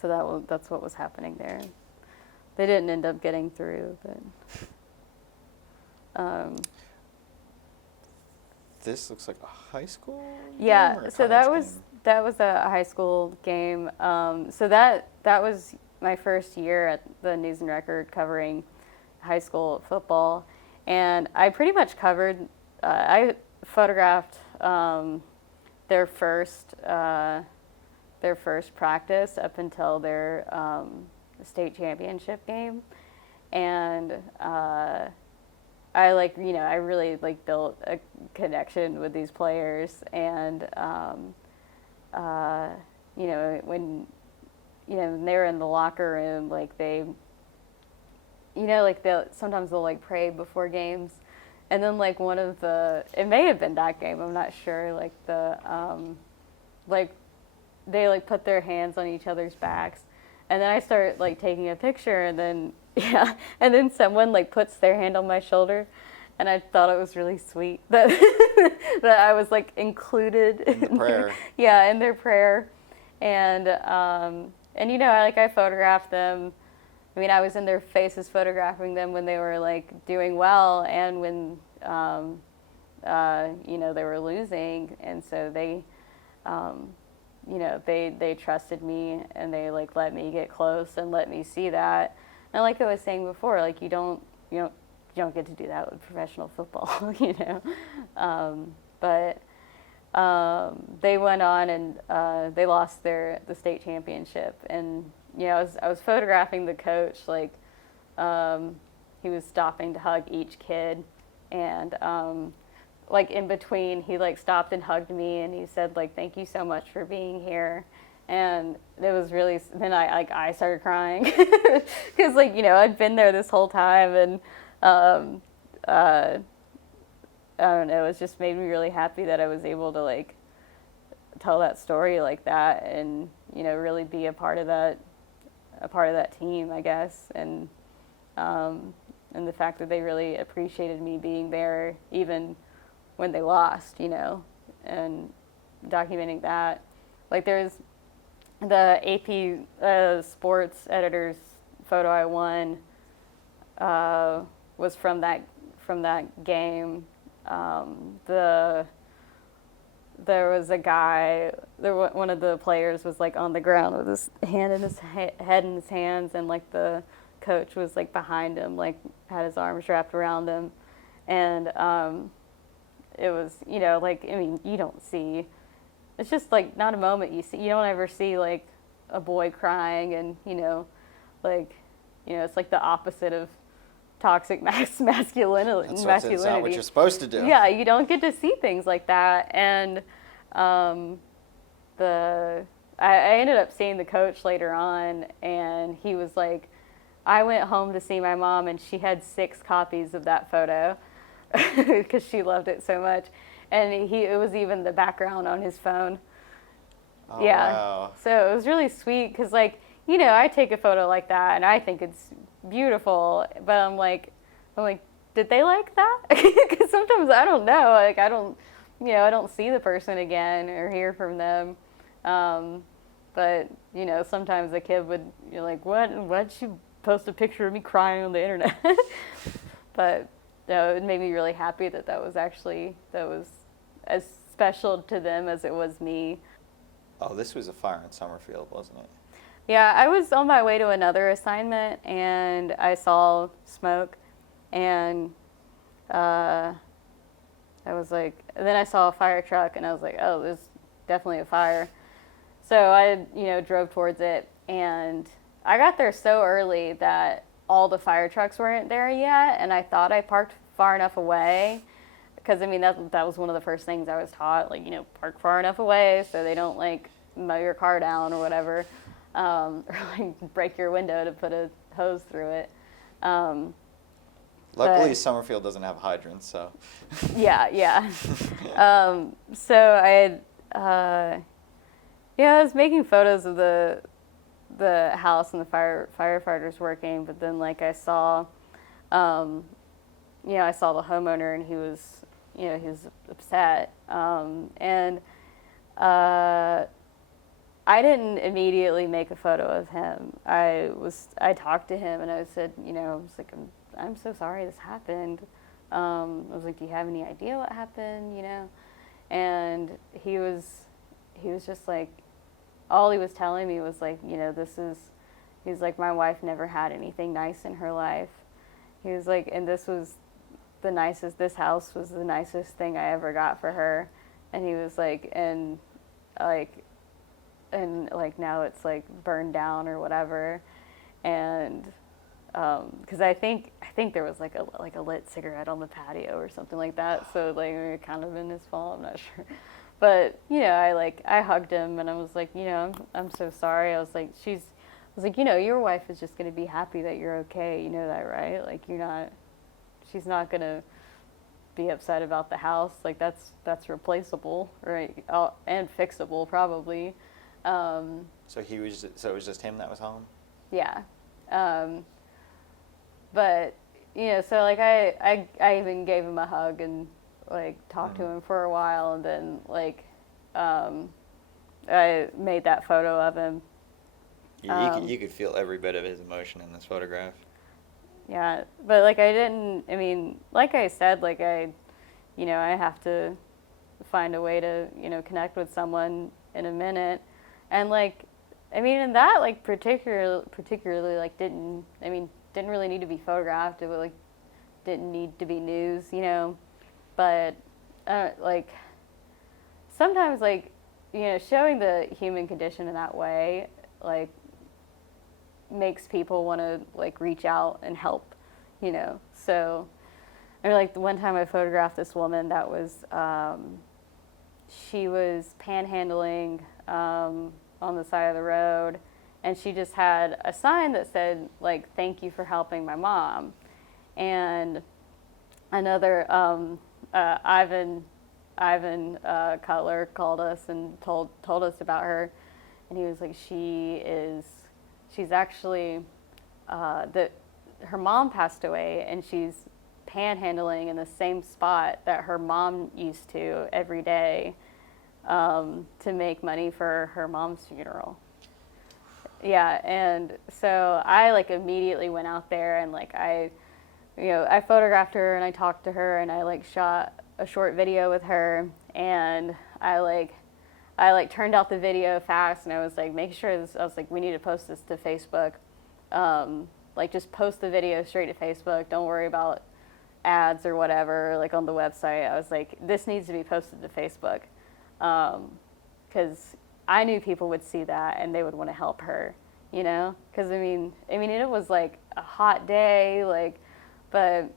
So that's what was happening there. They didn't end up getting through, but this looks like a high school yeah. game or a So college game? that was a high school game. So that was my first year at the News and Record covering high school football, and I pretty much covered. I photographed their first practice up until their state championship game, and I really like built a connection with these players, and when they're in the locker room, like sometimes they'll like pray before games, and then like it may have been that game, I'm not sure, like they like put their hands on each other's backs, and then I start like taking a picture, and then and then someone like puts their hand on my shoulder, and I thought it was really sweet that that I was like included in the prayer. In their prayer, and I photographed them. I mean, I was in their faces photographing them when they were like doing well and when they were losing, and so they they trusted me, and they like let me get close and let me see that. And like I was saying before, like you don't get to do that with professional football, but they went on and they lost the state championship, and I was photographing the coach, like he was stopping to hug each kid, and like in between he like stopped and hugged me, and he said like, thank you so much for being here. And it was really, then I started crying because like I'd been there this whole time, and I don't know, it just made me really happy that I was able to like tell that story like that, and really be a part of that team, I guess, and the fact that they really appreciated me being there even when they lost, and documenting that. Like there's the AP sports editor's photo I won was from that game. There was a guy. One of the players was like on the ground with his hand in his head in his hands, and like the coach was like behind him, like had his arms wrapped around him, and it was like, I mean, you don't see. It's just like not a moment you see. You don't ever see like a boy crying, and it's like the opposite of toxic masculinity. It's not what you're supposed to do. Yeah, you don't get to see things like that, and I ended up seeing the coach later on, and he was like, I went home to see my mom, and she had 6 copies of that photo because she loved it so much. And it was even the background on his phone. Oh, yeah. Wow. So it was really sweet because, like, I take a photo like that and I think it's beautiful, but I'm like, did they like that? Because sometimes I don't know. Like, I don't see the person again or hear from them. But sometimes a kid would, you're like, why'd you post a picture of me crying on the internet? But it made me really happy that was as special to them as it was me. Oh, this was a fire in Summerfield, wasn't it? Yeah, I was on my way to another assignment, and I saw smoke, and I was like, and then I saw a fire truck, and I was like, oh, there's definitely a fire. So I, drove towards it, and I got there so early that all the fire trucks weren't there yet, and I thought I parked far enough away because I mean that was one of the first things I was taught, like, you know, park far enough away so they don't like mow your car down or whatever, or like break your window to put a hose through it. Luckily, but, Summerfield doesn't have hydrants, so. yeah. So I had, I was making photos of the house and the firefighters working, but then like I saw I saw the homeowner and he was upset, and I didn't immediately make a photo of him. I talked to him and I said, I was like, I'm so sorry this happened. I was like, do you have any idea what happened? And he was just like, all he was telling me was like, he's like, my wife never had anything nice in her life. He was like, and this house was the nicest thing I ever got for her. And he was like, and now it's like burned down or whatever. And because I think there was like a lit cigarette on the patio or something like that. So like it kind of been his fault. I'm not sure. But I hugged him and I was like, I'm so sorry. I was like, your wife is just gonna be happy that you're okay. You know that, right? Like she's not gonna be upset about the house. Like that's replaceable, right? And fixable probably. So it was just him that was home? Yeah. But so like I even gave him a hug and like talked to him for a while, and then like I made that photo of him. Yeah, you could feel every bit of his emotion in this photograph. Yeah, but like like I said, like I have to find a way to connect with someone in a minute, and like and that like particularly like didn't really need to be photographed. It like didn't need to be news, but like sometimes like showing the human condition in that way like makes people want to like reach out and help, so like the one time I photographed this woman that was she was panhandling on the side of the road, and she just had a sign that said like, thank you for helping my mom. And another Ivan Cutler called us and told us about her, and he was like, she's actually her mom passed away, and she's panhandling in the same spot that her mom used to every day to make money for her mom's funeral. Yeah, and so I like immediately went out there and like I photographed her and I talked to her and I like shot a short video with her, and I turned out the video fast and I was like, we need to post this to Facebook. Like just post the video straight to Facebook. Don't worry about ads or whatever like on the website. I was like, this needs to be posted to Facebook. Because I knew people would see that and they would want to help her, because it was like a hot day, like, but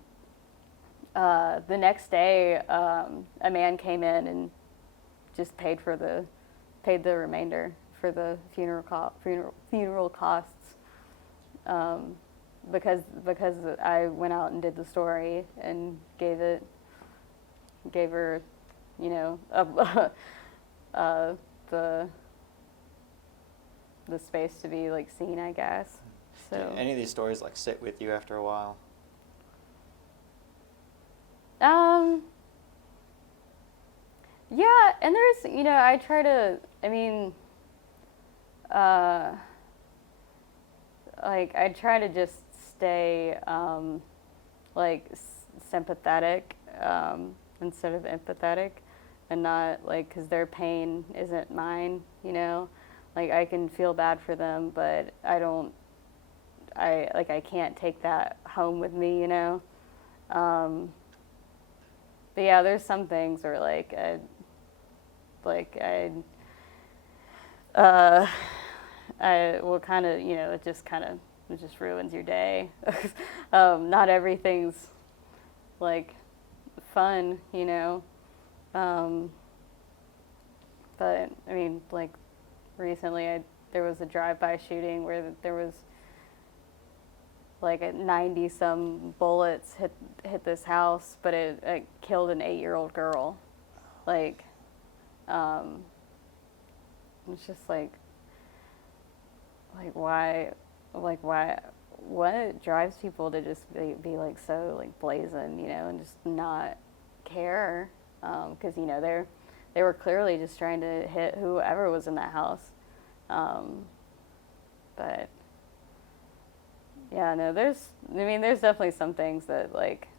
the next day a man came in and just paid the remainder for the funeral costs, because I went out and did the story and gave her the space to be like seen, I guess. So Do any of these stories like sit with you after a while? Yeah, and there's I try to like I try to just stay like sympathetic instead of empathetic, and not like, because their pain isn't mine, like I can feel bad for them, but I can't take that home with me, but yeah, there's some things where I will kind of, it just ruins your day. Not everything's like fun, but I mean, like recently there was a drive-by shooting where there was like 90 some bullets hit this house, but it killed an 8-year-old girl. Like, it's just like why, what drives people to just be like so like blazing, and just not care, because they were clearly just trying to hit whoever was in that house, but yeah, no, there's definitely some things that like,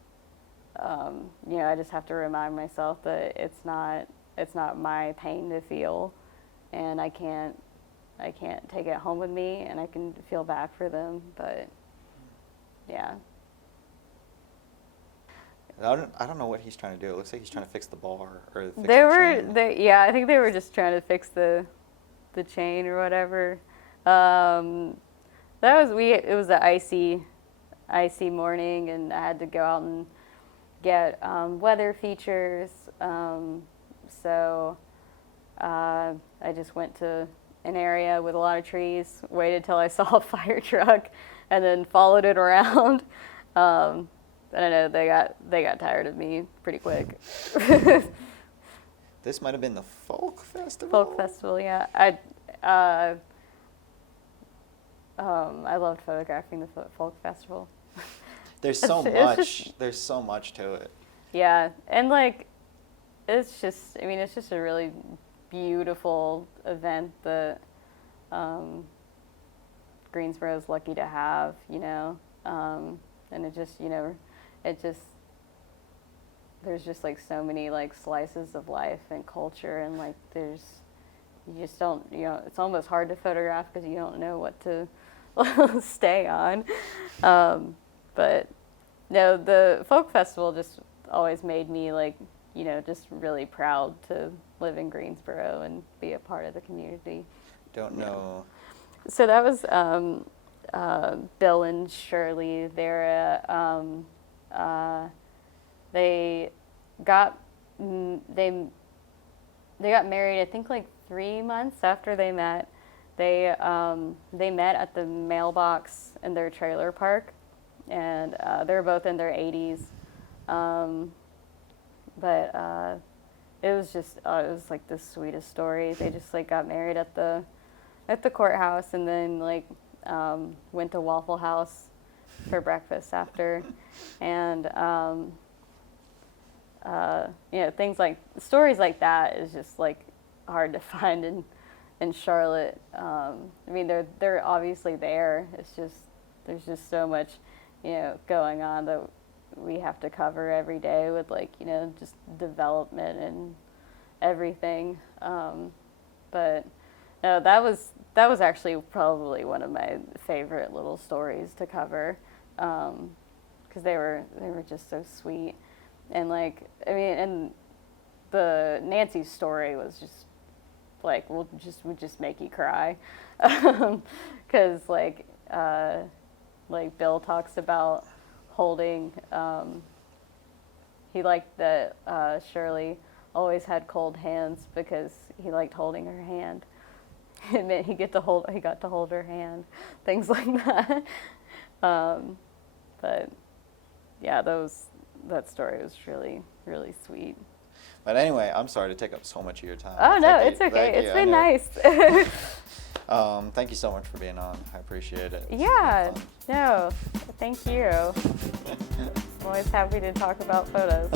I just have to remind myself that it's not my pain to feel, and I can't take it home with me, and I can feel bad for them, but yeah. I don't know what he's trying to do. It looks like he's trying to fix the bar or fix I think they were just trying to fix the chain or whatever. It was an icy morning, and I had to go out and get weather features. So I just went to an area with a lot of trees, waited till I saw a fire truck, and then followed it around. And I know they got tired of me pretty quick. This might have been the folk festival. Folk festival, yeah. I loved photographing the folk festival. There's so much to it. Yeah, and like, it's just a really beautiful event that Greensboro's lucky to have, and there's just like so many like slices of life and culture, and like you just don't, it's almost hard to photograph because you don't know what to stay on. But no, the folk festival just always made me like, just really proud to live in Greensboro and be a part of the community. Don't know. So that was Bill and Shirley. They got married, I think, like 3 months after they met. They met at the mailbox in their trailer park, and they were both in their 80s. But it was like the sweetest story. They just like got married at the courthouse, and then like went to Waffle House for breakfast after, and things like stories like that is just like hard to find in Charlotte. They're obviously there. It's just there's just so much going on that we have to cover every day with like just development and everything. But no, that was actually probably one of my favorite little stories to cover, because they were just so sweet, and like and the Nancy's story was just like would just make you cry, because like Bill talks about holding. He liked that Shirley always had cold hands because he liked holding her hand. It meant he got to hold her hand, things like that. But yeah, that story was really, really sweet. But anyway, I'm sorry to take up so much of your time. Oh no, it's okay. It's been nice. Thank you so much for being on. I appreciate it. Yeah. No, thank you. I'm always happy to talk about photos.